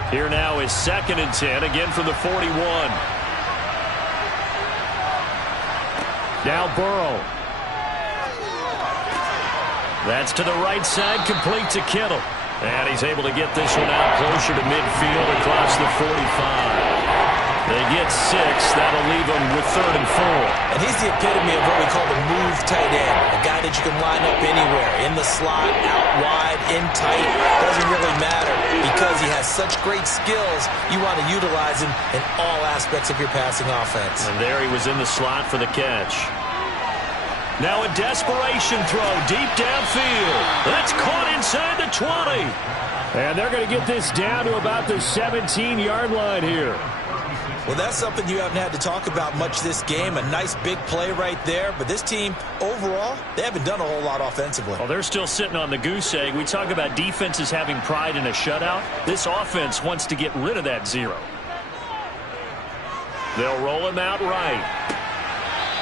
Here now is 2nd and 10, again from the 41. Now Burrow. That's to the right side, complete to Kittle. And he's able to get this one out closer to midfield across the 45. They get 6. That'll leave them with 3rd and 4. And he's the epitome of what we call the move tight end. A guy that you can line up anywhere. In the slot, out wide, in tight. Doesn't really matter because he has such great skills. You want to utilize him in all aspects of your passing offense. And there he was in the slot for the catch. Now a desperation throw deep downfield. That's caught inside the 20. And they're going to get this down to about the 17-yard line here. Well, that's something you haven't had to talk about much this game. A nice big play right there. But this team, overall, they haven't done a whole lot offensively. Well, they're still sitting on the goose egg. We talk about defenses having pride in a shutout. This offense wants to get rid of that 0. They'll roll him out right.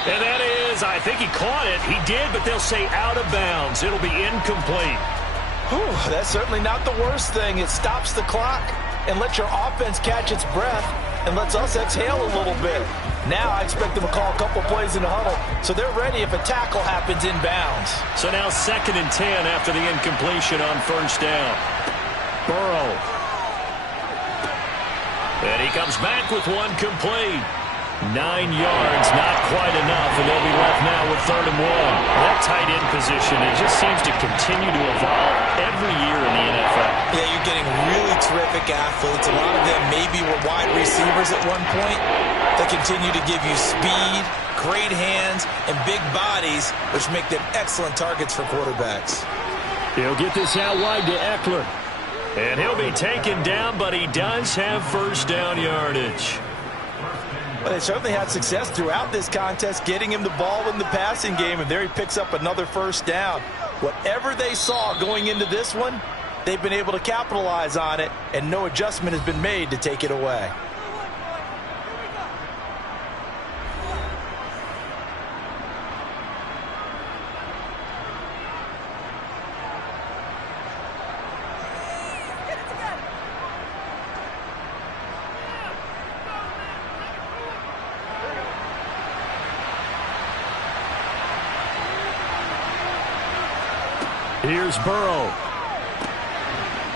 And that is, I think he caught it. He did, but they'll say out of bounds. It'll be incomplete. Whew, that's certainly not the worst thing. It stops the clock and lets your offense catch its breath and lets us exhale a little bit. Now I expect them to call a couple plays in the huddle, so they're ready if a tackle happens inbounds. So now 2nd and 10 after the incompletion on 1st down. Burrow. And he comes back with one complete. 9 yards, not quite enough, and they'll be left now with 3rd and 1. That tight end position, it just seems to continue to evolve every year in the NFL. Yeah, you're getting really terrific athletes. A lot of them maybe were wide receivers at one point. They continue to give you speed, great hands, and big bodies, which make them excellent targets for quarterbacks. He'll get this out wide to Eckler. And he'll be taken down, but he does have 1st down yardage. But they certainly had success throughout this contest, getting him the ball in the passing game, and there he picks up another 1st down. Whatever they saw going into this one, they've been able to capitalize on it, and no adjustment has been made to take it away. Here's Burrow.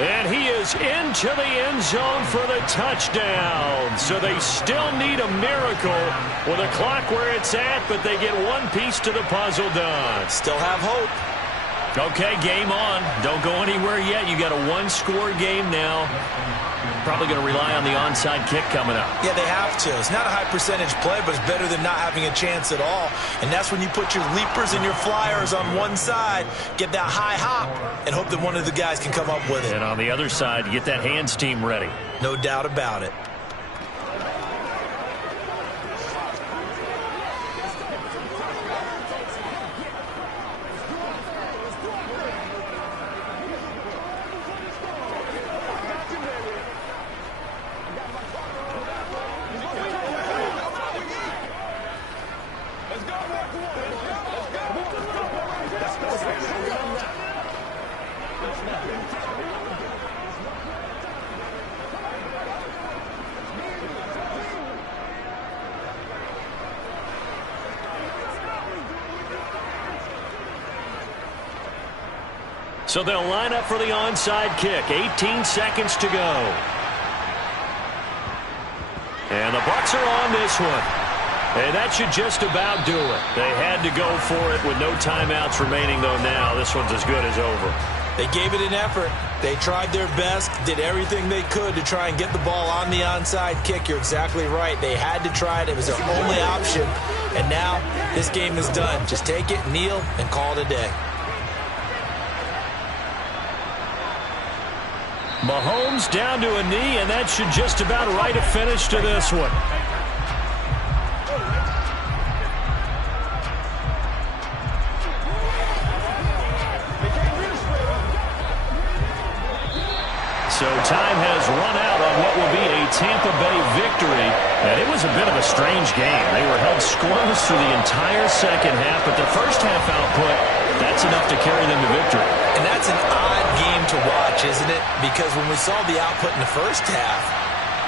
And he is into the end zone for the touchdown. So they still need a miracle with a clock where it's at, but they get one piece to the puzzle done. Still have hope. Okay, game on. Don't go anywhere yet. You got a 1-score game now. Probably going to rely on the onside kick coming up. Yeah, they have to. It's not a high percentage play, but it's better than not having a chance at all. And that's when you put your leapers and your flyers on one side, get that high hop, and hope that one of the guys can come up with it. And on the other side, get that hands team ready. No doubt about it. So they'll line up for the onside kick. 18 seconds to go. And the Bucs are on this one. And that should just about do it. They had to go for it with no timeouts remaining, though now. This one's as good as over. They gave it an effort. They tried their best, did everything they could to try and get the ball on the onside kick. You're exactly right. They had to try it. It was their only option. And now this game is done. Just take it, kneel, and call it a day. Mahomes down to a knee, and that should just about write a finish to this one. So time has run out on what will be a Tampa Bay victory. And it was a bit of a strange game. They were held scoreless through the entire second half, but the first half output, that's enough to carry them to victory. And that's an odd game to watch, isn't it? Because when we saw the output in the first half,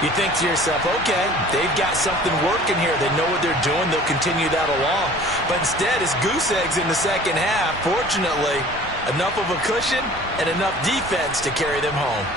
you think to yourself, okay, they've got something working here. They know what they're doing. They'll continue that along. But instead, it's goose eggs in the second half. Fortunately, enough of a cushion and enough defense to carry them home.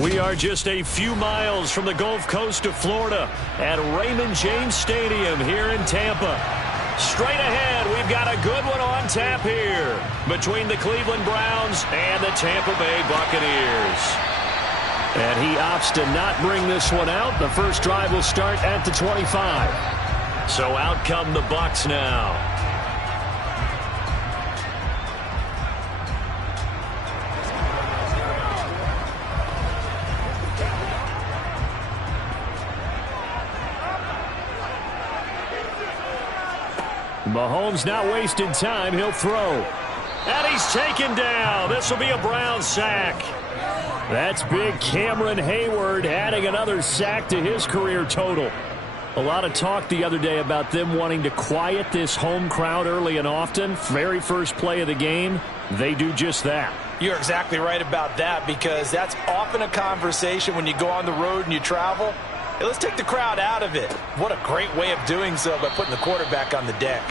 We are just a few miles from the Gulf Coast of Florida at Raymond James Stadium here in Tampa. Straight ahead, we've got a good one on tap here between the Cleveland Browns and the Tampa Bay Buccaneers. And he opts to not bring this one out. The first drive will start at the 25. So out come the Bucs now. Mahomes not wasting time. He'll throw. And he's taken down. This will be a Brown sack. That's big Cameron Hayward adding another sack to his career total. A lot of talk the other day about them wanting to quiet this home crowd early and often. Very first play of the game, they do just that. You're exactly right about that, because that's often a conversation when you go on the road and you travel. Hey, let's take the crowd out of it. What a great way of doing so by putting the quarterback on the deck.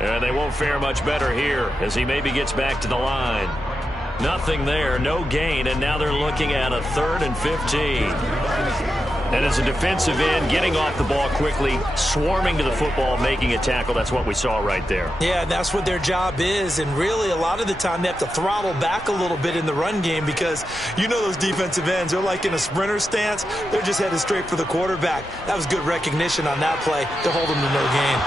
And they won't fare much better here as he maybe gets back to the line. Nothing there, no gain, and now they're looking at a 3rd and 15. And as a defensive end, getting off the ball quickly, swarming to the football, making a tackle, that's what we saw right there. Yeah, that's what their job is, and really a lot of the time they have to throttle back a little bit in the run game because you know those defensive ends, they're like in a sprinter stance. They're just headed straight for the quarterback. That was good recognition on that play to hold them to no gain.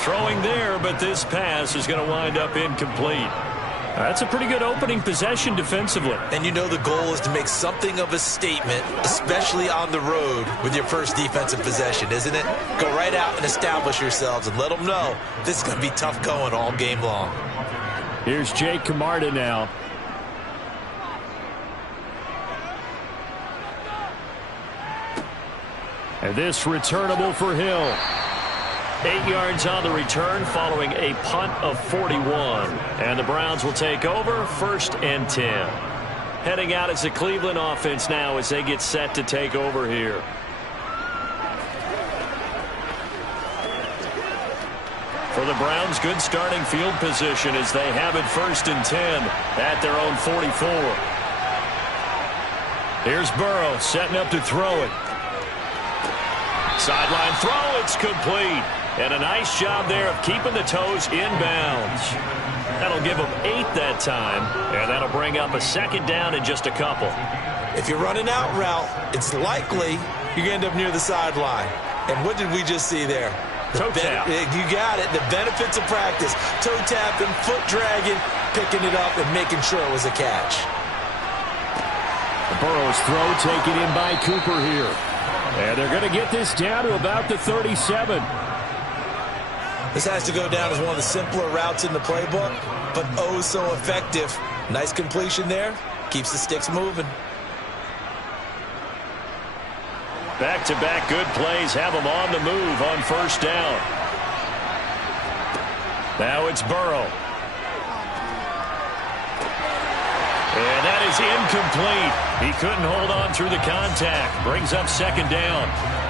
Throwing there, but this pass is going to wind up incomplete. That's a pretty good opening possession defensively. And you know the goal is to make something of a statement, especially on the road with your first defensive possession, isn't it? Go right out and establish yourselves and let them know this is going to be tough going all game long. Here's Jake Camarda now. And this returnable for Hill. 8 yards on the return following a punt of 41. And the Browns will take over 1st and 10. Heading out as the Cleveland offense now as they get set to take over here. For the Browns, good starting field position as they have it 1st and 10 at their own 44. Here's Burrow setting up to throw it. Sideline throw, it's complete. And a nice job there of keeping the toes inbounds. That'll give them 8 that time, and that'll bring up a 2nd down in just a couple. If you're running out route, it's likely you're going to end up near the sideline. And what did we just see there? Toe tap. You got it. The benefits of practice. Toe tapping, foot dragging, picking it up, and making sure it was a catch. Burrow's throw taken in by Cooper here. And they're going to get this down to about the 37. This has to go down as one of the simpler routes in the playbook, but oh so effective. Nice completion there. Keeps the sticks moving. Back-to-back good plays have them on the move on 1st down. Now it's Burrow. And that is incomplete. He couldn't hold on through the contact. Brings up 2nd down.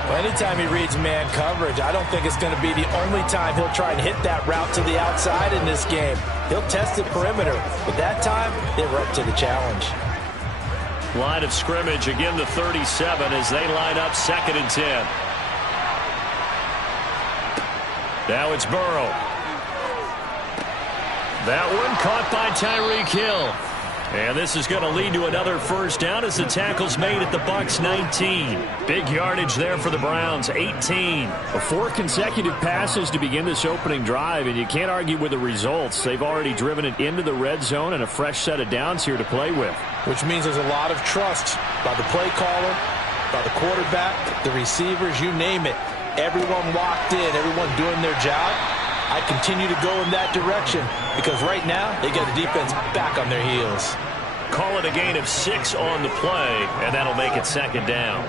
Well, anytime he reads man coverage, I don't think it's going to be the only time he'll try and hit that route to the outside in this game. He'll test the perimeter, but that time, they were up to the challenge. Line of scrimmage, again the 37 as they line up 2nd and 10. Now it's Burrow. That one caught by Tyreek Hill. And this is going to lead to another 1st down as the tackle's made at the Bucs 19. Big yardage there for the Browns, 18. 4 consecutive passes to begin this opening drive, and you can't argue with the results. They've already driven it into the red zone and a fresh set of downs here to play with. Which means there's a lot of trust by the play caller, by the quarterback, the receivers, you name it. Everyone locked in, everyone doing their job. I continue to go in that direction because right now they got the defense back on their heels. Call it a gain of 6 on the play, and that'll make it 2nd down.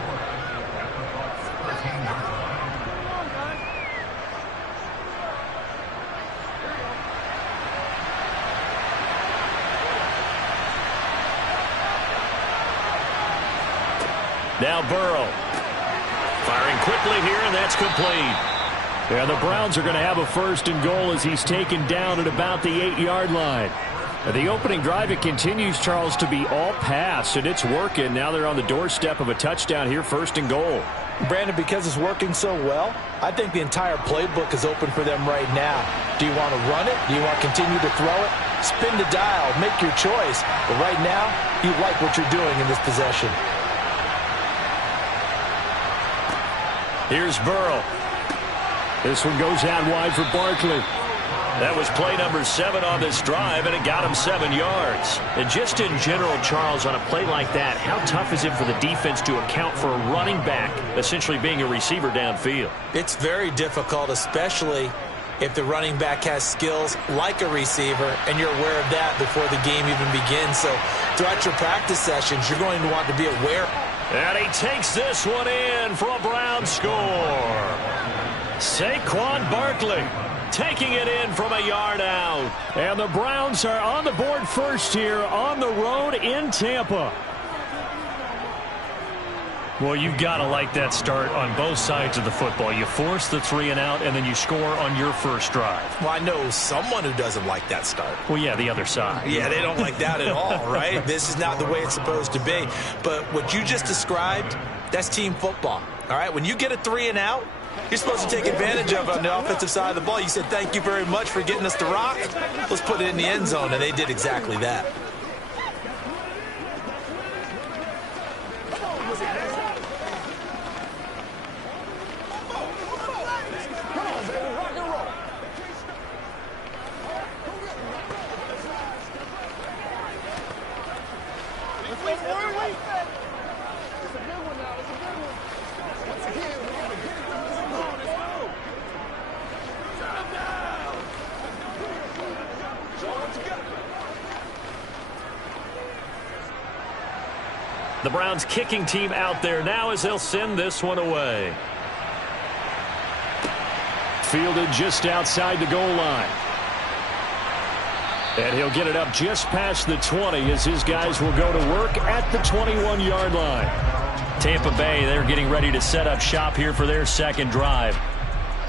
Now Burrow. Firing quickly here, and that's complete. Yeah, the Browns are going to have a 1st and goal as he's taken down at about the 8-yard line. The opening drive, it continues, Charles, to be all pass, and it's working. Now they're on the doorstep of a touchdown here, 1st and goal. Brandon, because it's working so well, I think the entire playbook is open for them right now. Do you want to run it? Do you want to continue to throw it? Spin the dial. Make your choice. But right now, you like what you're doing in this possession. Here's Burrow. This one goes out wide for Barkley. That was play number 7 on this drive, and it got him 7 yards. And just in general, Charles, on a play like that, how tough is it for the defense to account for a running back essentially being a receiver downfield? It's very difficult, especially if the running back has skills like a receiver, and you're aware of that before the game even begins. So throughout your practice sessions, you're going to want to be aware. And he takes this one in for a Brown score. Saquon Barkley taking it in from a yard out. And the Browns are on the board first here on the road in Tampa. Well, you've got to like that start on both sides of the football. You force the 3 and out, and then you score on your first drive. Well, I know someone who doesn't like that start. Well, yeah, the other side. Yeah, they don't like that at all, right? This is not the way it's supposed to be. But what you just described, that's team football, all right? When you get a 3 and out, you're supposed to take advantage of it on the offensive side of the ball. You said, thank you very much for getting us the rock. Let's put it in the end zone, and they did exactly that. The Browns kicking team out there now as they'll send this one away. Fielded just outside the goal line. And he'll get it up just past the 20 as his guys will go to work at the 21-yard line. Tampa Bay, they're getting ready to set up shop here for their second drive.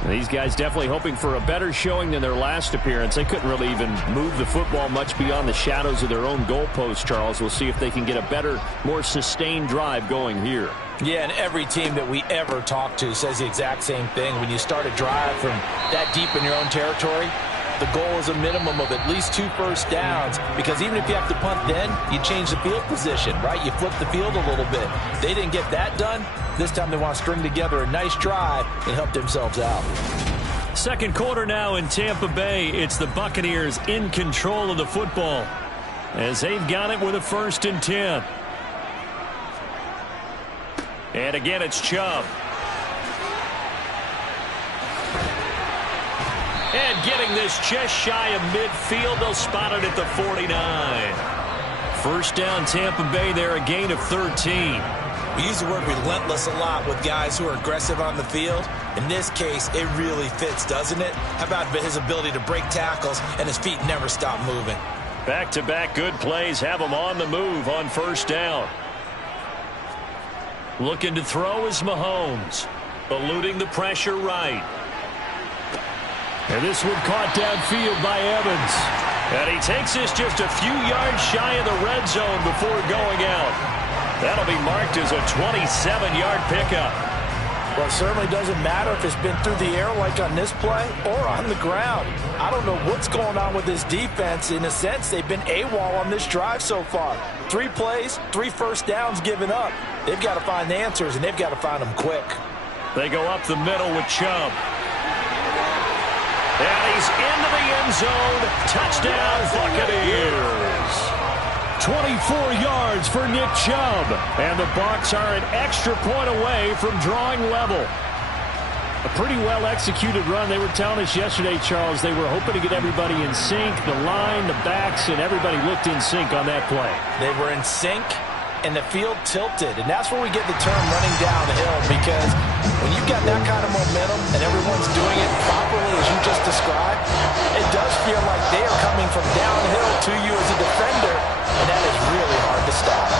These guys definitely hoping for a better showing than their last appearance. They couldn't really even move the football much beyond the shadows of their own goalpost, Charles. We'll see if they can get a better, more sustained drive going here. Yeah, and every team that we ever talk to says the exact same thing. When you start a drive from that deep in your own territory, the goal is a minimum of at least 2 first downs, because even if you have to punt then, you change the field position, right? You flip the field a little bit. They didn't get that done. This time they want to string together a nice drive and help themselves out. Second quarter now in Tampa Bay. It's the Buccaneers in control of the football as they've got it with a 1st and 10. And again, it's Chubb. And getting this just shy of midfield. They'll spot it at the 49. First down, Tampa Bay there, a gain of 13. We use the word relentless a lot with guys who are aggressive on the field. In this case, it really fits, doesn't it? How about his ability to break tackles and his feet never stop moving? Back-to-back good plays have him on the move on first down. Looking to throw is Mahomes. Eluding the pressure right. And this one caught downfield by Evans. And he takes this just a few yards shy of the red zone before going out. That'll be marked as a 27-yard pickup. Well, it certainly doesn't matter if it's been through the air like on this play or on the ground. I don't know what's going on with this defense. In a sense, they've been AWOL on this drive so far. 3 plays, 3 first downs given up. They've got to find the answers, and they've got to find them quick. They go up the middle with Chubb. And he's into the end zone. Touchdown, Buccaneers. 24 yards for Nick Chubb. And the Bucs are an extra point away from drawing level. A pretty well-executed run. They were telling us yesterday, Charles, they were hoping to get everybody in sync, the line, the backs, and everybody looked in sync on that play. They were in sync, and the field tilted. And that's where we get the term running down the hill, because when you've got that kind of momentum and everyone's doing it properly as you just described, it does feel like they are coming from downhill to you as a defender, and that is really hard to stop.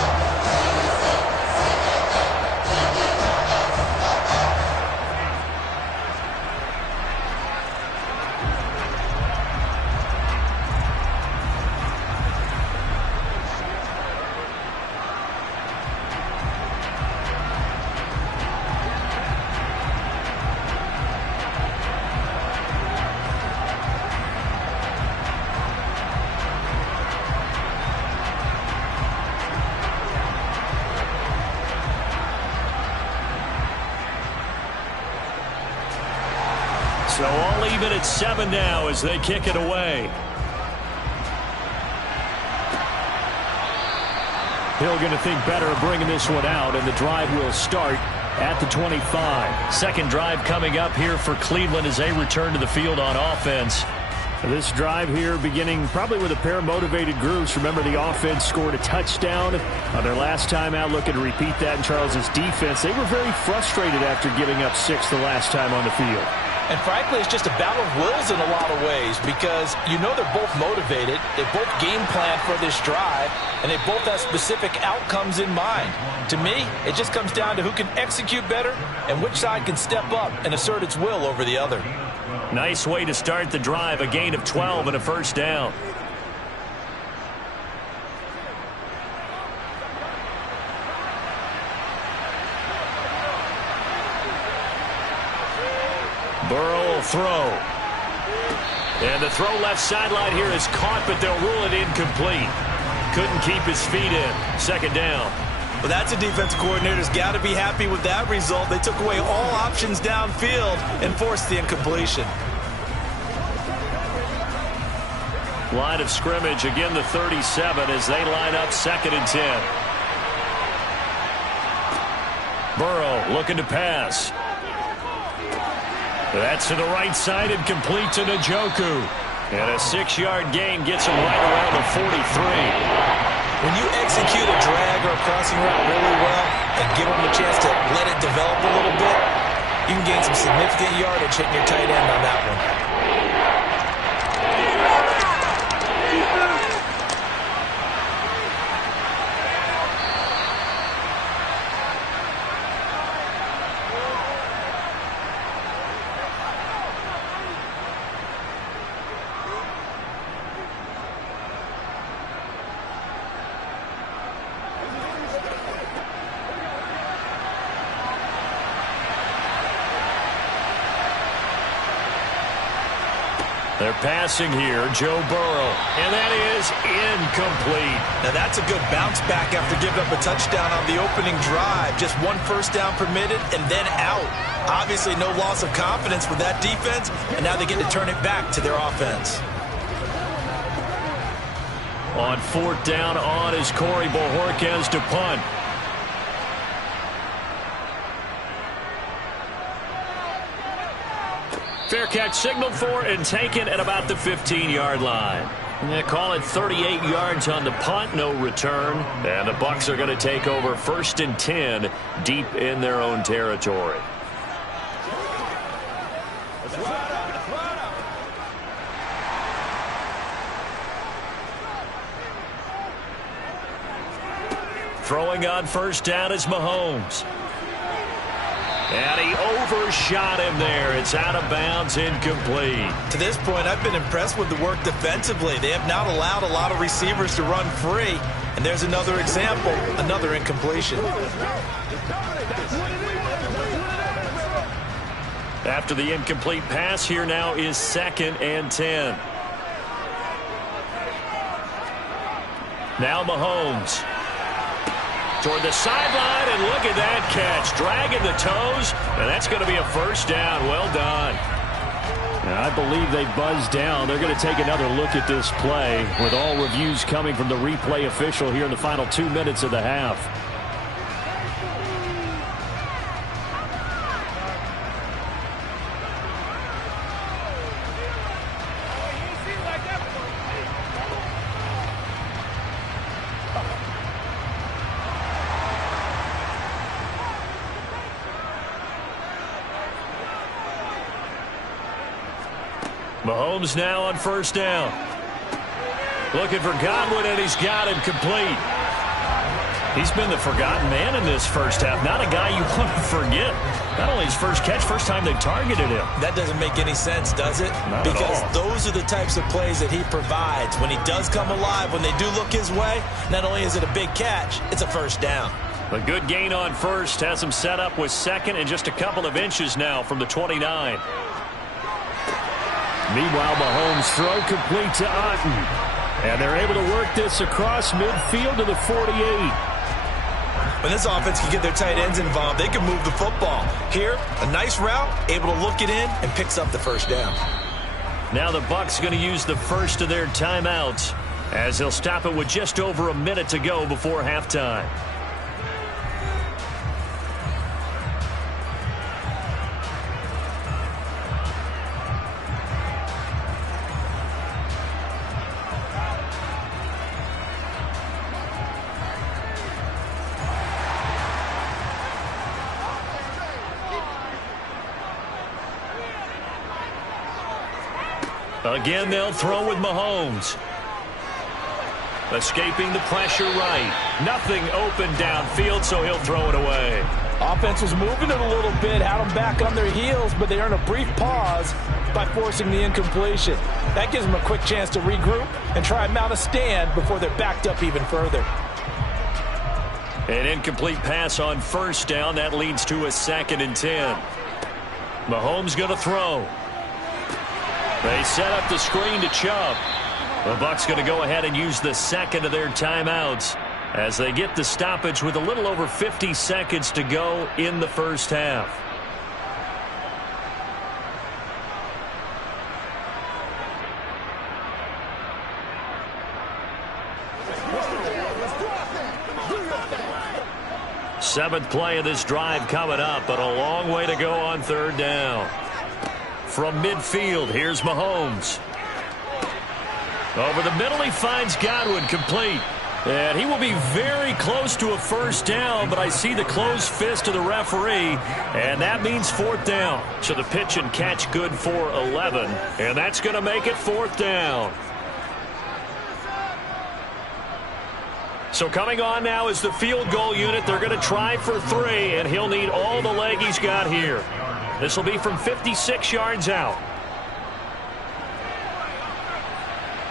So all even at 7 now as they kick it away. Hill going to think better of bringing this one out, and the drive will start at the 25. Second drive coming up here for Cleveland as they return to the field on offense. This drive here beginning probably with a pair of motivated groups. Remember, the offense scored a touchdown on their last time out. Looking to repeat that in Charles's defense. They were very frustrated after giving up 6 the last time on the field. And frankly, it's just a battle of wills in a lot of ways because you know they're both motivated. They both game plan for this drive, and they both have specific outcomes in mind. To me, it just comes down to who can execute better and which side can step up and assert its will over the other. Nice way to start the drive, a gain of 12 and a first down. Burrow will throw. And the throw left sideline here is caught, but they'll rule it incomplete. Couldn't keep his feet in. Second down. Well, that's a defensive coordinator's got to be happy with that result. They took away all options downfield and forced the incompletion. Line of scrimmage, again the 37 as they line up 2nd and 10. Burrow looking to pass. That's to the right side and complete to Njoku. And a 6-yard gain gets him right around the 43. When you execute a drag or a crossing route really well and give them a chance to let it develop a little bit, you can gain some significant yardage hitting your tight end on that one. They're passing here, Joe Burrow, and that is incomplete. Now that's a good bounce back after giving up a touchdown on the opening drive. Just 1 first down permitted and then out. Obviously no loss of confidence with that defense, and now they get to turn it back to their offense. On 4th down on is Corey Bojorquez to punt. Fair catch signaled for and taken at about the 15-yard line. They call it 38 yards on the punt, no return. And the Bucs are going to take over 1st and 10 deep in their own territory. Throwing on 1st down is Mahomes. And he overshot him there. It's out of bounds, incomplete. To this point, I've been impressed with the work defensively. They have not allowed a lot of receivers to run free. And there's another example, another incompletion. After the incomplete pass, here now is 2nd and 10. Now Mahomes. Toward the sideline, and look at that catch. Dragging the toes, and that's going to be a first down. Well done. I believe they buzzed down. They're going to take another look at this play with all reviews coming from the replay official here in the final 2 minutes of the half. Mahomes now on 1st down. Looking for Godwin, and he's got him complete. He's been the forgotten man in this first half. Not a guy you want to forget. Not only his first catch, first time they targeted him. That doesn't make any sense, does it? Not because at all. Those are the types of plays that he provides. When he does come alive, when they do look his way, not only is it a big catch, it's a first down. A good gain on 1st has him set up with 2nd and just a couple of inches now from the 29. Meanwhile, Mahomes throw complete to Otton. And they're able to work this across midfield to the 48. When this offense can get their tight ends involved, they can move the football. Here, a nice route, able to look it in, and picks up the first down. Now the Bucs going to use the first of their timeouts as they'll stop it with just over a minute to go before halftime. Again, they'll throw with Mahomes. Escaping the pressure right. Nothing open downfield, so he'll throw it away. Offense was moving it a little bit, had them back on their heels, but they earned a brief pause by forcing the incompletion. That gives them a quick chance to regroup and try and mount a stand before they're backed up even further. An incomplete pass on first down. That leads to a 2nd and 10. Mahomes going to throw. They set up the screen to Chubb. The Bucs going to go ahead and use the second of their timeouts as they get the stoppage with a little over 50 seconds to go in the first half. Seventh play of this drive coming up, but a long way to go on third down. From midfield, here's Mahomes. Over the middle, he finds Godwin, complete. And he will be very close to a first down, but I see the closed fist of the referee, and that means 4th down. So the pitch and catch good for 11, and that's going to make it 4th down. So coming on now is the field goal unit. They're going to try for 3, and he'll need all the leg he's got here. This will be from 56 yards out.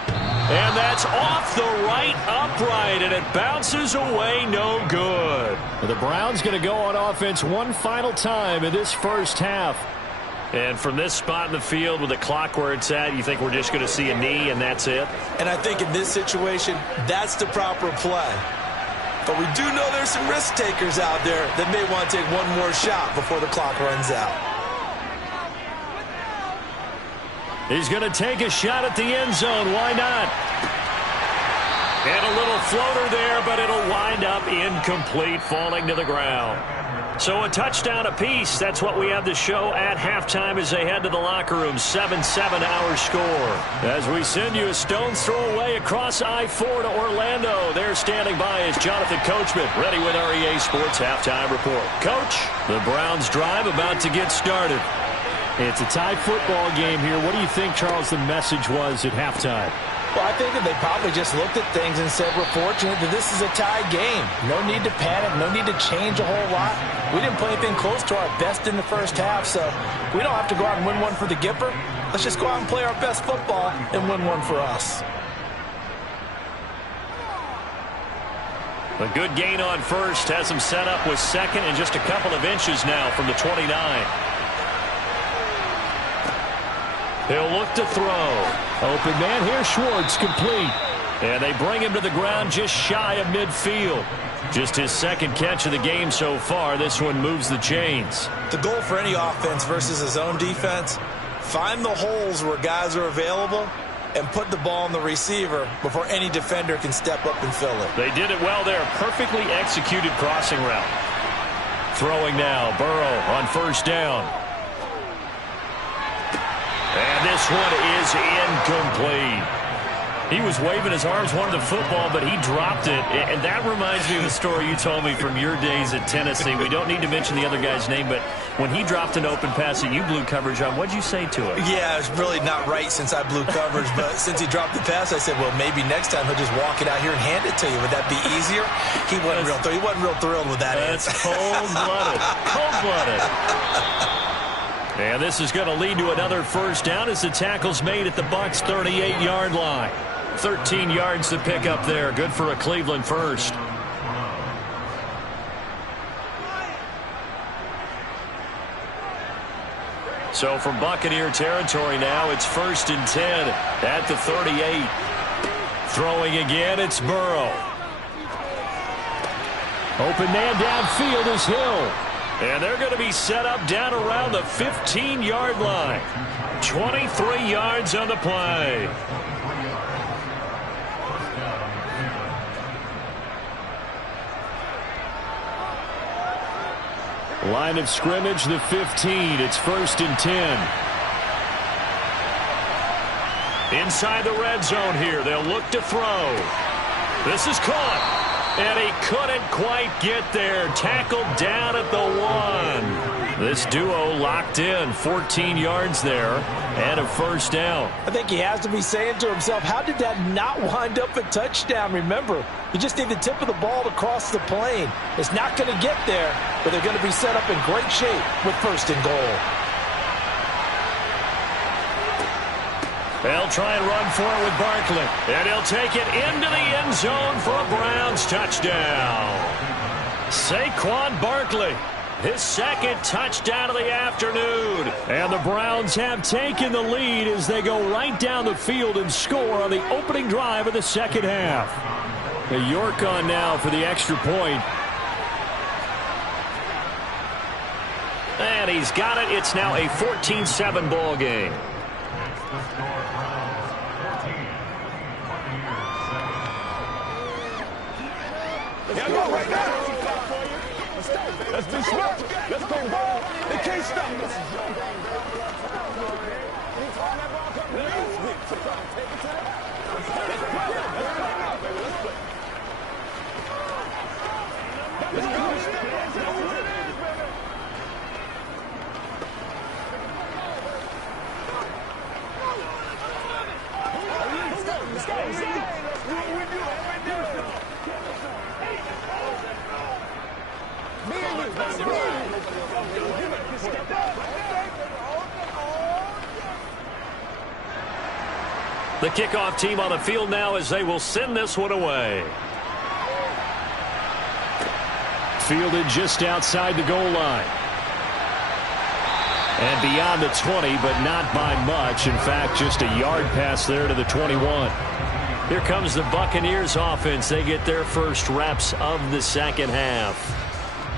And that's off the right upright, and it bounces away, no good. The Browns going to go on offense one final time in this first half. And from this spot in the field with the clock where it's at, you think we're just going to see a knee and that's it? And I think in this situation, that's the proper play. But we do know there's some risk takers out there that may want to take one more shot before the clock runs out. He's going to take a shot at the end zone. Why not? And a little floater there, but it'll wind up incomplete, falling to the ground. So a touchdown apiece. That's what we have to show at halftime as they head to the locker room. 7-7 our score. As we send you a stone's throw away across I-4 to Orlando. There standing by is Jonathan Coachman, ready with our EA Sports Halftime Report. Coach, the Browns drive about to get started. It's a tie football game here. What do you think, Charles, the message was at halftime? Well, I think that they probably just looked at things and said, we're fortunate that this is a tie game. No need to panic, no need to change a whole lot. We didn't play anything close to our best in the first half, so we don't have to go out and win one for the Gipper. Let's just go out and play our best football and win one for us. A good gain on first has him set up with second and just a couple of inches now from the 29. He'll look to throw. Open man here, Schwartz, complete. And they bring him to the ground just shy of midfield. Just his second catch of the game so far. This one moves the chains. The goal for any offense versus a zone defense, find the holes where guys are available and put the ball on the receiver before any defender can step up and fill it. They did it well there. Perfectly executed crossing route. Throwing now. Burrow on first down. And this one is incomplete. He was waving his arms, wanted the football, but he dropped it. And that reminds me of the story you told me from your days at Tennessee. We don't need to mention the other guy's name, but when he dropped an open pass that you blew coverage on, what'd you say to him? Yeah, it's really not right since I blew coverage, but since he dropped the pass, I said, well, maybe next time he'll just walk it out here and hand it to you. Would that be easier? He wasn't real thrilled with that. That's cold-blooded. Cold-blooded. And this is going to lead to another first down as the tackle's made at the Bucs' 38-yard line. 13 yards to pick up there. Good for a Cleveland first. So from Buccaneer territory now, it's 1st and 10 at the 38. Throwing again, it's Burrow. Open man downfield is Hill. And they're going to be set up down around the 15-yard line. 23 yards on the play. Line of scrimmage, the 15. It's 1st and 10. Inside the red zone here. They'll look to throw. This is caught. And he couldn't quite get there. Tackled down at the 1. This duo locked in. 14 yards there and a first down. I think he has to be saying to himself, how did that not wind up a touchdown? Remember, you just need the tip of the ball to cross the plane. It's not going to get there, but they're going to be set up in great shape with 1st and goal. They'll try and run for it with Barkley. And he'll take it into the end zone for a Browns touchdown. Saquon Barkley, his 2nd touchdown of the afternoon. And the Browns have taken the lead as they go right down the field and score on the opening drive of the 2nd half. York on now for the extra point. And he's got it. It's now a 14-7 ball game. Let's go right now. Let's be smart. Let's go ball. They can't stop us. The kickoff team on the field now as they will send this one away. Fielded just outside the goal line. And beyond the 20, but not by much. In fact, just a yard pass there to the 21. Here comes the Buccaneers offense. They get their first reps of the 2nd half.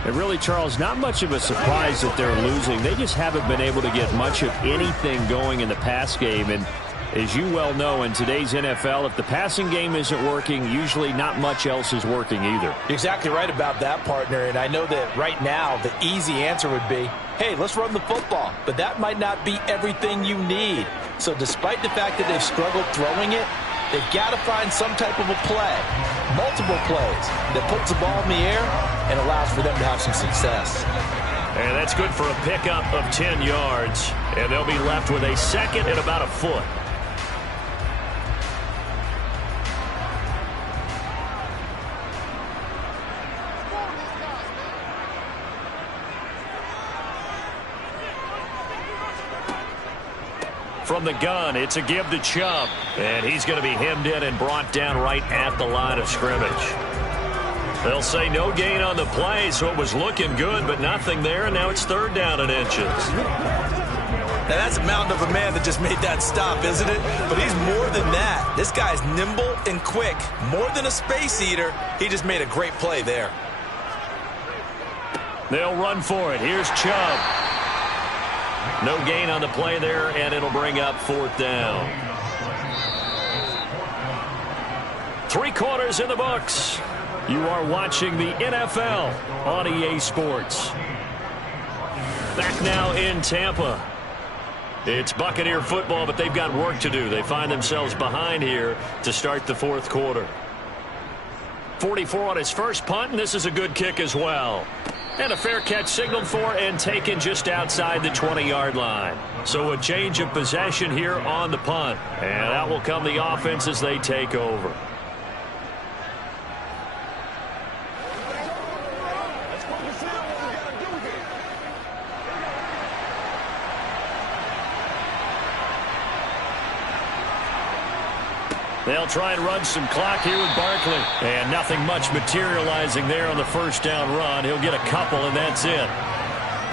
And really, Charles, not much of a surprise that they're losing. They just haven't been able to get much of anything going in the pass game. And as you well know, in today's NFL, if the passing game isn't working, usually not much else is working either. You're exactly right about that, partner. And I know that right now the easy answer would be, hey, let's run the football. But that might not be everything you need. So despite the fact that they've struggled throwing it, they've got to find some type of a play, multiple plays, that puts the ball in the air and allows for them to have some success. And that's good for a pickup of 10 yards. And they'll be left with a 2nd and about a foot. From the gun, it's a give to Chubb. And he's going to be hemmed in and brought down right at the line of scrimmage. They'll say no gain on the play, so it was looking good, but nothing there, and now it's 3rd down and inches. Now, that's a mountain of a man that just made that stop, isn't it? But he's more than that. This guy's nimble and quick. More than a space eater, he just made a great play there. They'll run for it. Here's Chubb. No gain on the play there, and it'll bring up 4th down. 3 quarters in the books. You are watching the NFL on EA Sports. Back now in Tampa. It's Buccaneer football, but they've got work to do. They find themselves behind here to start the 4th quarter. 44 on his first punt, and this is a good kick as well. And a fair catch signaled for and taken just outside the 20-yard line. So a change of possession here on the punt. And out will come the offense as they take over. They'll try and run some clock here with Barkley. And nothing much materializing there on the 1st down run. He'll get a couple, and that's it.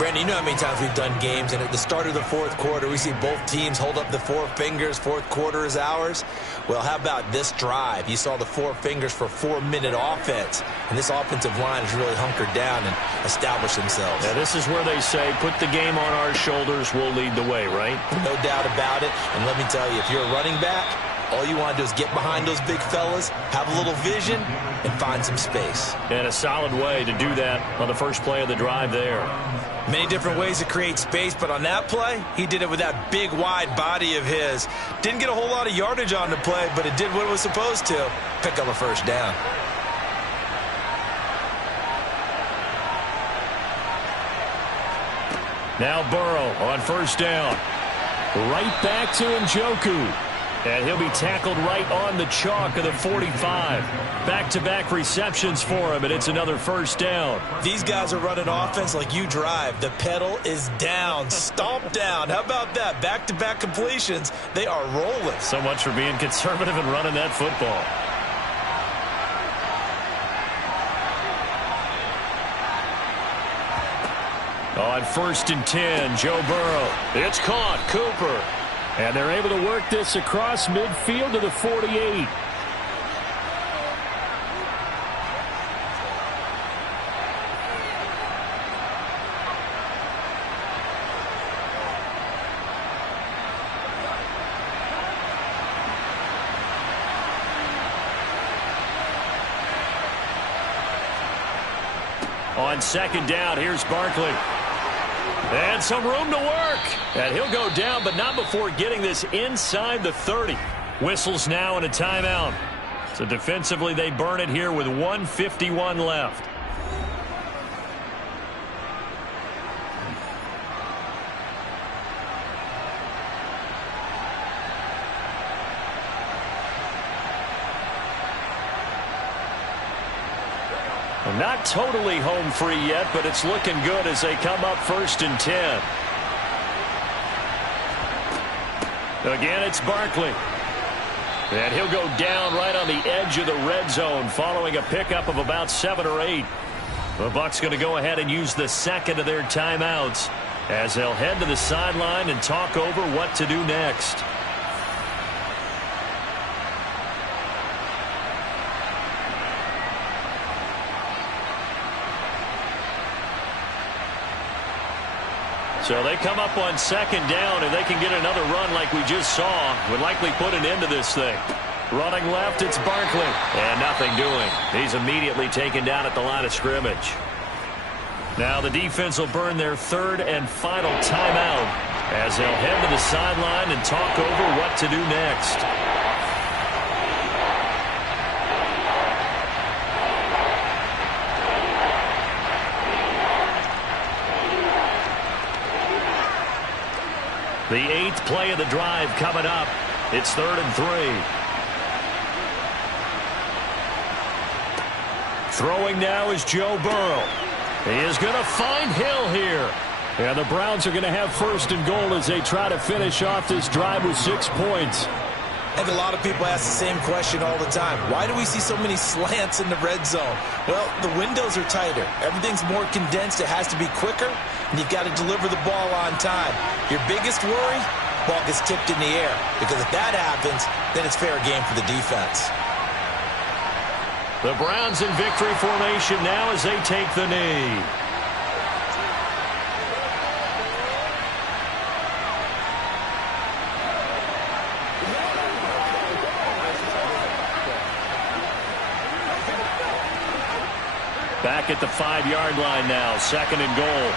Brandon, you know how many times we've done games, and at the start of the fourth quarter, we see both teams hold up the four fingers, fourth quarter is ours. Well, how about this drive? You saw the four fingers for 4-minute offense, and this offensive line has really hunkered down and established themselves. Yeah, this is where they say, put the game on our shoulders, we'll lead the way, right? No doubt about it, and let me tell you, if you're a running back, all you want to do is get behind those big fellas, have a little vision, and find some space. And a solid way to do that on the first play of the drive there. Many different ways to create space, but on that play, he did it with that big, wide body of his. Didn't get a whole lot of yardage on the play, but it did what it was supposed to. Pick up a first down. Now Burrow on first down. Right back to Njoku. And he'll be tackled right on the chalk of the 45. Back-to-back receptions for him, and it's another first down. These guys are running offense like you drive. The pedal is down, stomp down. How about that? Back-to-back completions. They are rolling. So much for being conservative and running that football. On 1st and 10, Joe Burrow. It's caught. Cooper. And they're able to work this across midfield to the 48. On 2nd down, here's Barkley. And some room to work. And he'll go down, but not before getting this inside the 30. Whistles now and a timeout. So defensively, they burn it here with 1:51 left. Not totally home free yet, but it's looking good as they come up 1st and 10. Again, it's Barkley. And he'll go down right on the edge of the red zone following a pickup of about 7 or 8. The Bucs going to go ahead and use the second of their timeouts as they'll head to the sideline and talk over what to do next. So they come up on 2nd down, and they can get another run like we just saw. Would likely put an end to this thing. Running left, it's Barkley. And nothing doing. He's immediately taken down at the line of scrimmage. Now the defense will burn their 3rd and final timeout as they'll head to the sideline and talk over what to do next. The 8th play of the drive coming up. It's 3rd and 3. Throwing now is Joe Burrow. He is going to find Hill here. And the Browns are going to have 1st and goal as they try to finish off this drive with 6 points. I think a lot of people ask the same question all the time. Why do we see so many slants in the red zone? Well, the windows are tighter. Everything's more condensed. It has to be quicker, and you've got to deliver the ball on time. Your biggest worry, ball gets tipped in the air, because if that happens, then it's fair game for the defense. The Browns in victory formation now as they take the knee. Back at the 5-yard line now, 2nd and goal.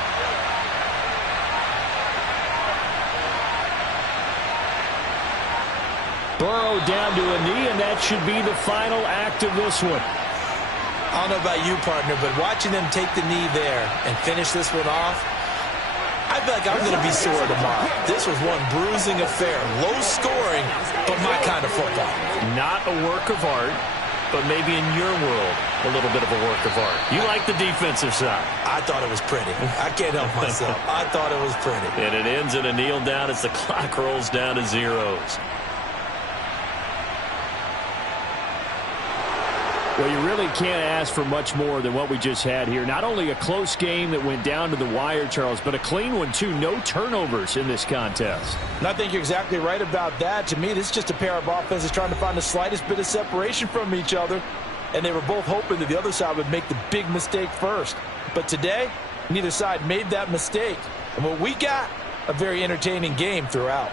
Burrow down to a knee, and that should be the final act of this one. I don't know about you, partner, but watching them take the knee there and finish this one off, I feel like I'm going to be sore tomorrow. This was one bruising affair. Low scoring, but my kind of football. Not a work of art, but maybe in your world, a little bit of a work of art. You like the defensive side. I thought it was pretty. I can't help myself. I thought it was pretty. And it ends in a kneel down as the clock rolls down to zeros. Well, you really can't ask for much more than what we just had here. Not only a close game that went down to the wire, Charles, but a clean one, too. No turnovers in this contest. And I think you're exactly right about that. To me, this is just a pair of offenses trying to find the slightest bit of separation from each other. And they were both hoping that the other side would make the big mistake first. But today, neither side made that mistake. And what we got, a very entertaining game throughout.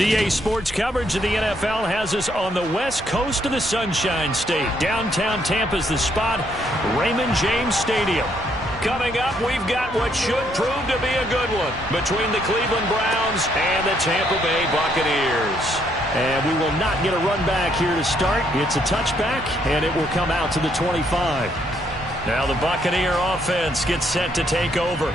DA Sports coverage of the NFL has us on the west coast of the Sunshine State. Downtown Tampa's the spot, Raymond James Stadium. Coming up, we've got what should prove to be a good one between the Cleveland Browns and the Tampa Bay Buccaneers. And we will not get a run back here to start. It's a touchback, and it will come out to the 25. Now the Buccaneer offense gets set to take over.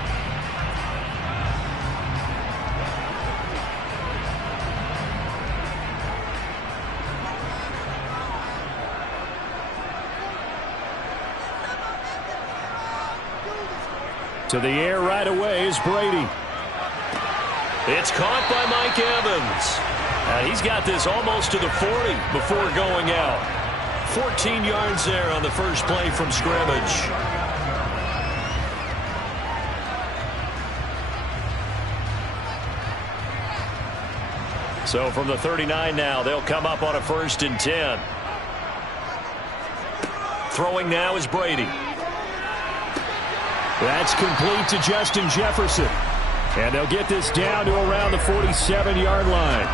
To the air right away is Brady. It's caught by Mike Evans. He's got this almost to the 40 before going out. 14 yards there on the first play from scrimmage. So from the 39 now, they'll come up on a 1st and 10. Throwing now is Brady. That's complete to Justin Jefferson. And they'll get this down to around the 47-yard line.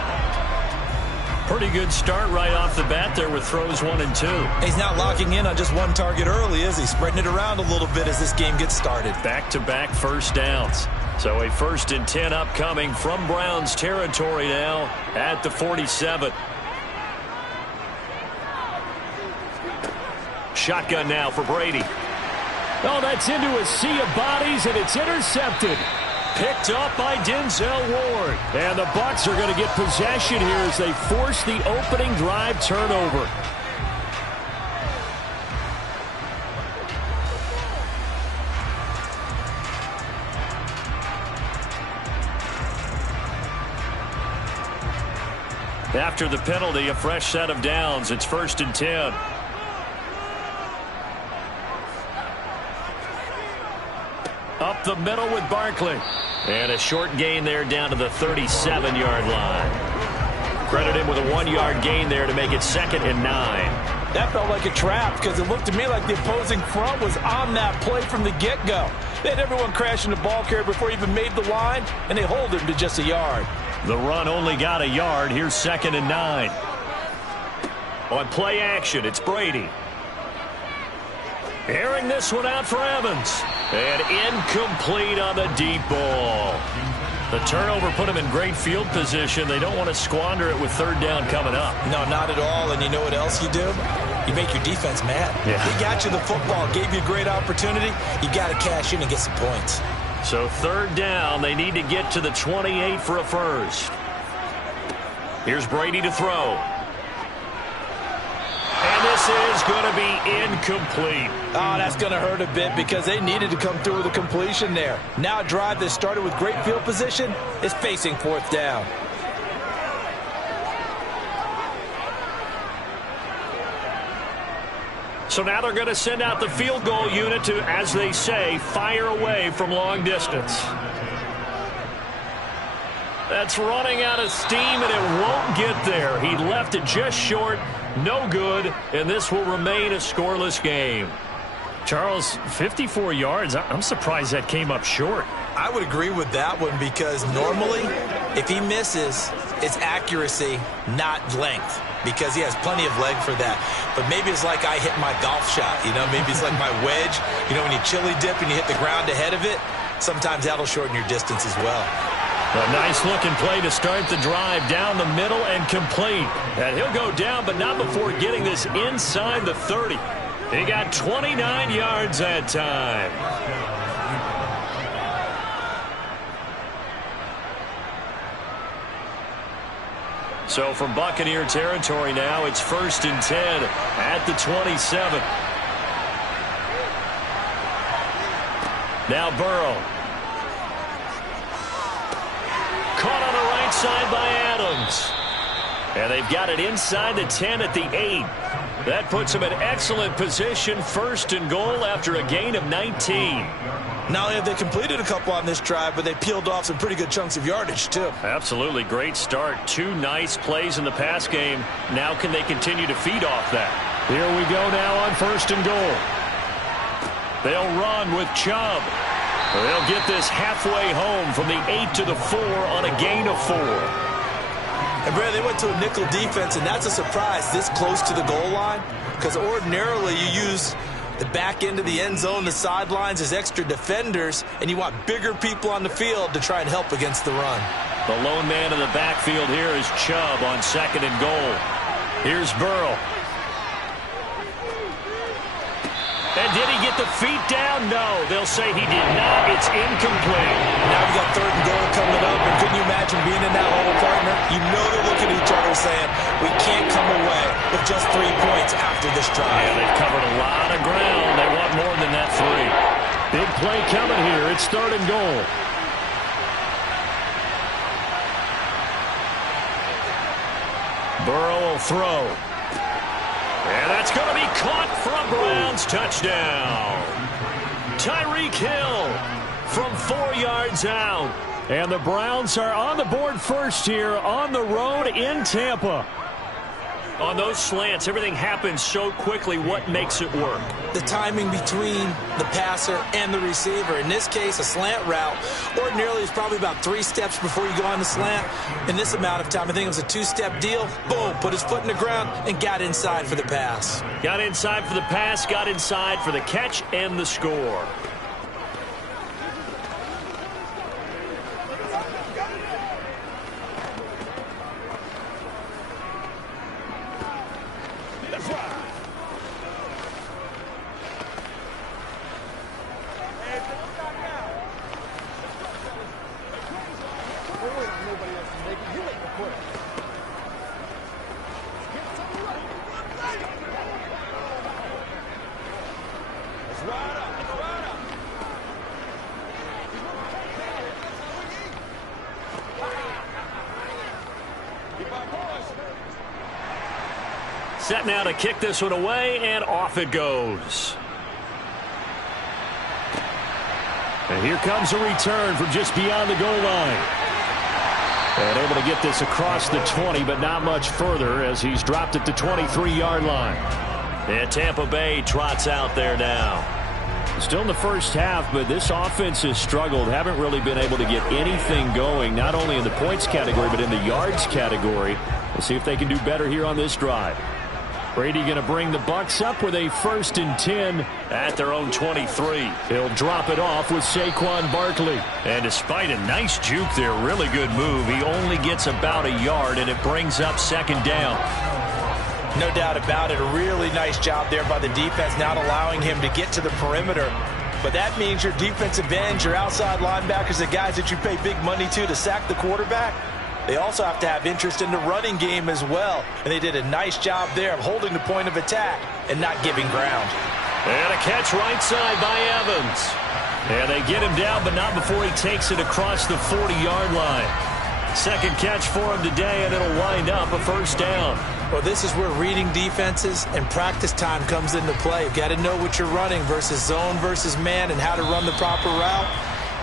Pretty good start right off the bat there with throws 1 and 2. He's not locking in on just one target early, is he? Spreading it around a little bit as this game gets started. Back-to-back first downs. So a 1st and 10 upcoming from Browns territory now at the 47. Shotgun now for Brady. Oh, that's into a sea of bodies, and it's intercepted. Picked up by Denzel Ward. And the Bucs are going to get possession here as they force the opening drive turnover. After the penalty, a fresh set of downs. It's 1st and 10. Up the middle with Barkley. And a short gain there down to the 37-yard line. Credit him with a 1-yard gain there to make it 2nd and 9. That felt like a trap because it looked to me like the opposing front was on that play from the get-go. They had everyone crashing the ball carrier before he even made the line, and they hold him to just a yard. The run only got a yard. Here's 2nd and 9. On play action, it's Brady. Airing this one out for Evans. And incomplete on the deep ball. The turnover put him in great field position. They don't want to squander it with 3rd down coming up. No, not at all. And you know what else you do? You make your defense mad. Yeah. He got you the football, gave you a great opportunity. You got to cash in and get some points. So 3rd down, they need to get to the 28 for a first. Here's Brady to throw. And this is going to be incomplete. Oh, that's going to hurt a bit because they needed to come through with a completion there. Now a drive that started with great field position is facing 4th down. So now they're going to send out the field goal unit to, as they say, fire away from long distance. That's running out of steam, and it won't get there. He left it just short. No good, and this will remain a scoreless game. Charles, 54 yards. I'm surprised that came up short. I would agree with that one because normally, if he misses, it's accuracy, not length, because he has plenty of leg for that. But maybe it's like I hit my golf shot, you know? Maybe it's like my wedge. You know, when you chili dip and you hit the ground ahead of it, sometimes that'll shorten your distance as well. A nice-looking play to start the drive down the middle and complete. And he'll go down, but not before getting this inside the 30. He got 29 yards that time. So from Buccaneer territory now, it's 1st and 10 at the 27. Now Burrow. Caught on the right side by Adams. And they've got it inside the 10 at the 8. That puts them in excellent position, 1st and goal after a gain of 19. Not only have they completed a couple on this drive, but they peeled off some pretty good chunks of yardage, too. Absolutely. Great start. 2 nice plays in the pass game. Now can they continue to feed off that? Here we go now on 1st and goal. They'll run with Chubb. They'll get this halfway home from the 8 to the 4 on a gain of 4. And Brad, they went to a nickel defense, and that's a surprise this close to the goal line, because ordinarily you use the back end of the end zone, the sidelines as extra defenders, and you want bigger people on the field to try and help against the run. The lone man in the backfield here is Chubb on 2nd and goal. Here's Burrow. And did he get the feet down? No, they'll say he did not. It's incomplete. Now we got 3rd and goal coming up, and couldn't you imagine being in that hole, partner? You know they're looking at each other saying, we can't come away with just 3 points after this drive. Yeah, they've covered a lot of ground. They want more than that 3. Big play coming here. It's 3rd and goal. Burrow will throw. And that's going to be caught for a Browns touchdown. Tyreek Hill from 4 yards out. And the Browns are on the board first here on the road in Tampa. On those slants, everything happens so quickly. What makes it work? The timing between the passer and the receiver. In this case, a slant route ordinarily is probably about 3 steps before you go on the slant. In this amount of time, I think it was a 2-step deal. Boom, put his foot in the ground and got inside for the pass. Got inside for the pass, got inside for the catch and the score. Set now to kick this one away, and off it goes. And here comes a return from just beyond the goal line. And able to get this across the 20, but not much further as he's dropped at the 23-yard line. And Tampa Bay trots out there now. Still in the first half, but this offense has struggled. Haven't really been able to get anything going, not only in the points category, but in the yards category. We'll see if they can do better here on this drive. Brady going to bring the Bucks up with a 1st and 10 at their own 23. He'll drop it off with Saquon Barkley. And despite a nice juke there, really good move, he only gets about a yard, and it brings up 2nd down. No doubt about it. A really nice job there by the defense, not allowing him to get to the perimeter. But that means your defensive ends, your outside linebackers, the guys that you pay big money to sack the quarterback, they also have to have interest in the running game as well. And they did a nice job there of holding the point of attack and not giving ground. And a catch right side by Evans. And they get him down, but not before he takes it across the 40-yard line. 2nd catch for him today, and it'll wind up a 1st down. Well, this is where reading defenses and practice time comes into play. You've got to know what you're running versus zone versus man and how to run the proper route.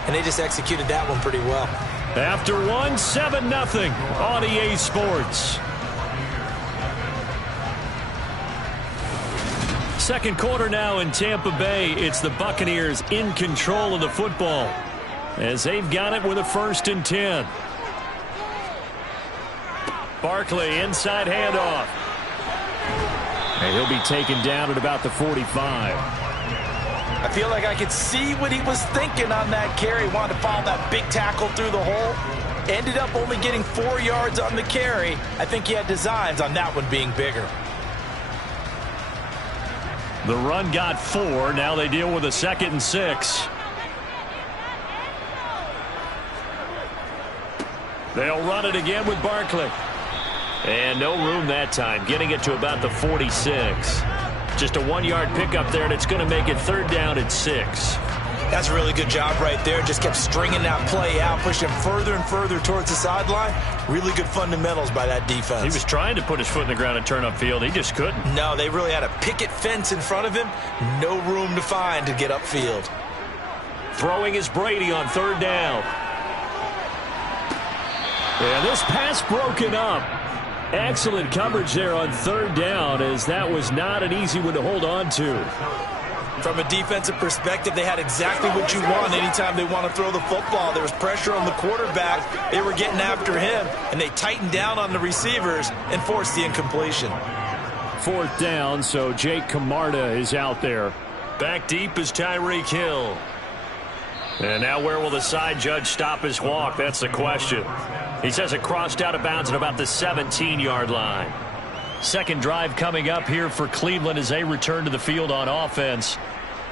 And they just executed that one pretty well. After 7-0 on EA Sports. 2nd quarter now in Tampa Bay. It's the Buccaneers in control of the football as they've got it with a 1st and 10. Barkley inside handoff. And he'll be taken down at about the 45. I feel like I could see what he was thinking on that carry. Wanted to follow that big tackle through the hole. Ended up only getting 4 yards on the carry. I think he had designs on that one being bigger. The run got 4. Now they deal with a 2nd and 6. They'll run it again with Barkley. And no room that time, getting it to about the 46. Just a 1-yard pickup there, and it's going to make it 3rd down at 6. That's a really good job right there. Just kept stringing that play out, pushing him further and further towards the sideline. Really good fundamentals by that defense. He was trying to put his foot in the ground and turn upfield. He just couldn't. No, they really had a picket fence in front of him. No room to find to get upfield. Throwing is Brady on 3rd down. And this pass broken up. Excellent coverage there on 3rd down, as that was not an easy one to hold on to. From a defensive perspective, they had exactly what you want anytime they want to throw the football. There was pressure on the quarterback. They were getting after him, and they tightened down on the receivers and forced the incompletion. 4th down, so Jake Camarda is out there. Back deep is Tyreek Hill. And now where will the side judge stop his walk? That's the question. He says it crossed out of bounds at about the 17-yard line. Second drive coming up here for Cleveland as they return to the field on offense.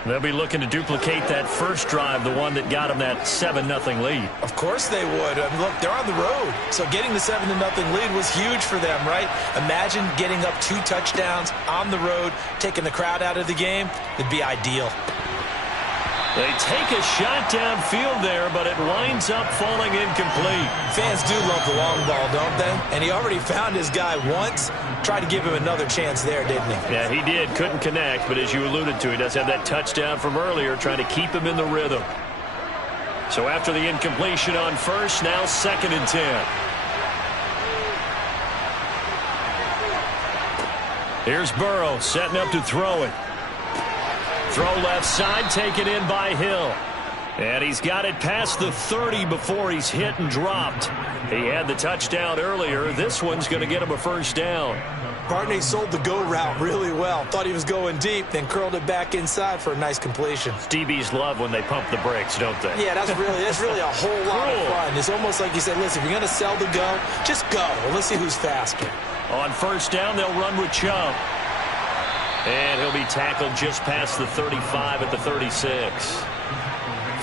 They'll be looking to duplicate that first drive, the one that got them that 7-0 lead. Of course they would. I mean, look, they're on the road. So getting the 7-0 lead was huge for them, right? Imagine getting up 2 touchdowns on the road, taking the crowd out of the game. It'd be ideal. They take a shot downfield there, but it winds up falling incomplete. Fans do love the long ball, don't they? And he already found his guy once. Tried to give him another chance there, didn't he? Yeah, he did. Couldn't connect, but as you alluded to, he does have that touchdown from earlier, trying to keep him in the rhythm. So after the incompletion on first, now 2nd and 10. Here's Burrow setting up to throw it. Throw left side, taken in by Hill. And he's got it past the 30 before he's hit and dropped. He had the touchdown earlier. This one's going to get him a first down. Barney sold the go route really well. Thought he was going deep, then curled it back inside for a nice completion. DBs love when they pump the brakes, don't they? Yeah, that's really a whole lot of fun. It's almost like you said, listen, if you're going to sell the go, just go. And let's see who's faster. On first down, they'll run with Chubb. And he'll be tackled just past the 35 at the 36.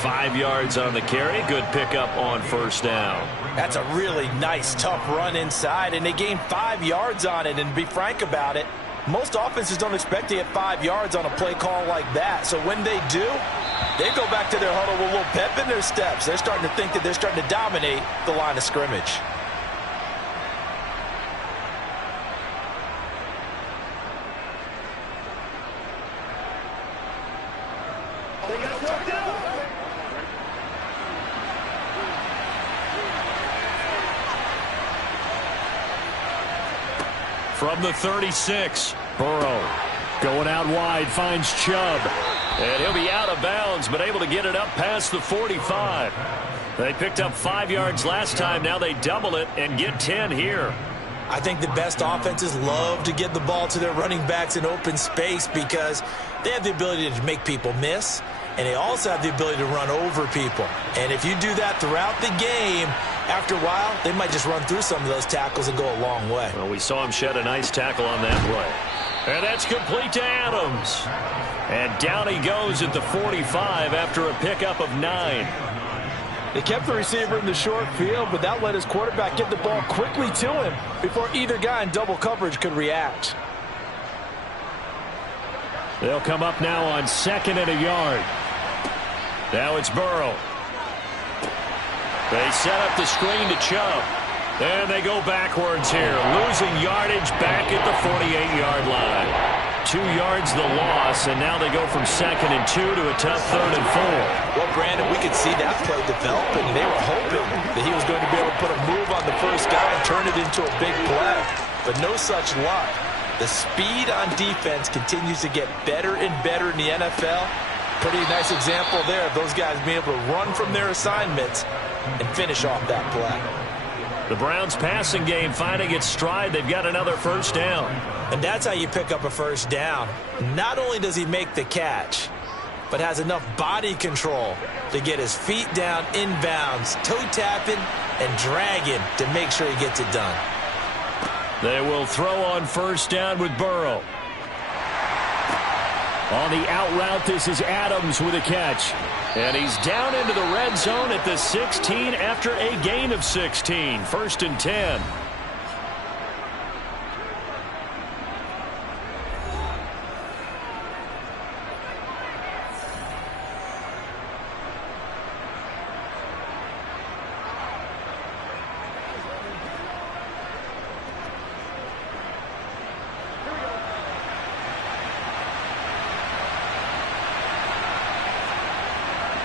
5 yards on the carry. Good pickup on first down. That's a really nice, tough run inside, and they gained 5 yards on it. And to be frank about it, most offenses don't expect to get 5 yards on a play call like that. So when they do, they go back to their huddle with a little pep in their steps. They're starting to think that they're starting to dominate the line of scrimmage. From the 36, Burrow going out wide, finds Chubb. And he'll be out of bounds, but able to get it up past the 45. They picked up 5 yards last time. Now they double it and get 10 here. I think the best offenses love to get the ball to their running backs in open space because they have the ability to make people miss, and they also have the ability to run over people. And if you do that throughout the game, after a while, they might just run through some of those tackles and go a long way. Well, we saw him shed a nice tackle on that play. And that's complete to Adams. And down he goes at the 45 after a pickup of 9. They kept the receiver in the short field, but that let his quarterback get the ball quickly to him before either guy in double coverage could react. They'll come up now on 2nd and a yard. Now it's Burrow. They set up the screen to Chubb. And they go backwards here, losing yardage back at the 48-yard line. 2 yards the loss, and now they go from 2nd and 2 to a tough 3rd and 4. Well, Brandon, we could see that play develop, and they were hoping that he was going to be able to put a move on the first guy and turn it into a big play. But no such luck. The speed on defense continues to get better and better in the NFL. Pretty nice example there of those guys being able to run from their assignments and finish off that play. The Browns passing game finding its stride. They've got another first down. And that's how you pick up a first down. Not only does he make the catch, but has enough body control to get his feet down inbounds, toe tapping and dragging to make sure he gets it done. They will throw on first down with Burrow. On the out route, this is Adams with a catch. And he's down into the red zone at the 16 after a gain of 16. 1st and 10.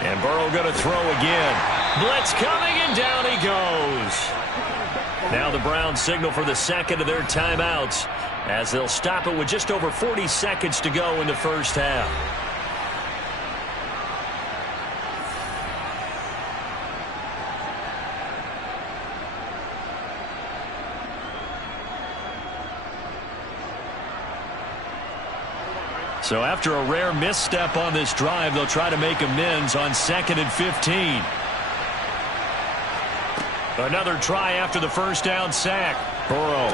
And Burrow going to throw again. Blitz coming, and down he goes. Now the Browns signal for the 2nd of their timeouts as they'll stop it with just over 40 seconds to go in the first half. So after a rare misstep on this drive, they'll try to make amends on 2nd and 15. Another try after the first down sack. Burrow.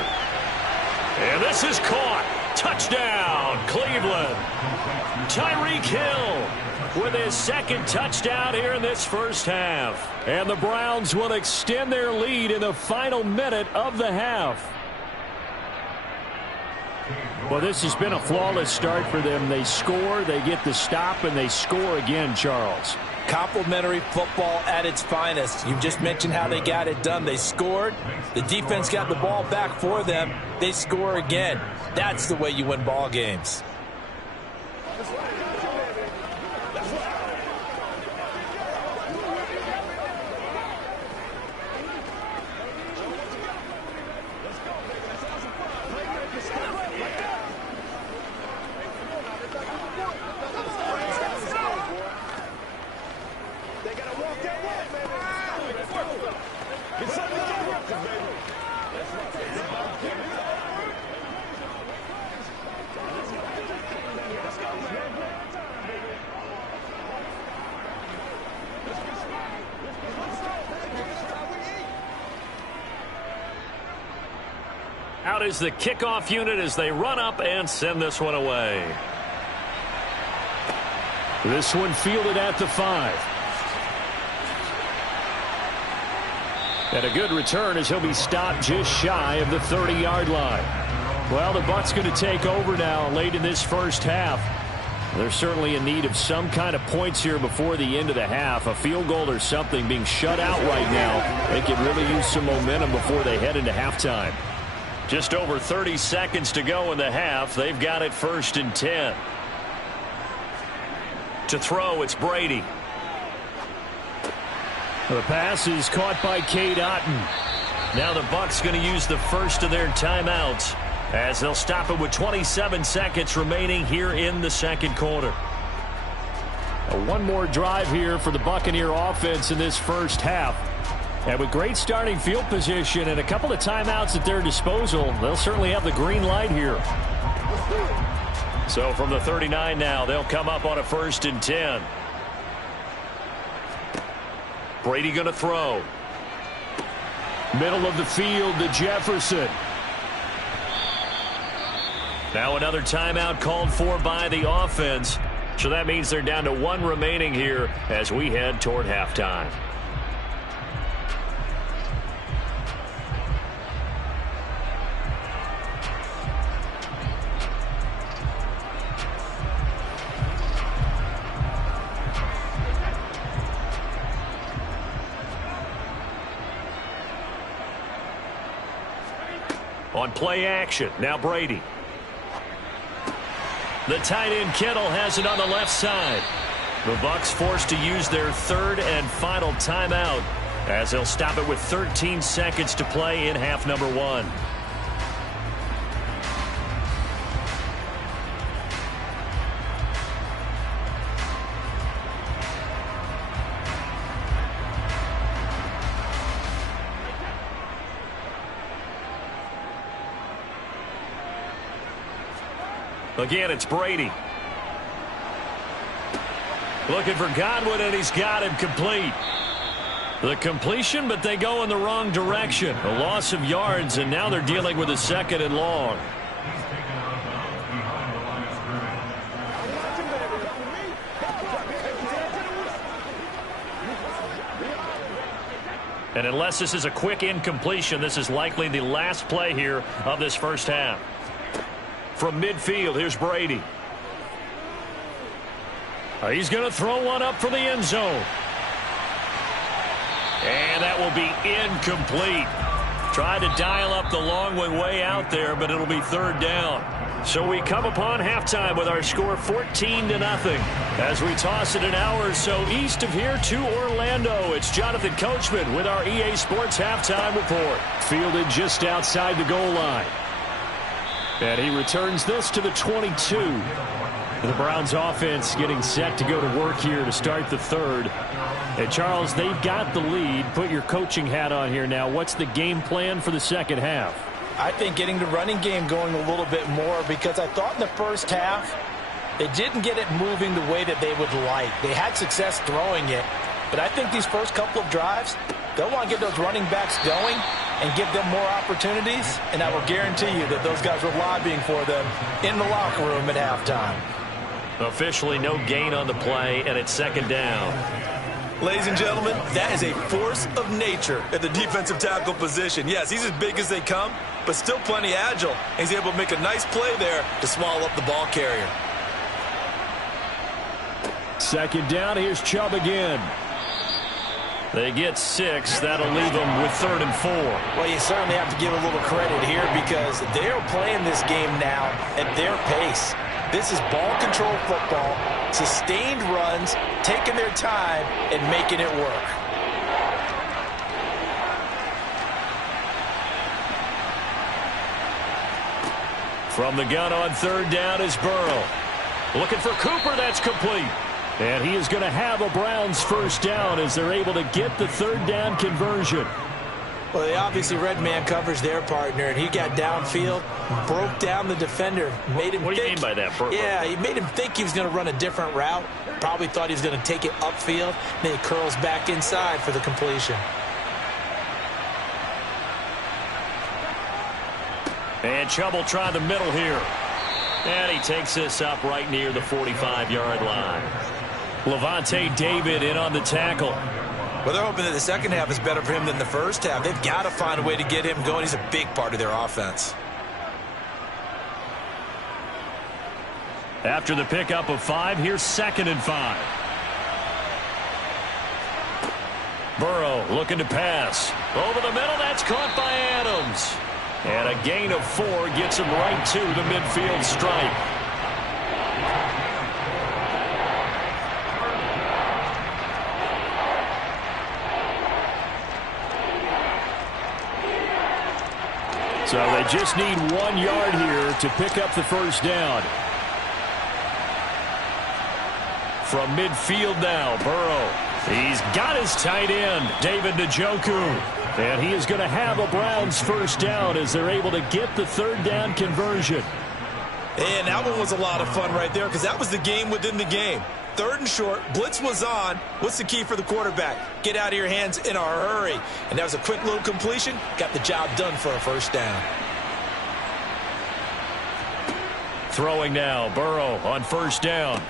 And this is caught. Touchdown, Cleveland. Tyreek Hill with his second touchdown here in this first half. And the Browns will extend their lead in the final minute of the half. Well, this has been a flawless start for them. They score, they get the stop, and they score again, Charles. Complimentary football at its finest. You just mentioned how they got it done. They scored. The defense got the ball back for them. They score again. That's the way you win ball games. Out is the kickoff unit as they run up and send this one away. This one fielded at the 5. And a good return as he'll be stopped just shy of the 30-yard line. Well, the Bucs going to take over now late in this first half. They're certainly in need of some kind of points here before the end of the half. A field goal or something being shut out right now. They could really use some momentum before they head into halftime. Just over 30 seconds to go in the half. They've got it 1st and 10. To throw, it's Brady. The pass is caught by Cade Otton. Now the Bucs going to use the first of their timeouts as they'll stop it with 27 seconds remaining here in the second quarter. One more drive here for the Buccaneer offense in this first half. And with great starting field position and a couple of timeouts at their disposal, they'll certainly have the green light here. So from the 39 now, they'll come up on a 1st and 10. Brady going to throw. Middle of the field to Jefferson. Now another timeout called for by the offense. So that means they're down to 1 remaining here as we head toward halftime. On play action, now Brady. The tight end Kittle has it on the left side. The Bucs forced to use their 3rd and final timeout as they'll stop it with 13 seconds to play in half number 1. Again, it's Brady. Looking for Godwin, and he's got him complete. The completion, but they go in the wrong direction. A loss of yards, and now they're dealing with a 2nd and long. And unless this is a quick incompletion, this is likely the last play here of this first half. From midfield, here's Brady. He's going to throw one up for the end zone. And that will be incomplete. Tried to dial up the long one way out there, but it'll be 3rd down. So we come upon halftime with our score 14-0 as we toss it an hour or so east of here to Orlando. It's Jonathan Coachman with our EA Sports Halftime Report. Fielded just outside the goal line. And he returns this to the 22. The Browns offense getting set to go to work here to start the 3rd. And Charles, they've got the lead. Put your coaching hat on here now. What's the game plan for the second half? I think getting the running game going a little bit more, because I thought in the first half They didn't get it moving the way that they would like. They had success throwing it, but I think these first couple of drives, they'll want to get those running backs going and give them more opportunities, and I will guarantee you that those guys were lobbying for them in the locker room at halftime. Officially no gain on the play, and it's second down. Ladies and gentlemen, that is a force of nature at the defensive tackle position. Yes, he's as big as they come, but still plenty agile. He's able to make a nice play there to swallow up the ball carrier. Second down, here's Chubb again. They get 6. That'll leave them with 3rd and 4. Well, you certainly have to give a little credit here because they're playing this game now at their pace. This is ball control football, sustained runs, taking their time and making it work. From the gun on 3rd down is Burrow. Looking for Cooper, that's complete. And he is going to have a Browns first down as they're able to get the 3rd down conversion. Well, they obviously red man coverage their partner, and he got downfield, broke down the defender, made him What do you mean by that, Burrow? Yeah, he made him think he was going to run a different route. Probably thought he was going to take it upfield. Then he curls back inside for the completion. And Chubb will try the middle here. And he takes this up right near the 45-yard line. Levante David in on the tackle. Well, they're hoping that the second half is better for him than the first half. They've got to find a way to get him going. He's a big part of their offense. After the pickup of 5, here's 2nd and 5. Burrow looking to pass. Over the middle, that's caught by Adams. And a gain of 4 gets him right to the midfield stripe. So they just need 1 yard here to pick up the first down. From midfield now, Burrow. He's got his tight end, David Njoku. And he is going to have a Browns first down as they're able to get the 3rd down conversion. And that one was a lot of fun right there because that was the game within the game. 3rd and short, blitz was on. What's the key for the quarterback? Get out of your hands in a hurry. And that was a quick little completion. Got the job done for a first down. Throwing now, Burrow on first down.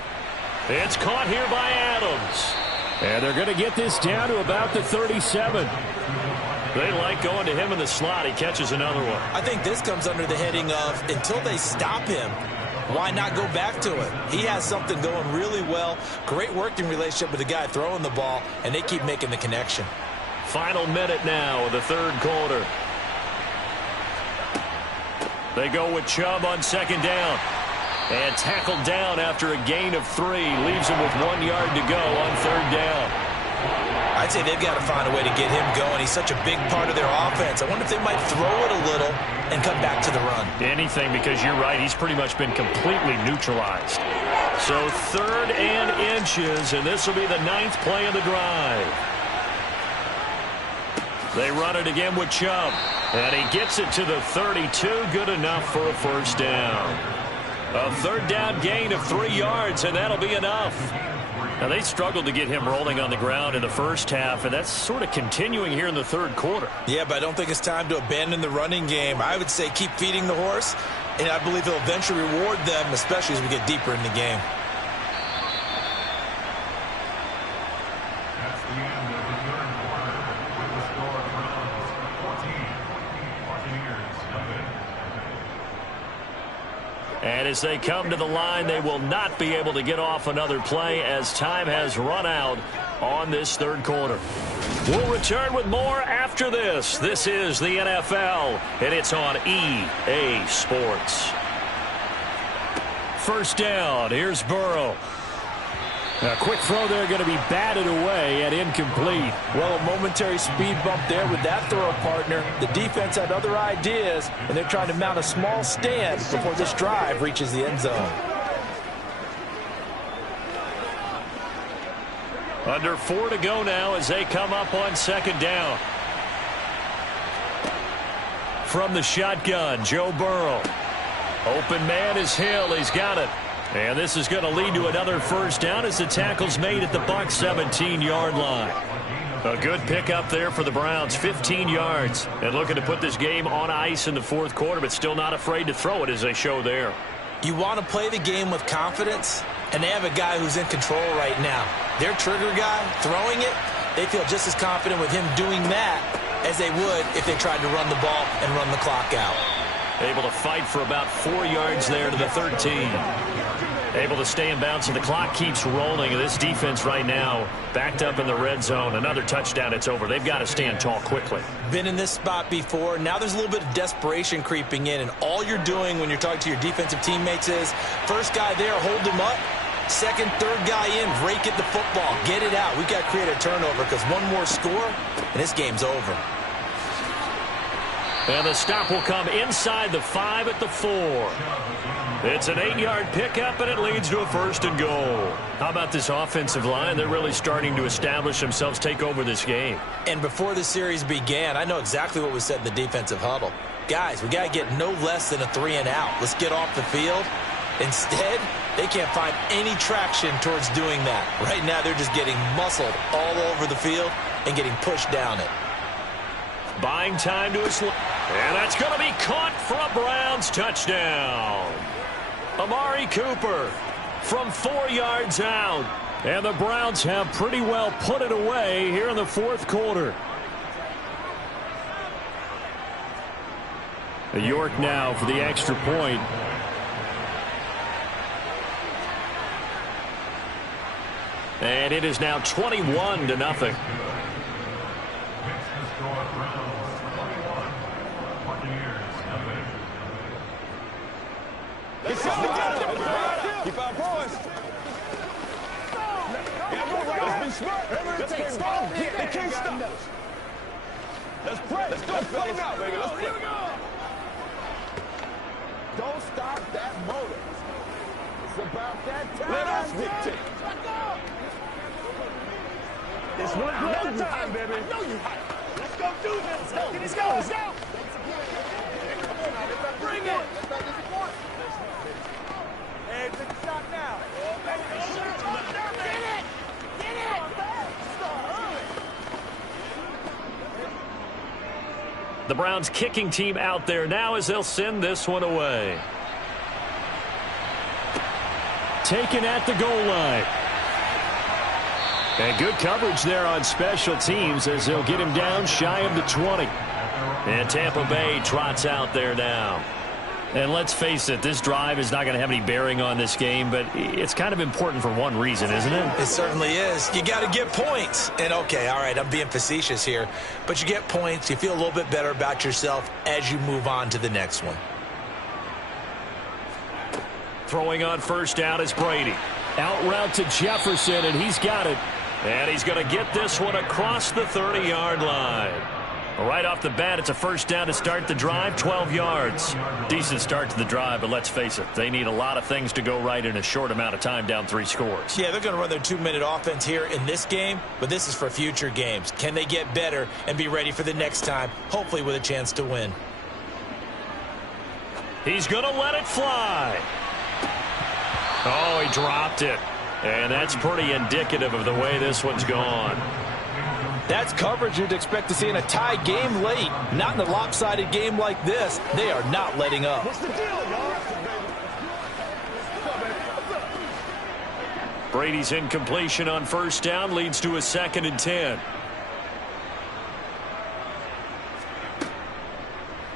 It's caught here by Adams. And they're going to get this down to about the 37. They like going to him in the slot. He catches another one. I think this comes under the heading of until they stop him, why not go back to it? He has something going really well. Great working relationship with the guy throwing the ball, and they keep making the connection. Final minute now of the 3rd quarter. They go with Chubb on 2nd down. And tackled down after a gain of 3. Leaves him with 1 yard to go on 3rd down. I'd say they've got to find a way to get him going. He's such a big part of their offense. I wonder if they might throw it a little and come back to the run. Anything, because you're right. He's pretty much been completely neutralized. So 3rd and inches, and this will be the 9th play of the drive. They run it again with Chubb. And he gets it to the 32. Good enough for a first down. A 3rd down gain of 3 yards, and that'll be enough. Now, they struggled to get him rolling on the ground in the first half, and that's sort of continuing here in the 3rd quarter. Yeah, but I don't think it's time to abandon the running game. I would say keep feeding the horse, and I believe he'll eventually reward them, especially as we get deeper in the game. That's the end of the 3rd quarter with the score Browns 14, Buccaneers nothing. And as they come to the line, they will not be able to get off another play as time has run out on this 3rd quarter. We'll return with more after this. This is the NFL, and it's on EA Sports. First down, here's Burrow. A quick throw there going to be batted away and incomplete. Well, a momentary speed bump there with that throw partner. The defense had other ideas, and they're trying to mount a small stand before this drive reaches the end zone. Under 4 to go now as they come up on 2nd down. From the shotgun, Joe Burrow. Open man is Hill. He's got it. And this is going to lead to another first down as the tackle's made at the Bucs 17-yard line. A good pickup there for the Browns, 15 yards. And looking to put this game on ice in the fourth quarter, but still not afraid to throw it as they show there. You want to play the game with confidence, and they have a guy who's in control right now. Their trigger guy, throwing it, they feel just as confident with him doing that as they would if they tried to run the ball and run the clock out. Able to fight for about 4 yards there to the 13. Able to stay in bounds, and the clock keeps rolling. And this defense right now backed up in the red zone. Another touchdown, it's over. They've got to stand tall quickly. Been in this spot before. Now there's a little bit of desperation creeping in, and all you're doing when you're talking to your defensive teammates is first guy there, hold him up. Second, third guy in, rake at the football. Get it out. We've got to create a turnover because one more score, and this game's over. And the stop will come inside the 5 at the 4. It's an 8-yard pickup, and it leads to a 1st and goal. How about this offensive line? They're really starting to establish themselves, take over this game. And before the series began, I know exactly what was said in the defensive huddle. Guys, we got to get no less than a 3-and-out. Let's get off the field. Instead, they can't find any traction towards doing that. Right now, they're just getting muscled all over the field and getting pushed down it. Buying time to his left. And that's going to be caught for a Browns touchdown. Amari Cooper from 4 yards out. And the Browns have pretty well put it away here in the fourth quarter. York now for the extra point. And it is now 21-0. Keep our points. Let's be smart. They can't stop us. Let's pray. Let's go play now, baby. Let's play. Don't stop that motor. It's about that time. Let us dictate. It's one more time, baby. I know you hype. Let's go do this. Let's go. Let's go. Bring it. Hey, take a shot now. Get it. Get it. The Browns kicking team out there now as they'll send this one away. Taken at the goal line. And good coverage there on special teams as they'll get him down shy of the 20. And Tampa Bay trots out there now. And let's face it, this drive is not going to have any bearing on this game, but it's kind of important for one reason, isn't it? It certainly is. You got to get points. And, okay, all right, I'm being facetious here, but you get points. You feel a little bit better about yourself as you move on to the next one. Throwing on first down is Brady. Out route to Jefferson, and he's got it. And he's going to get this one across the 30-yard line. Right off the bat, it's a first down to start the drive, 12 yards. Decent start to the drive, but let's face it, they need a lot of things to go right in a short amount of time, down 3 scores. Yeah, they're going to run their 2-minute offense here in this game, but this is for future games. Can they get better and be ready for the next time, hopefully with a chance to win? He's going to let it fly. Oh, he dropped it. And that's pretty indicative of the way this one's gone. That's coverage you'd expect to see in a tie game late. Not in a lopsided game like this. They are not letting up. What's the deal, y'all? Brady's incompletion on first down leads to a 2nd and 10.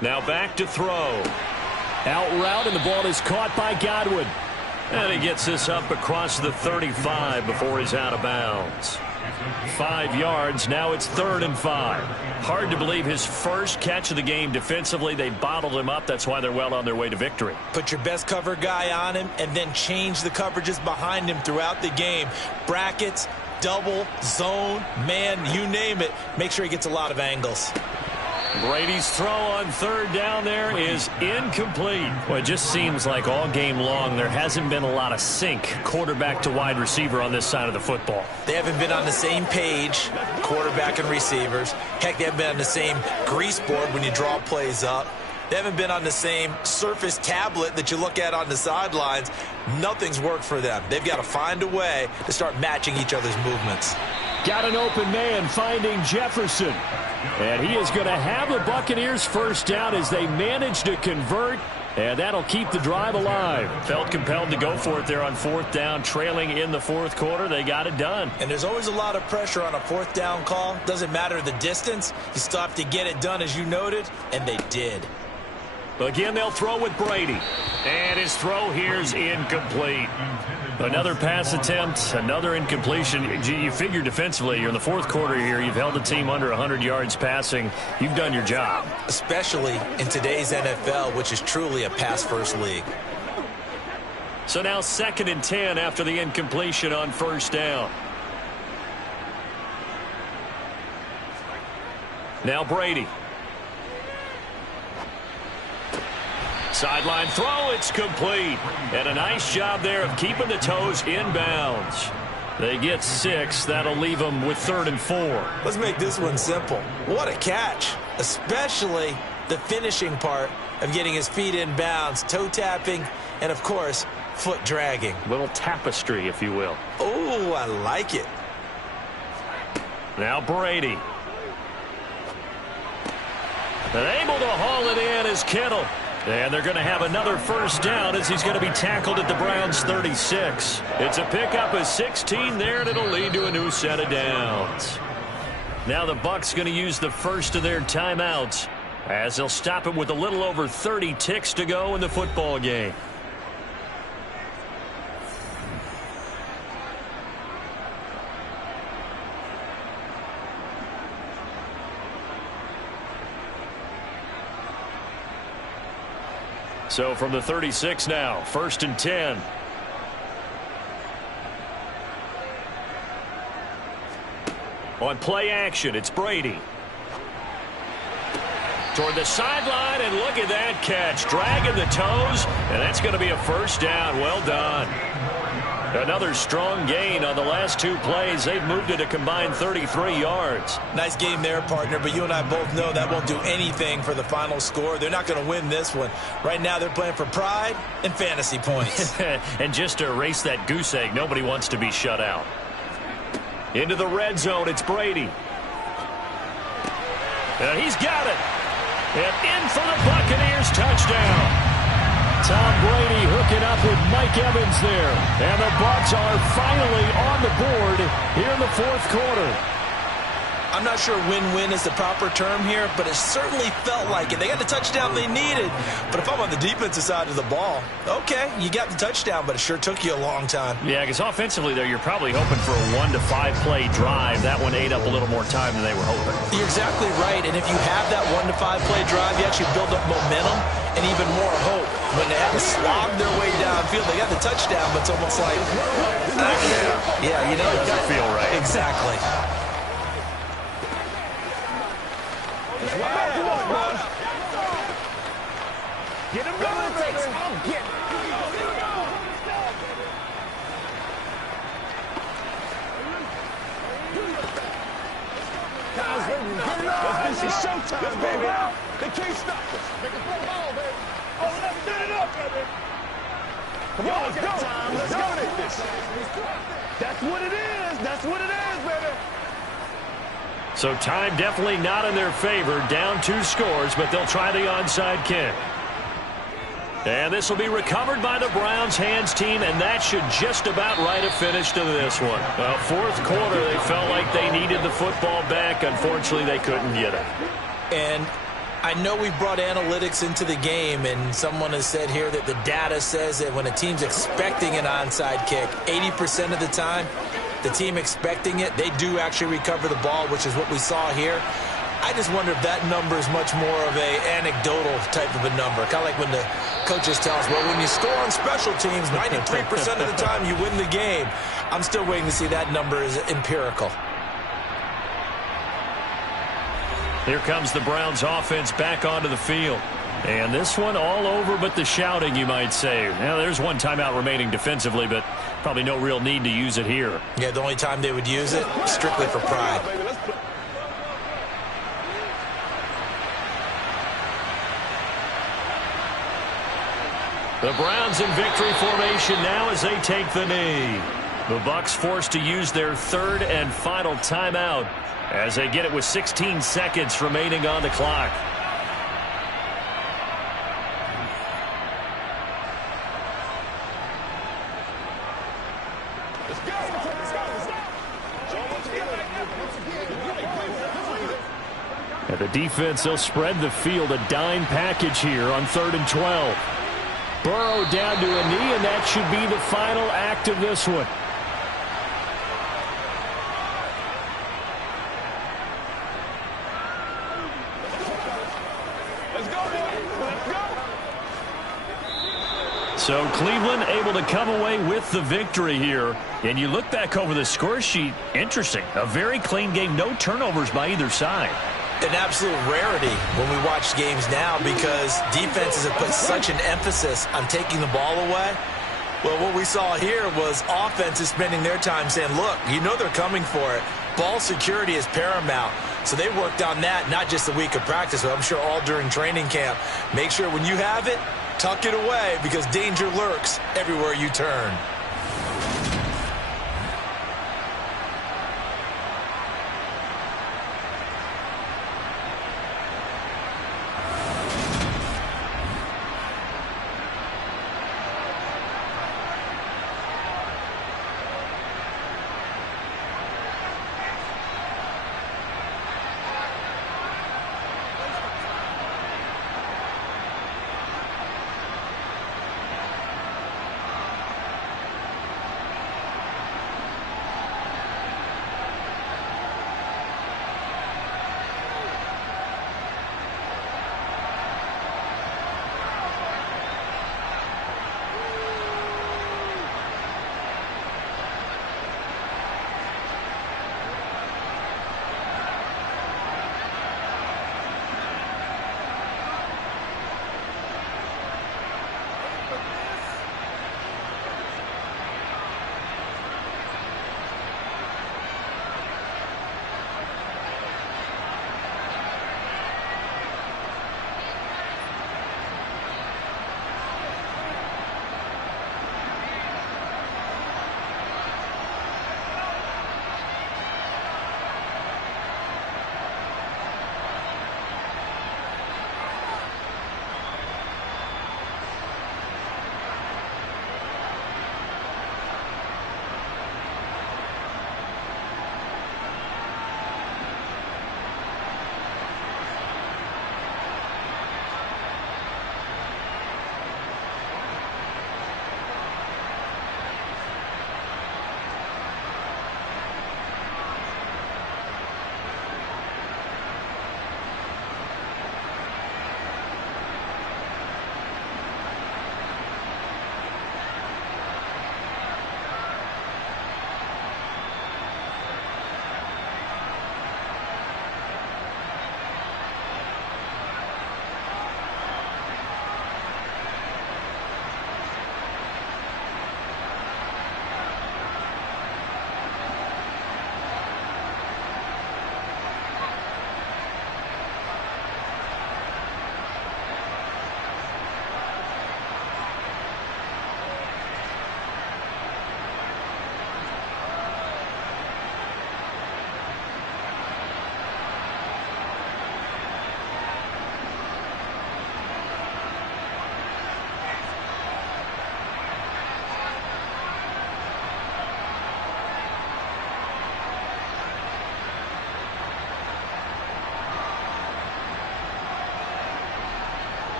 Now back to throw. Out route, and the ball is caught by Godwin. And he gets this up across the 35 before he's out of bounds. 5 yards. Now it's 3rd and 5. Hard to believe his first catch of the game defensively. They bottled him up. That's why they're well on their way to victory. Put your best cover guy on him and then change the coverages behind him throughout the game. Brackets, double, zone, man, you name it. Make sure he gets a lot of angles. Brady's throw on 3rd down there is incomplete. Well, it just seems like all game long there hasn't been a lot of sync quarterback to wide receiver on this side of the football. They haven't been on the same page, quarterback and receivers. Heck, they haven't been on the same grease board when you draw plays up. They haven't been on the same Surface tablet that you look at on the sidelines. Nothing's worked for them. They've got to find a way to start matching each other's movements. Got an open man finding Jefferson. And he is going to have the Buccaneers first down as they manage to convert. And that'll keep the drive alive. Felt compelled to go for it there on fourth down, trailing in the fourth quarter. They got it done. And there's always a lot of pressure on a fourth down call. Doesn't matter the distance. You still have to get it done, as you noted, and they did. Again, they'll throw with Brady. And his throw here's incomplete. Another pass attempt, another incompletion. You figure defensively, you're in the fourth quarter here. You've held the team under 100 yards passing. You've done your job. Especially in today's NFL, which is truly a pass-first league. So now 2nd and 10 after the incompletion on first down. Now Brady. Sideline throw, it's complete. And a nice job there of keeping the toes inbounds. They get 6. That'll leave them with 3rd and 4. Let's make this one simple. What a catch, especially the finishing part of getting his feet in bounds, toe tapping, and, of course, foot dragging. Little tapestry, if you will. Oh, I like it. Now Brady. And able to haul it in is Kittle. And they're going to have another first down as he's going to be tackled at the Browns' 36. It's a pickup of 16 there, and it'll lead to a new set of downs. Now the Bucs going to use the first of their timeouts as they'll stop it with a little over 30 ticks to go in the football game. So from the 36 now, 1st and 10. On play action, it's Brady. Toward the sideline, and look at that catch. Dragging the toes, and that's going to be a first down. Well done. Another strong gain on the last 2 plays. They've moved it a combined 33 yards. Nice game there, partner, but you and I both know that won't do anything for the final score. They're not going to win this one. Right now they're playing for pride and fantasy points. And just to erase that goose egg, nobody wants to be shut out. Into the red zone, it's Brady. And he's got it. And in for the Buccaneers, touchdown. Tom Brady hooking up with Mike Evans there. And the Bucs are finally on the board here in the fourth quarter. I'm not sure win-win is the proper term here, but it certainly felt like it. They got the touchdown they needed. But if I'm on the defensive side of the ball, okay, you got the touchdown, but it sure took you a long time. Yeah, because offensively there, you're probably hoping for a 1 to 5 play drive. That one ate up a little more time than they were hoping. You're exactly right, and if you have that 1 to 5 play drive, you actually build up momentum and even more hope. When they had to slog their way downfield, they got the touchdown, but it's almost like, yeah, you know, it doesn't feel right. Exactly. Get him going, baby. Get. This is showtime, baby. They can't stop us. Make a play ball, baby. Oh, let's get it up, baby. Come on, let's go. Let's dominate this. That's what it is. That's what it is, baby. So time definitely not in their favor. Down 2 scores, but they'll try the onside kick. And this will be recovered by the Browns hands team, and that should just about write a finish to this one. Fourth quarter, they felt like they needed the football back. Unfortunately, they couldn't get it. And I know we brought analytics into the game, and someone has said here that the data says that when a team's expecting an onside kick, 80% of the time, the team expecting it, they do actually recover the ball, which is what we saw here. I just wonder if that number is much more of a anecdotal type of a number. Kind of like when the coaches tell us, well, when you score on special teams, 93% of the time you win the game. I'm still waiting to see that number is empirical. Here comes the Browns offense back onto the field. And this one all over but the shouting, you might say. Now, there's one timeout remaining defensively, but probably no real need to use it here. Yeah, the only time they would use it, strictly for pride. The Browns in victory formation now as they take the knee. The Bucs forced to use their third and final timeout as they get it with 16 seconds remaining on the clock. And the defense, they'll spread the field, a dime package here on 3rd and 12. Burrow down to a knee, and that should be the final act of this one. So Cleveland able to come away with the victory here. And you look back over the score sheet, interesting. A very clean game, no turnovers by either side. An absolute rarity when we watch games now because defenses have put such an emphasis on taking the ball away. Well, what we saw here was offenses spending their time saying, look, you know they're coming for it. Ball security is paramount. So they worked on that not just the week of practice, but I'm sure all during training camp. Make sure when you have it, tuck it away because danger lurks everywhere you turn.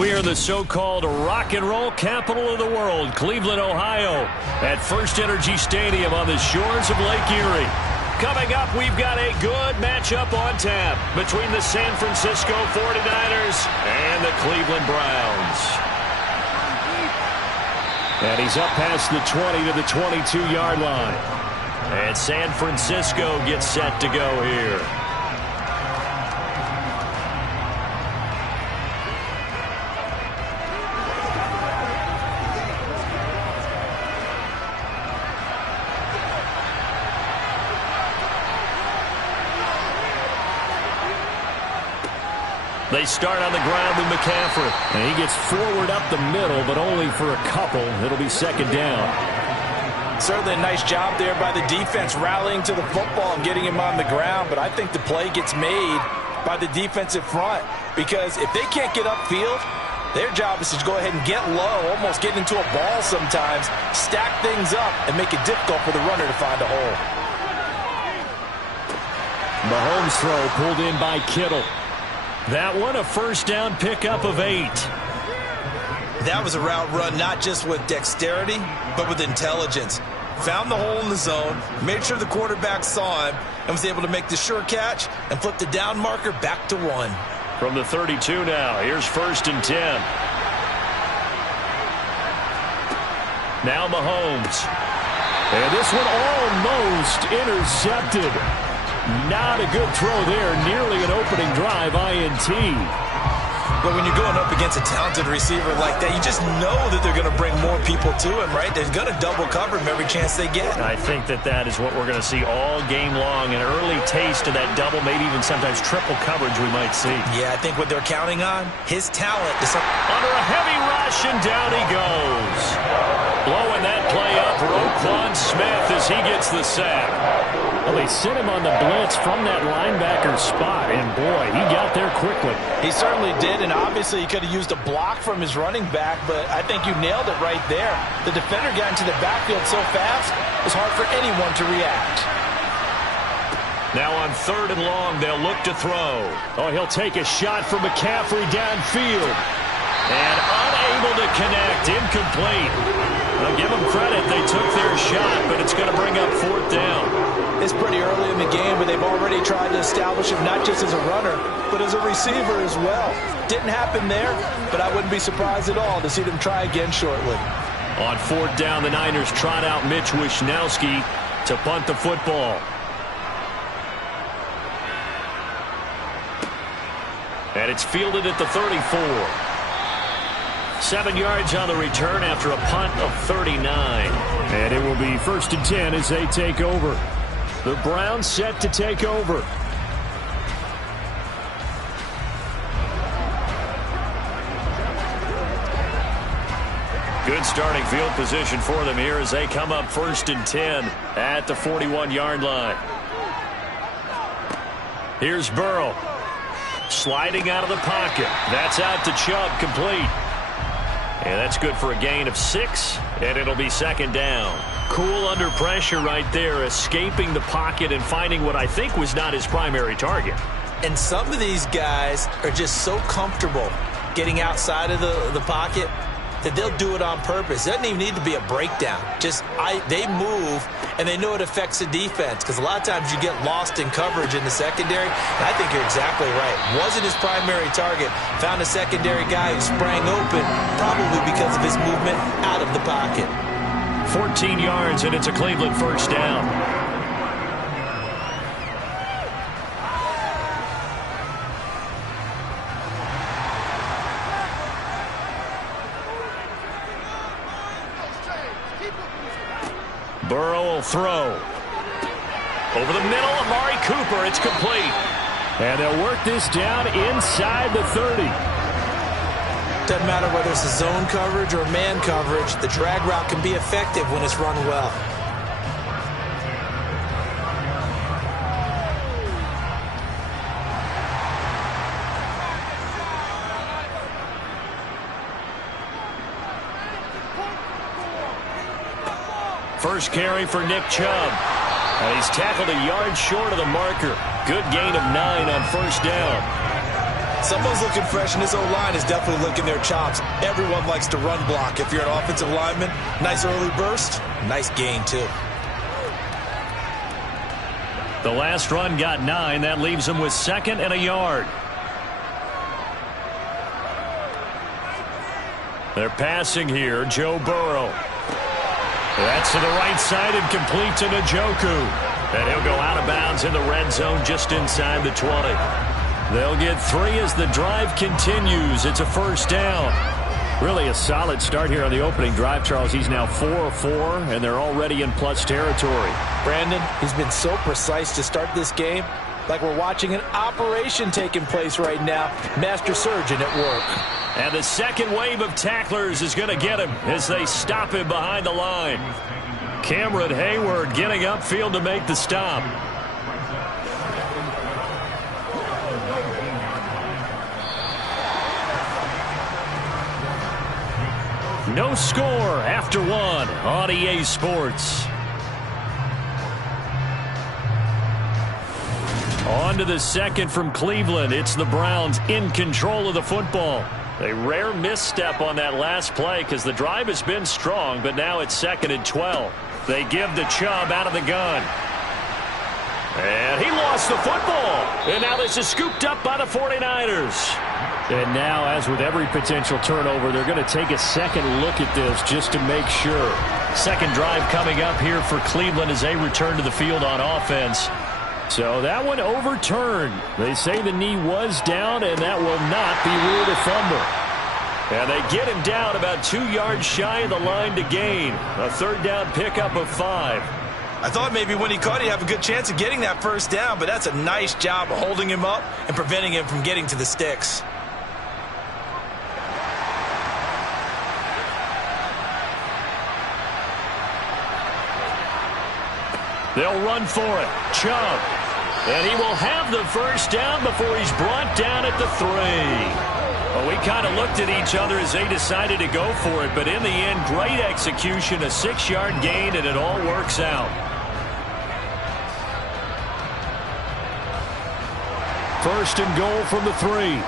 We are the so-called rock and roll capital of the world, Cleveland, Ohio, at First Energy Stadium on the shores of Lake Erie. Coming up, we've got a good matchup on tap between the San Francisco 49ers and the Cleveland Browns. And he's up past the 20 to the 22-yard line. And San Francisco gets set to go here. They start on the ground with McCaffrey. And he gets forward up the middle, but only for a couple. It'll be second down. Certainly a nice job there by the defense rallying to the football and getting him on the ground. But I think the play gets made by the defensive front. Because if they can't get upfield, their job is to go ahead and get low, almost get into a ball sometimes, stack things up, and make it difficult for the runner to find a hole. Mahomes throw pulled in by Kittle. That one, a first down pickup of 8. That was a route run not just with dexterity, but with intelligence. Found the hole in the zone, made sure the quarterback saw him, and was able to make the sure catch and flip the down marker back to 1. From the 32 now, here's first and 10. Now Mahomes. And this one almost intercepted. Not a good throw there. Nearly an opening drive INT. But when you're going up against a talented receiver like that, you just know that they're going to bring more people to him, right? They're going to double cover him every chance they get. I think that is what we're going to see all game long. An early taste of that double, maybe even sometimes triple coverage we might see. Yeah, I think what they're counting on, his talent is under a heavy rush, and down he goes. Blowing that play up, Roquan Smith as he gets the sack. Well, they sent him on the blitz from that linebacker spot, and boy, he got there quickly. He certainly did, and obviously he could have used a block from his running back, but I think you nailed it right there. The defender got into the backfield so fast, it was hard for anyone to react. Now on 3rd and long, they'll look to throw. Oh, he'll take a shot from McCaffrey downfield. And unable to connect, incomplete. I'll give them credit, they took their shot, but it's going to bring up 4th down. It's pretty early in the game, but they've already tried to establish him not just as a runner, but as a receiver as well. Didn't happen there, but I wouldn't be surprised at all to see them try again shortly. On 4th down, the Niners trot out Mitch Wishnowski to punt the football. And it's fielded at the 34. 7 yards on the return after a punt of 39. And it will be 1st and 10 as they take over. The Browns set to take over. Good starting field position for them here as they come up 1st and 10 at the 41-yard line. Here's Burrow. Sliding out of the pocket. That's out to Chubb, complete. And that's good for a gain of 6, and it'll be 2nd down. Cool under pressure right there, escaping the pocket and finding what I think was not his primary target. And some of these guys are just so comfortable getting outside of the pocket that they'll do it on purpose. It doesn't even need to be a breakdown. They move, and they know it affects the defense, because a lot of times you get lost in coverage in the secondary, and I think you're exactly right. Wasn't his primary target. Found a secondary guy who sprang open, probably because of his movement out of the pocket. 14 yards, and it's a Cleveland 1st down. Burrow will throw. Over the middle, Amari Cooper. It's complete. And they'll work this down inside the 30. Doesn't matter whether it's a zone coverage or man coverage, the drag route can be effective when it's run well. First carry for Nick Chubb. And he's tackled a yard short of the marker. Good gain of 9 on 1st down. Someone's looking fresh, and this O-line is definitely licking their chops. Everyone likes to run block. If you're an offensive lineman, nice early burst, nice gain, too. The last run got 9. That leaves them with 2nd and a yard. They're passing here. Joe Burrow. That's to the right side and complete to Njoku. And he'll go out of bounds in the red zone just inside the 20. They'll get 3 as the drive continues. It's a first down. Really a solid start here on the opening drive, Charles. He's now 4 of 4, and they're already in plus territory. Brandon, he's been so precise to start this game, like we're watching an operation taking place right now. Master surgeon at work. And the second wave of tacklers is going to get him as they stop him behind the line. Cameron Hayward getting upfield to make the stop. No score after 1 on EA Sports. On to the second from Cleveland. It's the Browns in control of the football. A rare misstep on that last play because the drive has been strong, but now it's 2nd and 12. They give the Chubb out of the gun. And he lost the football. And now this is scooped up by the 49ers. And now, as with every potential turnover, they're going to take a second look at this just to make sure. Second drive coming up here for Cleveland as they return to the field on offense. So that one overturned. They say the knee was down, and that will not be ruled a fumble. And they get him down about 2 yards shy of the line to gain. A third down pickup of 5. I thought maybe when he caught it, he'd have a good chance of getting that first down, but that's a nice job of holding him up and preventing him from getting to the sticks. They'll run for it. Chubb. And he will have the first down before he's brought down at the 3. Well, we kind of looked at each other as they decided to go for it, but in the end, great execution, a 6-yard gain, and it all works out. First and goal from the 3.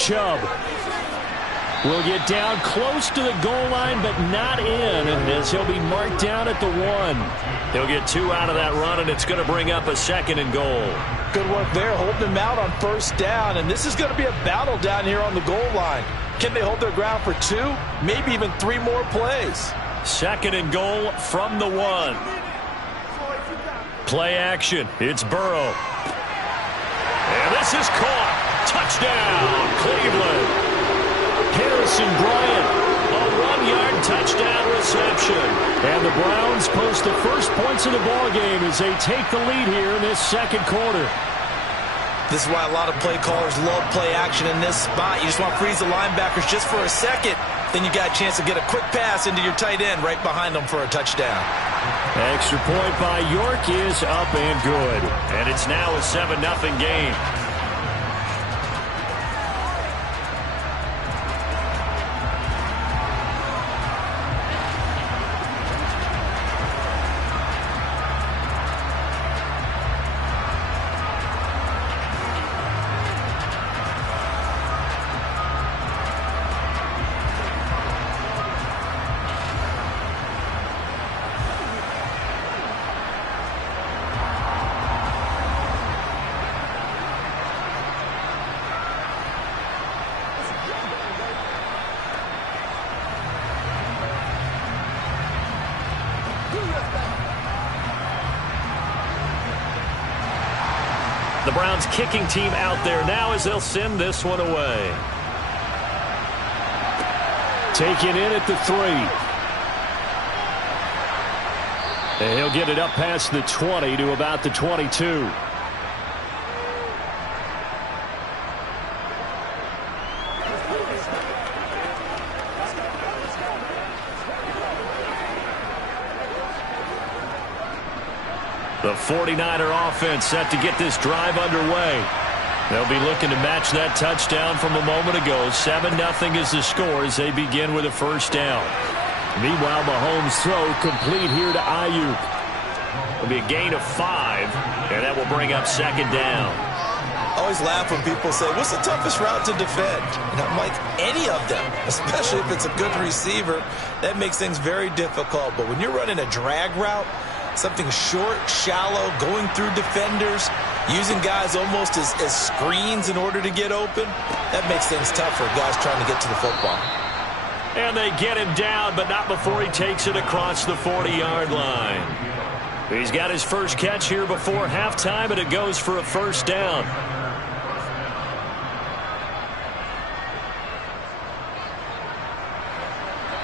Chubb will get down close to the goal line, but not in, as he'll be marked down at the 1. He'll get 2 out of that run, and it's going to bring up a 2nd and goal. Good work there, holding him out on first down, and this is going to be a battle down here on the goal line. Can they hold their ground for 2, maybe even 3 more plays? 2nd and goal from the 1. Play action. It's Burrow. And this is caught. Touchdown, Cleveland. Harrison Bryant, a 1-yard touchdown reception. And the Browns post the first points of the ballgame as they take the lead here in this second quarter. This is why a lot of play callers love play action in this spot. You just want to freeze the linebackers just for a second. Then you got a chance to get a quick pass into your tight end right behind them for a touchdown. Extra point by York is up and good. And it's now a 7-0 game. The Browns kicking team out there now as they'll send this one away. Taken in at the 3. And he'll get it up past the 20 to about the 22. The 49er offense set to get this drive underway. They'll be looking to match that touchdown from a moment ago. 7-0 is the score as they begin with a first down. Meanwhile, Mahomes' throw complete here to Ayuk. It'll be a gain of 5, and that will bring up second down. I always laugh when people say, what's the toughest route to defend? And I'm like, any of them, especially if it's a good receiver. That makes things very difficult. But when you're running a drag route, something short, shallow, going through defenders, using guys almost as screens in order to get open, that makes things tough for guys trying to get to the football. And they get him down, but not before he takes it across the 40-yard line. He's got his first catch here before halftime, and it goes for a first down.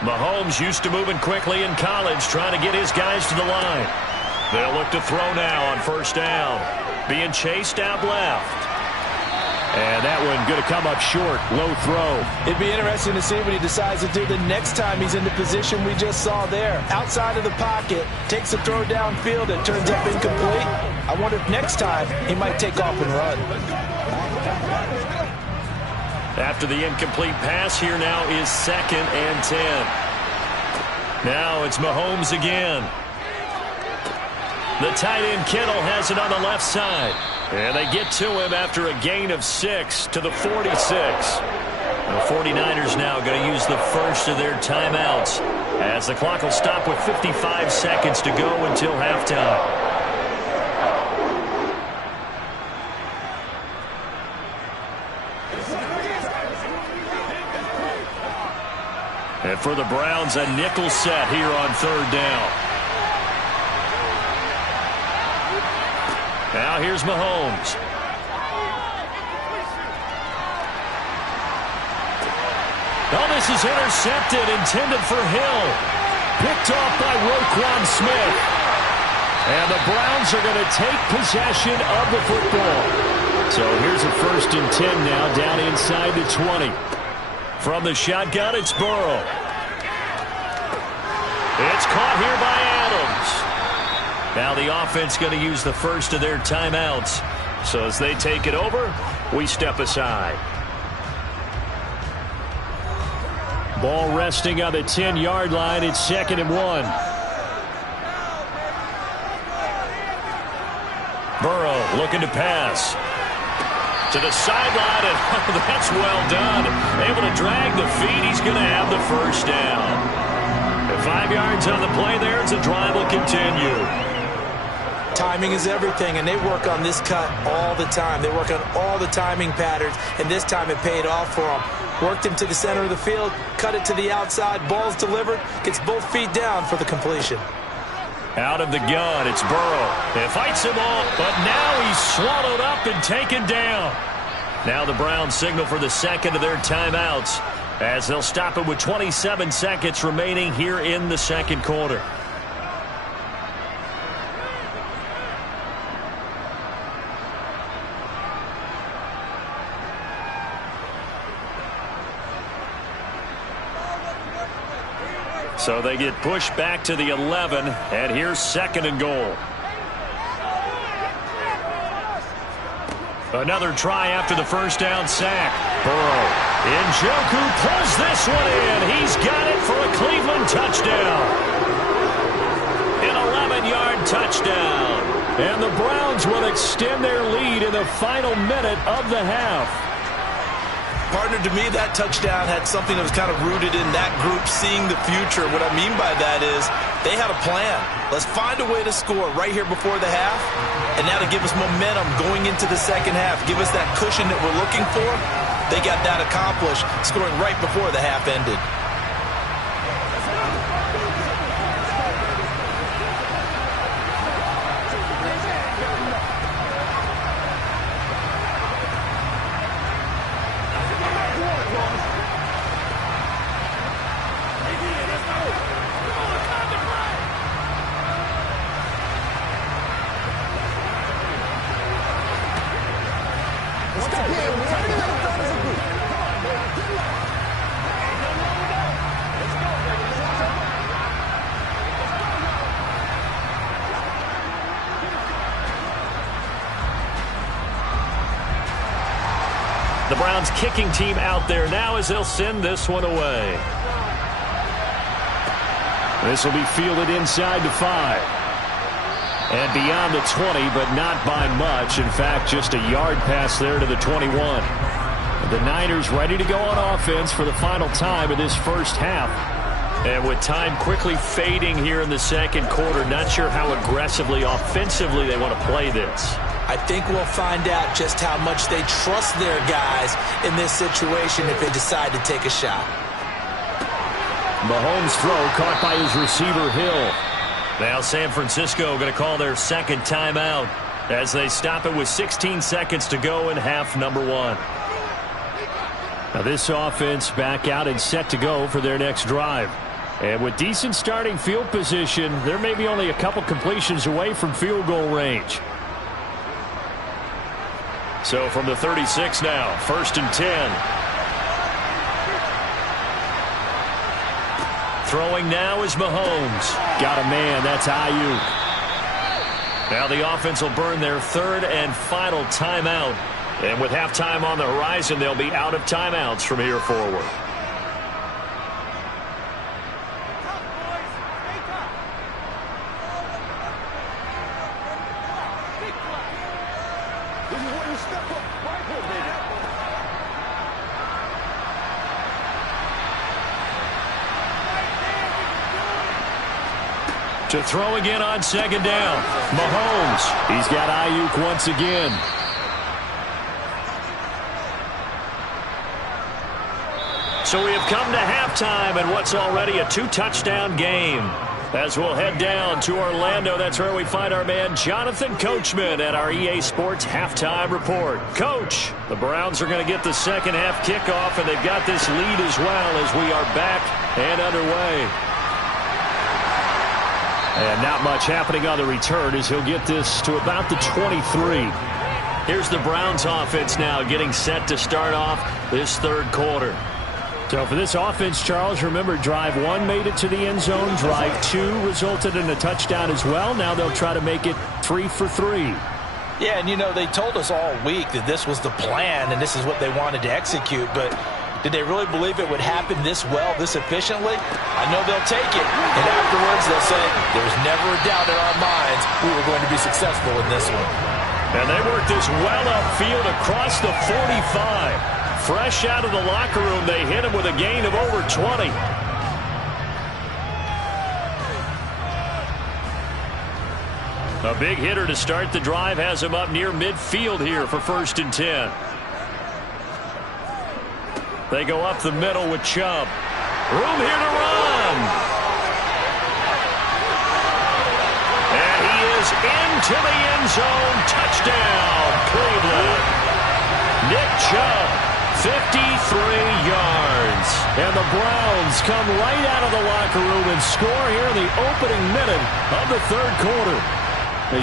Mahomes used to moving quickly in college, trying to get his guys to the line. They'll look to throw now on first down. Being chased out left. And that one going to come up short. Low throw. It'd be interesting to see what he decides to do the next time he's in the position we just saw there. Outside of the pocket, takes a throw downfield and turns up incomplete. I wonder if next time he might take off and run. After the incomplete pass, here now is 2nd and 10. Now it's Mahomes again. The tight end Kittle has it on the left side. And they get to him after a gain of 6 to the 46. The 49ers now going to use the first of their timeouts as the clock will stop with 55 seconds to go until halftime. And for the Browns, a nickel set here on third down. Now here's Mahomes. Oh, this is intercepted, intended for Hill. Picked off by Roquan Smith. And the Browns are going to take possession of the football. So here's a 1st and 10 now, down inside the 20. From the shotgun, it's Burrow. It's caught here by Adams. Now the offense going to use the first of their timeouts. So as they take it over, we step aside. Ball resting on the 10-yard line. It's 2nd and 1. Burrow looking to pass. To the sideline, and that's well done. Able to drag the feet. He's going to have the first down. And 5 yards on the play there as the drive will continue. Timing is everything, and they work on this cut all the time. They work on all the timing patterns, and this time it paid off for them. Worked him to the center of the field, cut it to the outside, ball's delivered, gets both feet down for the completion. Out of the gun, it's Burrow. It fights him off, but now he's swallowed up and taken down. Now the Browns signal for the second of their timeouts as they'll stop it with 27 seconds remaining here in the second quarter. So they get pushed back to the 11, and here's 2nd and goal. Another try after the first down sack. Burrow. Njoku pulls this one in. He's got it for a Cleveland touchdown. An 11-yard touchdown. And the Browns will extend their lead in the final minute of the half. Partner, to me, that touchdown had something that was kind of rooted in that group seeing the future. What I mean by that is they had a plan. Let's find a way to score right here before the half, and now to give us momentum going into the second half, give us that cushion that we're looking for. They got that accomplished, scoring right before the half ended. The Browns kicking team out there now as they'll send this one away. This will be fielded inside the 5. And beyond the 20, but not by much. In fact, just a yard pass there to the 21. The Niners ready to go on offense for the final time of this first half. And with time quickly fading here in the second quarter, not sure how aggressively, offensively they want to play this. I think we'll find out just how much they trust their guys in this situation if they decide to take a shot. Mahomes' throw caught by his receiver, Hill. Now San Francisco going to call their second timeout as they stop it with 16 seconds to go in half number 1. Now this offense back out and set to go for their next drive. And with decent starting field position, they're maybe only a couple completions away from field goal range. So from the 36 now, 1st and 10. Throwing now is Mahomes. Got a man. That's Ayuk. Now the offense will burn their third and final timeout. And with halftime on the horizon, they'll be out of timeouts from here forward. To throw again on second down. Mahomes. He's got Ayuk once again. So we have come to halftime and what's already a 2-touchdown game. As we'll head down to Orlando, that's where we find our man Jonathan Coachman at our EA Sports Halftime Report. Coach, the Browns are going to get the second half kickoff, and they've got this lead as well as we are back and underway. And not much happening on the return as he'll get this to about the 23. Here's the Browns offense now getting set to start off this third quarter. So for this offense, Charles, remember drive 1 made it to the end zone. Drive 2 resulted in a touchdown as well. Now they'll try to make it 3 for 3. Yeah, and you know, they told us all week that this was the plan and this is what they wanted to execute, but did they really believe it would happen this well, this efficiently? I know they'll take it, and afterwards they'll say, there was never a doubt in our minds we were going to be successful in this one. And they work this well upfield across the 45. Fresh out of the locker room, they hit him with a gain of over 20. A big hitter to start the drive has him up near midfield here for 1st and 10. They go up the middle with Chubb. Room here to run. And he is into the end zone. Touchdown, Cleveland. Nick Chubb, 53 yards. And the Browns come right out of the locker room and score here in the opening minute of the third quarter.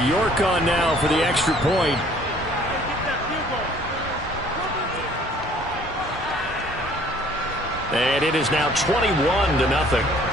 York on now for the extra point. And it is now 21-0.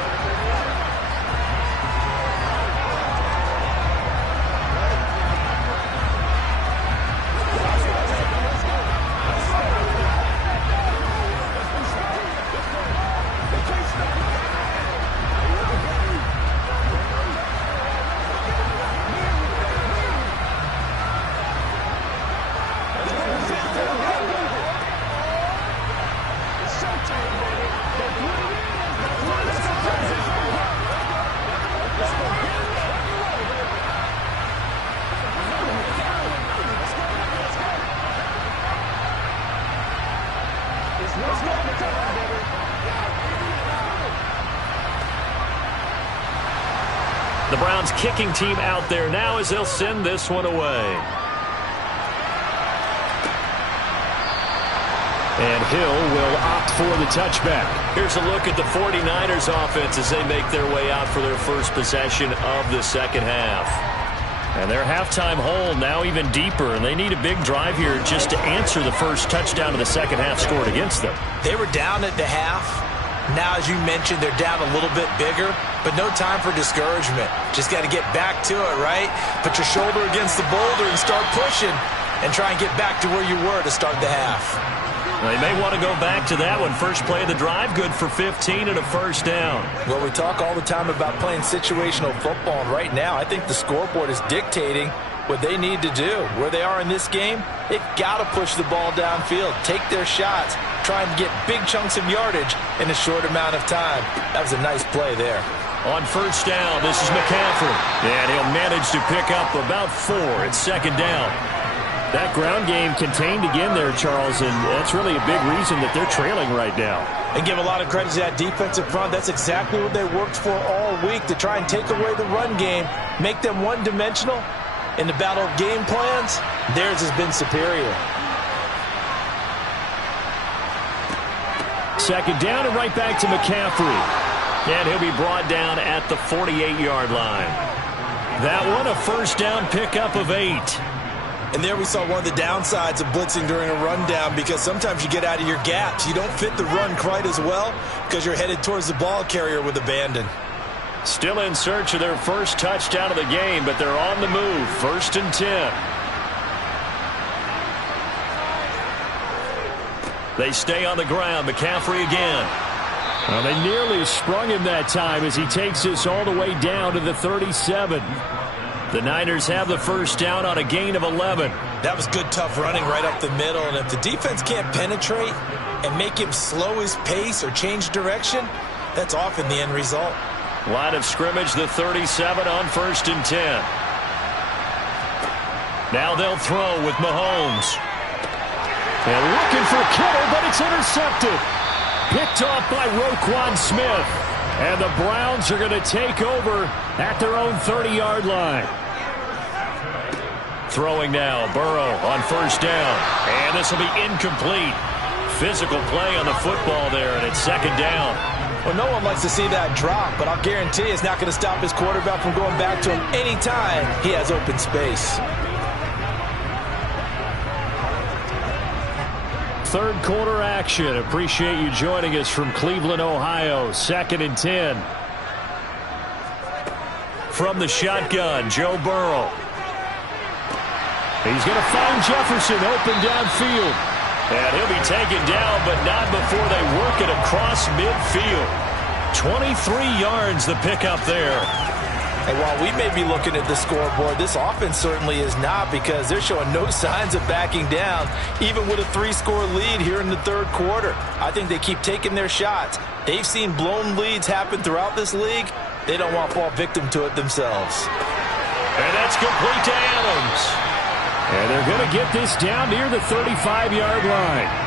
The Browns kicking team out there now as they'll send this one away. And Hill will opt for the touchback. Here's a look at the 49ers offense as they make their way out for their first possession of the second half. And their halftime hole now even deeper, and they need a big drive here just to answer the first touchdown of the second half scored against them. They were down at the half. Now, as you mentioned, they're down a little bit bigger, but no time for discouragement. Just got to get back to it, right? Put your shoulder against the boulder and start pushing and try and get back to where you were to start the half. They may want to go back to that one. First play of the drive, good for 15 and a first down. Well, we talk all the time about playing situational football, and right now I think the scoreboard is dictating what they need to do. Where they are in this game, they've got to push the ball downfield, take their shots, trying to get big chunks of yardage in a short amount of time. That was a nice play there. On first down, this is McCaffrey. And he'll manage to pick up about 4 at second down. That ground game contained again there, Charles, and that's really a big reason that they're trailing right now. And give a lot of credit to that defensive front. That's exactly what they worked for all week, to try and take away the run game, make them one-dimensional. In the battle of game plans, theirs has been superior. Second down and right back to McCaffrey. And he'll be brought down at the 48-yard line. That one, a first down pickup of 8. And there we saw one of the downsides of blitzing during a rundown, because sometimes you get out of your gaps. You don't fit the run quite as well because you're headed towards the ball carrier with abandon. Still in search of their first touchdown of the game, but they're on the move. First and 10. They stay on the ground. McCaffrey again. Well, they nearly sprung him that time as he takes this all the way down to the 37. The Niners have the first down on a gain of 11. That was good, tough running right up the middle. And if the defense can't penetrate and make him slow his pace or change direction, that's often the end result. Line of scrimmage, the 37 on first and 10. Now they'll throw with Mahomes. And looking for Kittle, but it's intercepted. Picked off by Roquan Smith. And the Browns are going to take over at their own 30-yard line. Throwing now, Burrow on first down. And this will be incomplete. Physical play on the football there, and it's second down. Well, no one likes to see that drop, but I'll guarantee it's not going to stop his quarterback from going back to him anytime he has open space. Third quarter action. Appreciate you joining us from Cleveland, Ohio. Second and 10. From the shotgun, Joe Burrow. He's going to find Jefferson open downfield. And he'll be taken down, but not before they work it across midfield. 23 yards the pickup there. And while we may be looking at the scoreboard, this offense certainly is not, because they're showing no signs of backing down, even with a 3-score lead here in the third quarter. I think they keep taking their shots. They've seen blown leads happen throughout this league. They don't want to fall victim to it themselves. And that's complete to Adams. And they're going to get this down near the 35-yard line.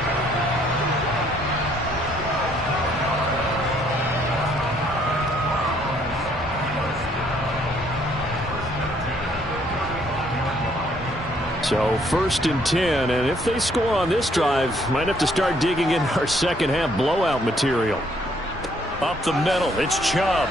So first and 10, and if they score on this drive, might have to start digging in our second half blowout material. Up the middle, it's Chubb.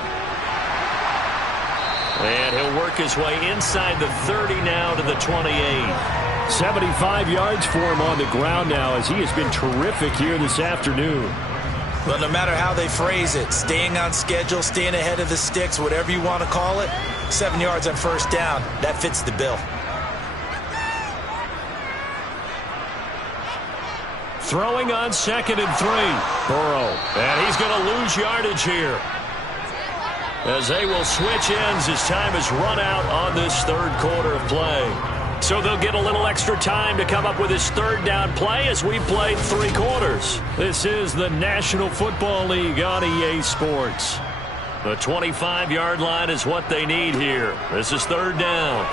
And he'll work his way inside the 30 now to the 28. 75 yards for him on the ground now, as he has been terrific here this afternoon. Well, no matter how they phrase it, staying on schedule, staying ahead of the sticks, whatever you want to call it, 7 yards on first down, that fits the bill. Throwing on second and 3. Burrow. And he's going to lose yardage here, as they will switch ends as time has run out on this third quarter of play. So they'll get a little extra time to come up with his third down play as we played 3 quarters. This is the National Football League on EA Sports. The 25-yard line is what they need here. This is third down.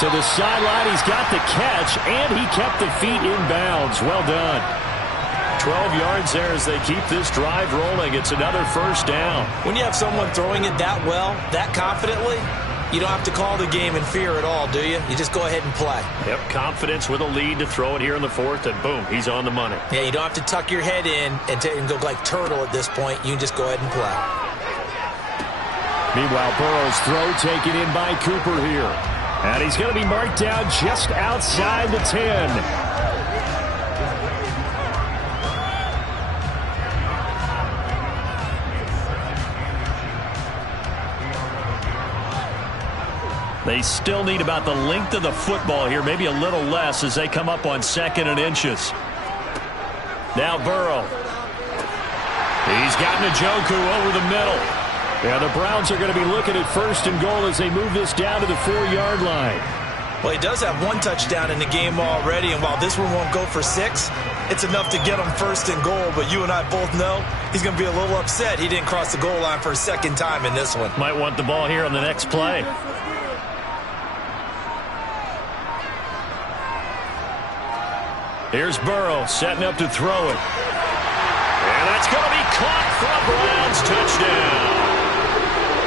To the sideline, he's got the catch, and he kept the feet in bounds. Well done. 12 yards there as they keep this drive rolling. It's another first down. When you have someone throwing it that well, that confidently, you don't have to call the game in fear at all, do you? You just go ahead and play. Yep, confidence with a lead to throw it here in the fourth, and boom, he's on the money. Yeah, you don't have to tuck your head in and go like turtle at this point. You can just go ahead and play. Meanwhile, Burrow's throw taken in by Cooper here. And he's going to be marked down just outside the 10. They still need about the length of the football here, maybe a little less as they come up on second and inches. Now Burrow. He's got Njoku over the middle. Yeah, the Browns are going to be looking at 1st and goal as they move this down to the 4-yard line. Well, he does have 1 touchdown in the game already, and while this one won't go for 6, it's enough to get him 1st and goal. But you and I both know he's going to be a little upset he didn't cross the goal line for a 2nd time in this one. Might want the ball here on the next play. Here's Burrow setting up to throw it. And that's going to be caught for a Browns touchdown.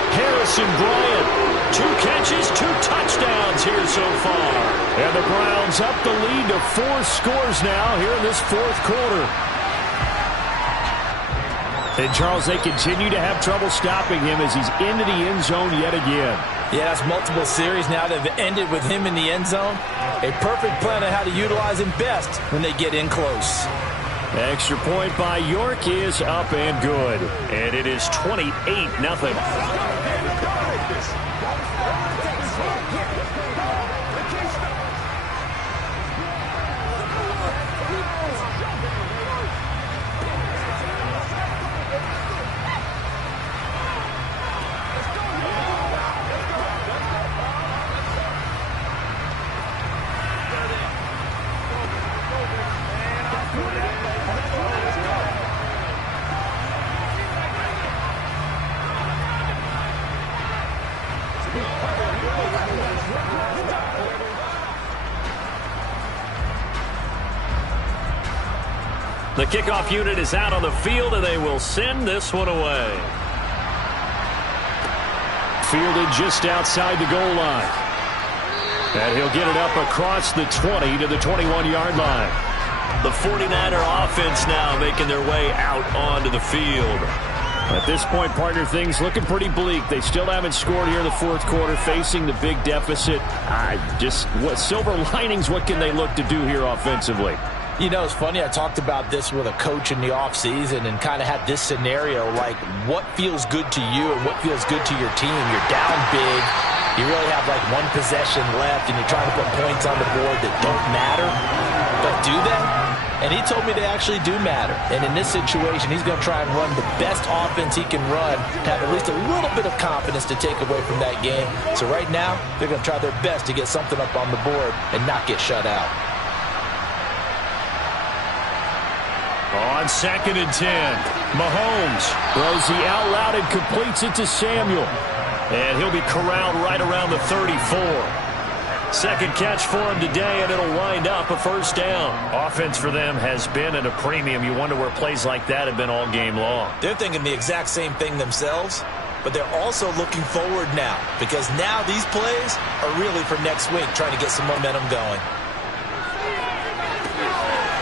Harrison Bryant, 2 catches, 2 touchdowns here so far. And the Browns up the lead to 4 scores now here in this 4th quarter. And, Charles, they continue to have trouble stopping him as he's into the end zone yet again. Yeah, that's multiple series now that have ended with him in the end zone. A perfect plan on how to utilize him best when they get in close. Extra point by York is up and good. And it is 28-0. The kickoff unit is out on the field, and they will send this one away. Fielded just outside the goal line. And he'll get it up across the 20 to the 21-yard line. The 49er offense now making their way out onto the field. At this point, partner, things looking pretty bleak. They still haven't scored here in the 4th quarter, facing the big deficit. What silver linings, what can they look to do here offensively? You know, it's funny, I talked about this with a coach in the offseason and kind of had this scenario, like what feels good to you and what feels good to your team. You're down big, you really have like 1 possession left, and you're trying to put points on the board that don't matter. But do they? And he told me they actually do matter. And in this situation, he's going to try and run the best offense he can run to have at least a little bit of confidence to take away from that game. So right now, they're going to try their best to get something up on the board and not get shut out. On 2nd and 10, Mahomes throws the out loud and completes it to Samuel. And he'll be corralled right around the 34. 2nd catch for him today, and it'll wind up a 1st down. Offense for them has been at a premium. You wonder where plays like that have been all game long. They're thinking the exact same thing themselves, but they're also looking forward now, because now these plays are really for next week, trying to get some momentum going.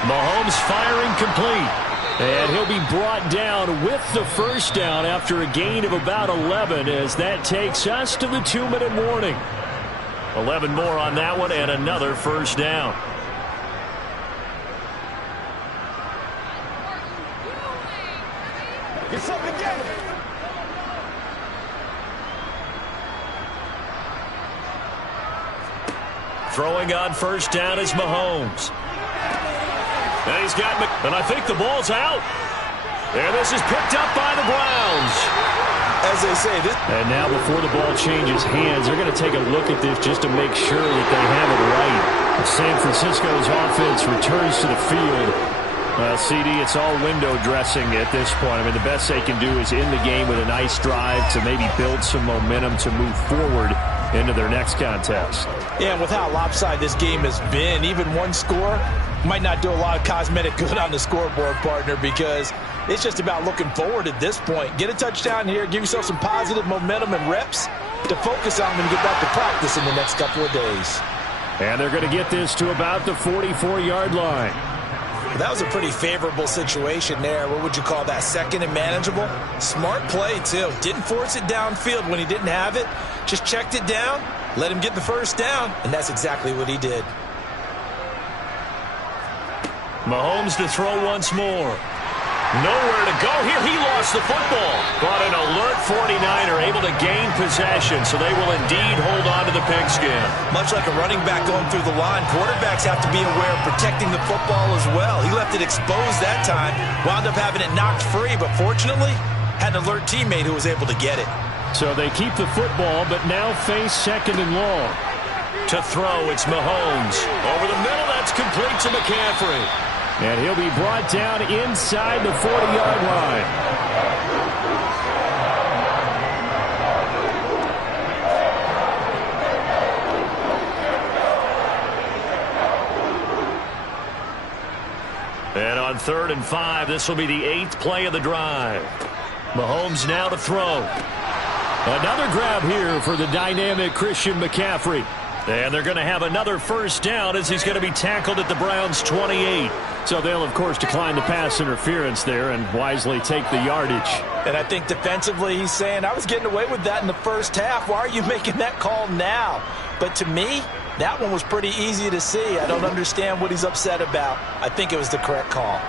Mahomes firing complete. And he'll be brought down with the 1st down after a gain of about 11 as that takes us to the 2-minute warning. 11 more on that one and another 1st down. Get something again. Throwing on 1st down is Mahomes. And he's got, and I think the ball's out. And this is picked up by the Browns. As they say, this. And now before the ball changes hands, they're going to take a look at this just to make sure that they have it right. San Francisco's offense returns to the field. CD, it's all window dressing at this point. I mean, the best they can do is end the game with a nice drive to maybe build some momentum to move forward into their next contest. Yeah, and with how lopsided this game has been, even 1 score might not do a lot of cosmetic good on the scoreboard, partner, because it's just about looking forward at this point. Get a touchdown here, give yourself some positive momentum and reps to focus on when you get back to practice in the next couple of days. And they're going to get this to about the 44-yard line. That was a pretty favorable situation there. What would you call that? 2nd and manageable? Smart play, too. Didn't force it downfield when he didn't have it. Just checked it down, let him get the 1st down, and that's exactly what he did. Mahomes to throw once more. Nowhere to go here. He lost the football. But an alert 49er able to gain possession, so they will indeed hold on to the pigskin. Much like a running back going through the line, quarterbacks have to be aware of protecting the football as well. He left it exposed that time, wound up having it knocked free, but fortunately had an alert teammate who was able to get it. So they keep the football, but now face 2nd and long. To throw, it's Mahomes. Over the middle, that's complete to McCaffrey. And he'll be brought down inside the 40-yard line. And on 3rd and 5, this will be the 8th play of the drive. Mahomes now to throw. Another grab here for the dynamic Christian McCaffrey. And they're going to have another first down as he's going to be tackled at the Browns' 28. So they'll, of course, decline the pass interference there and wisely take the yardage. And I think defensively he's saying, I was getting away with that in the first half. Why are you making that call now? But to me, that one was pretty easy to see. I don't understand what he's upset about. I think it was the correct call.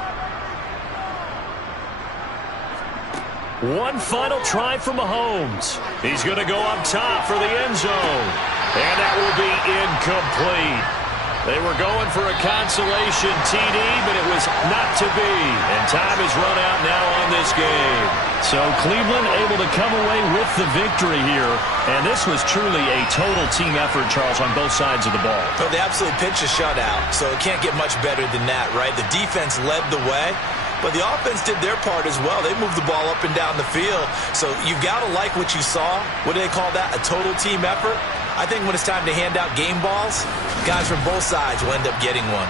One final try for Mahomes. He's going to go up top for the end zone. And that will be incomplete. They were going for a consolation TD, but it was not to be. And time is run out now on this game. So Cleveland able to come away with the victory here. And this was truly a total team effort, Charles, on both sides of the ball. So they absolutely pitched a shutout, so it can't get much better than that, right? The defense led the way, but the offense did their part as well. They moved the ball up and down the field. So you've got to like what you saw. What do they call that? A total team effort? I think when it's time to hand out game balls, guys from both sides will end up getting one.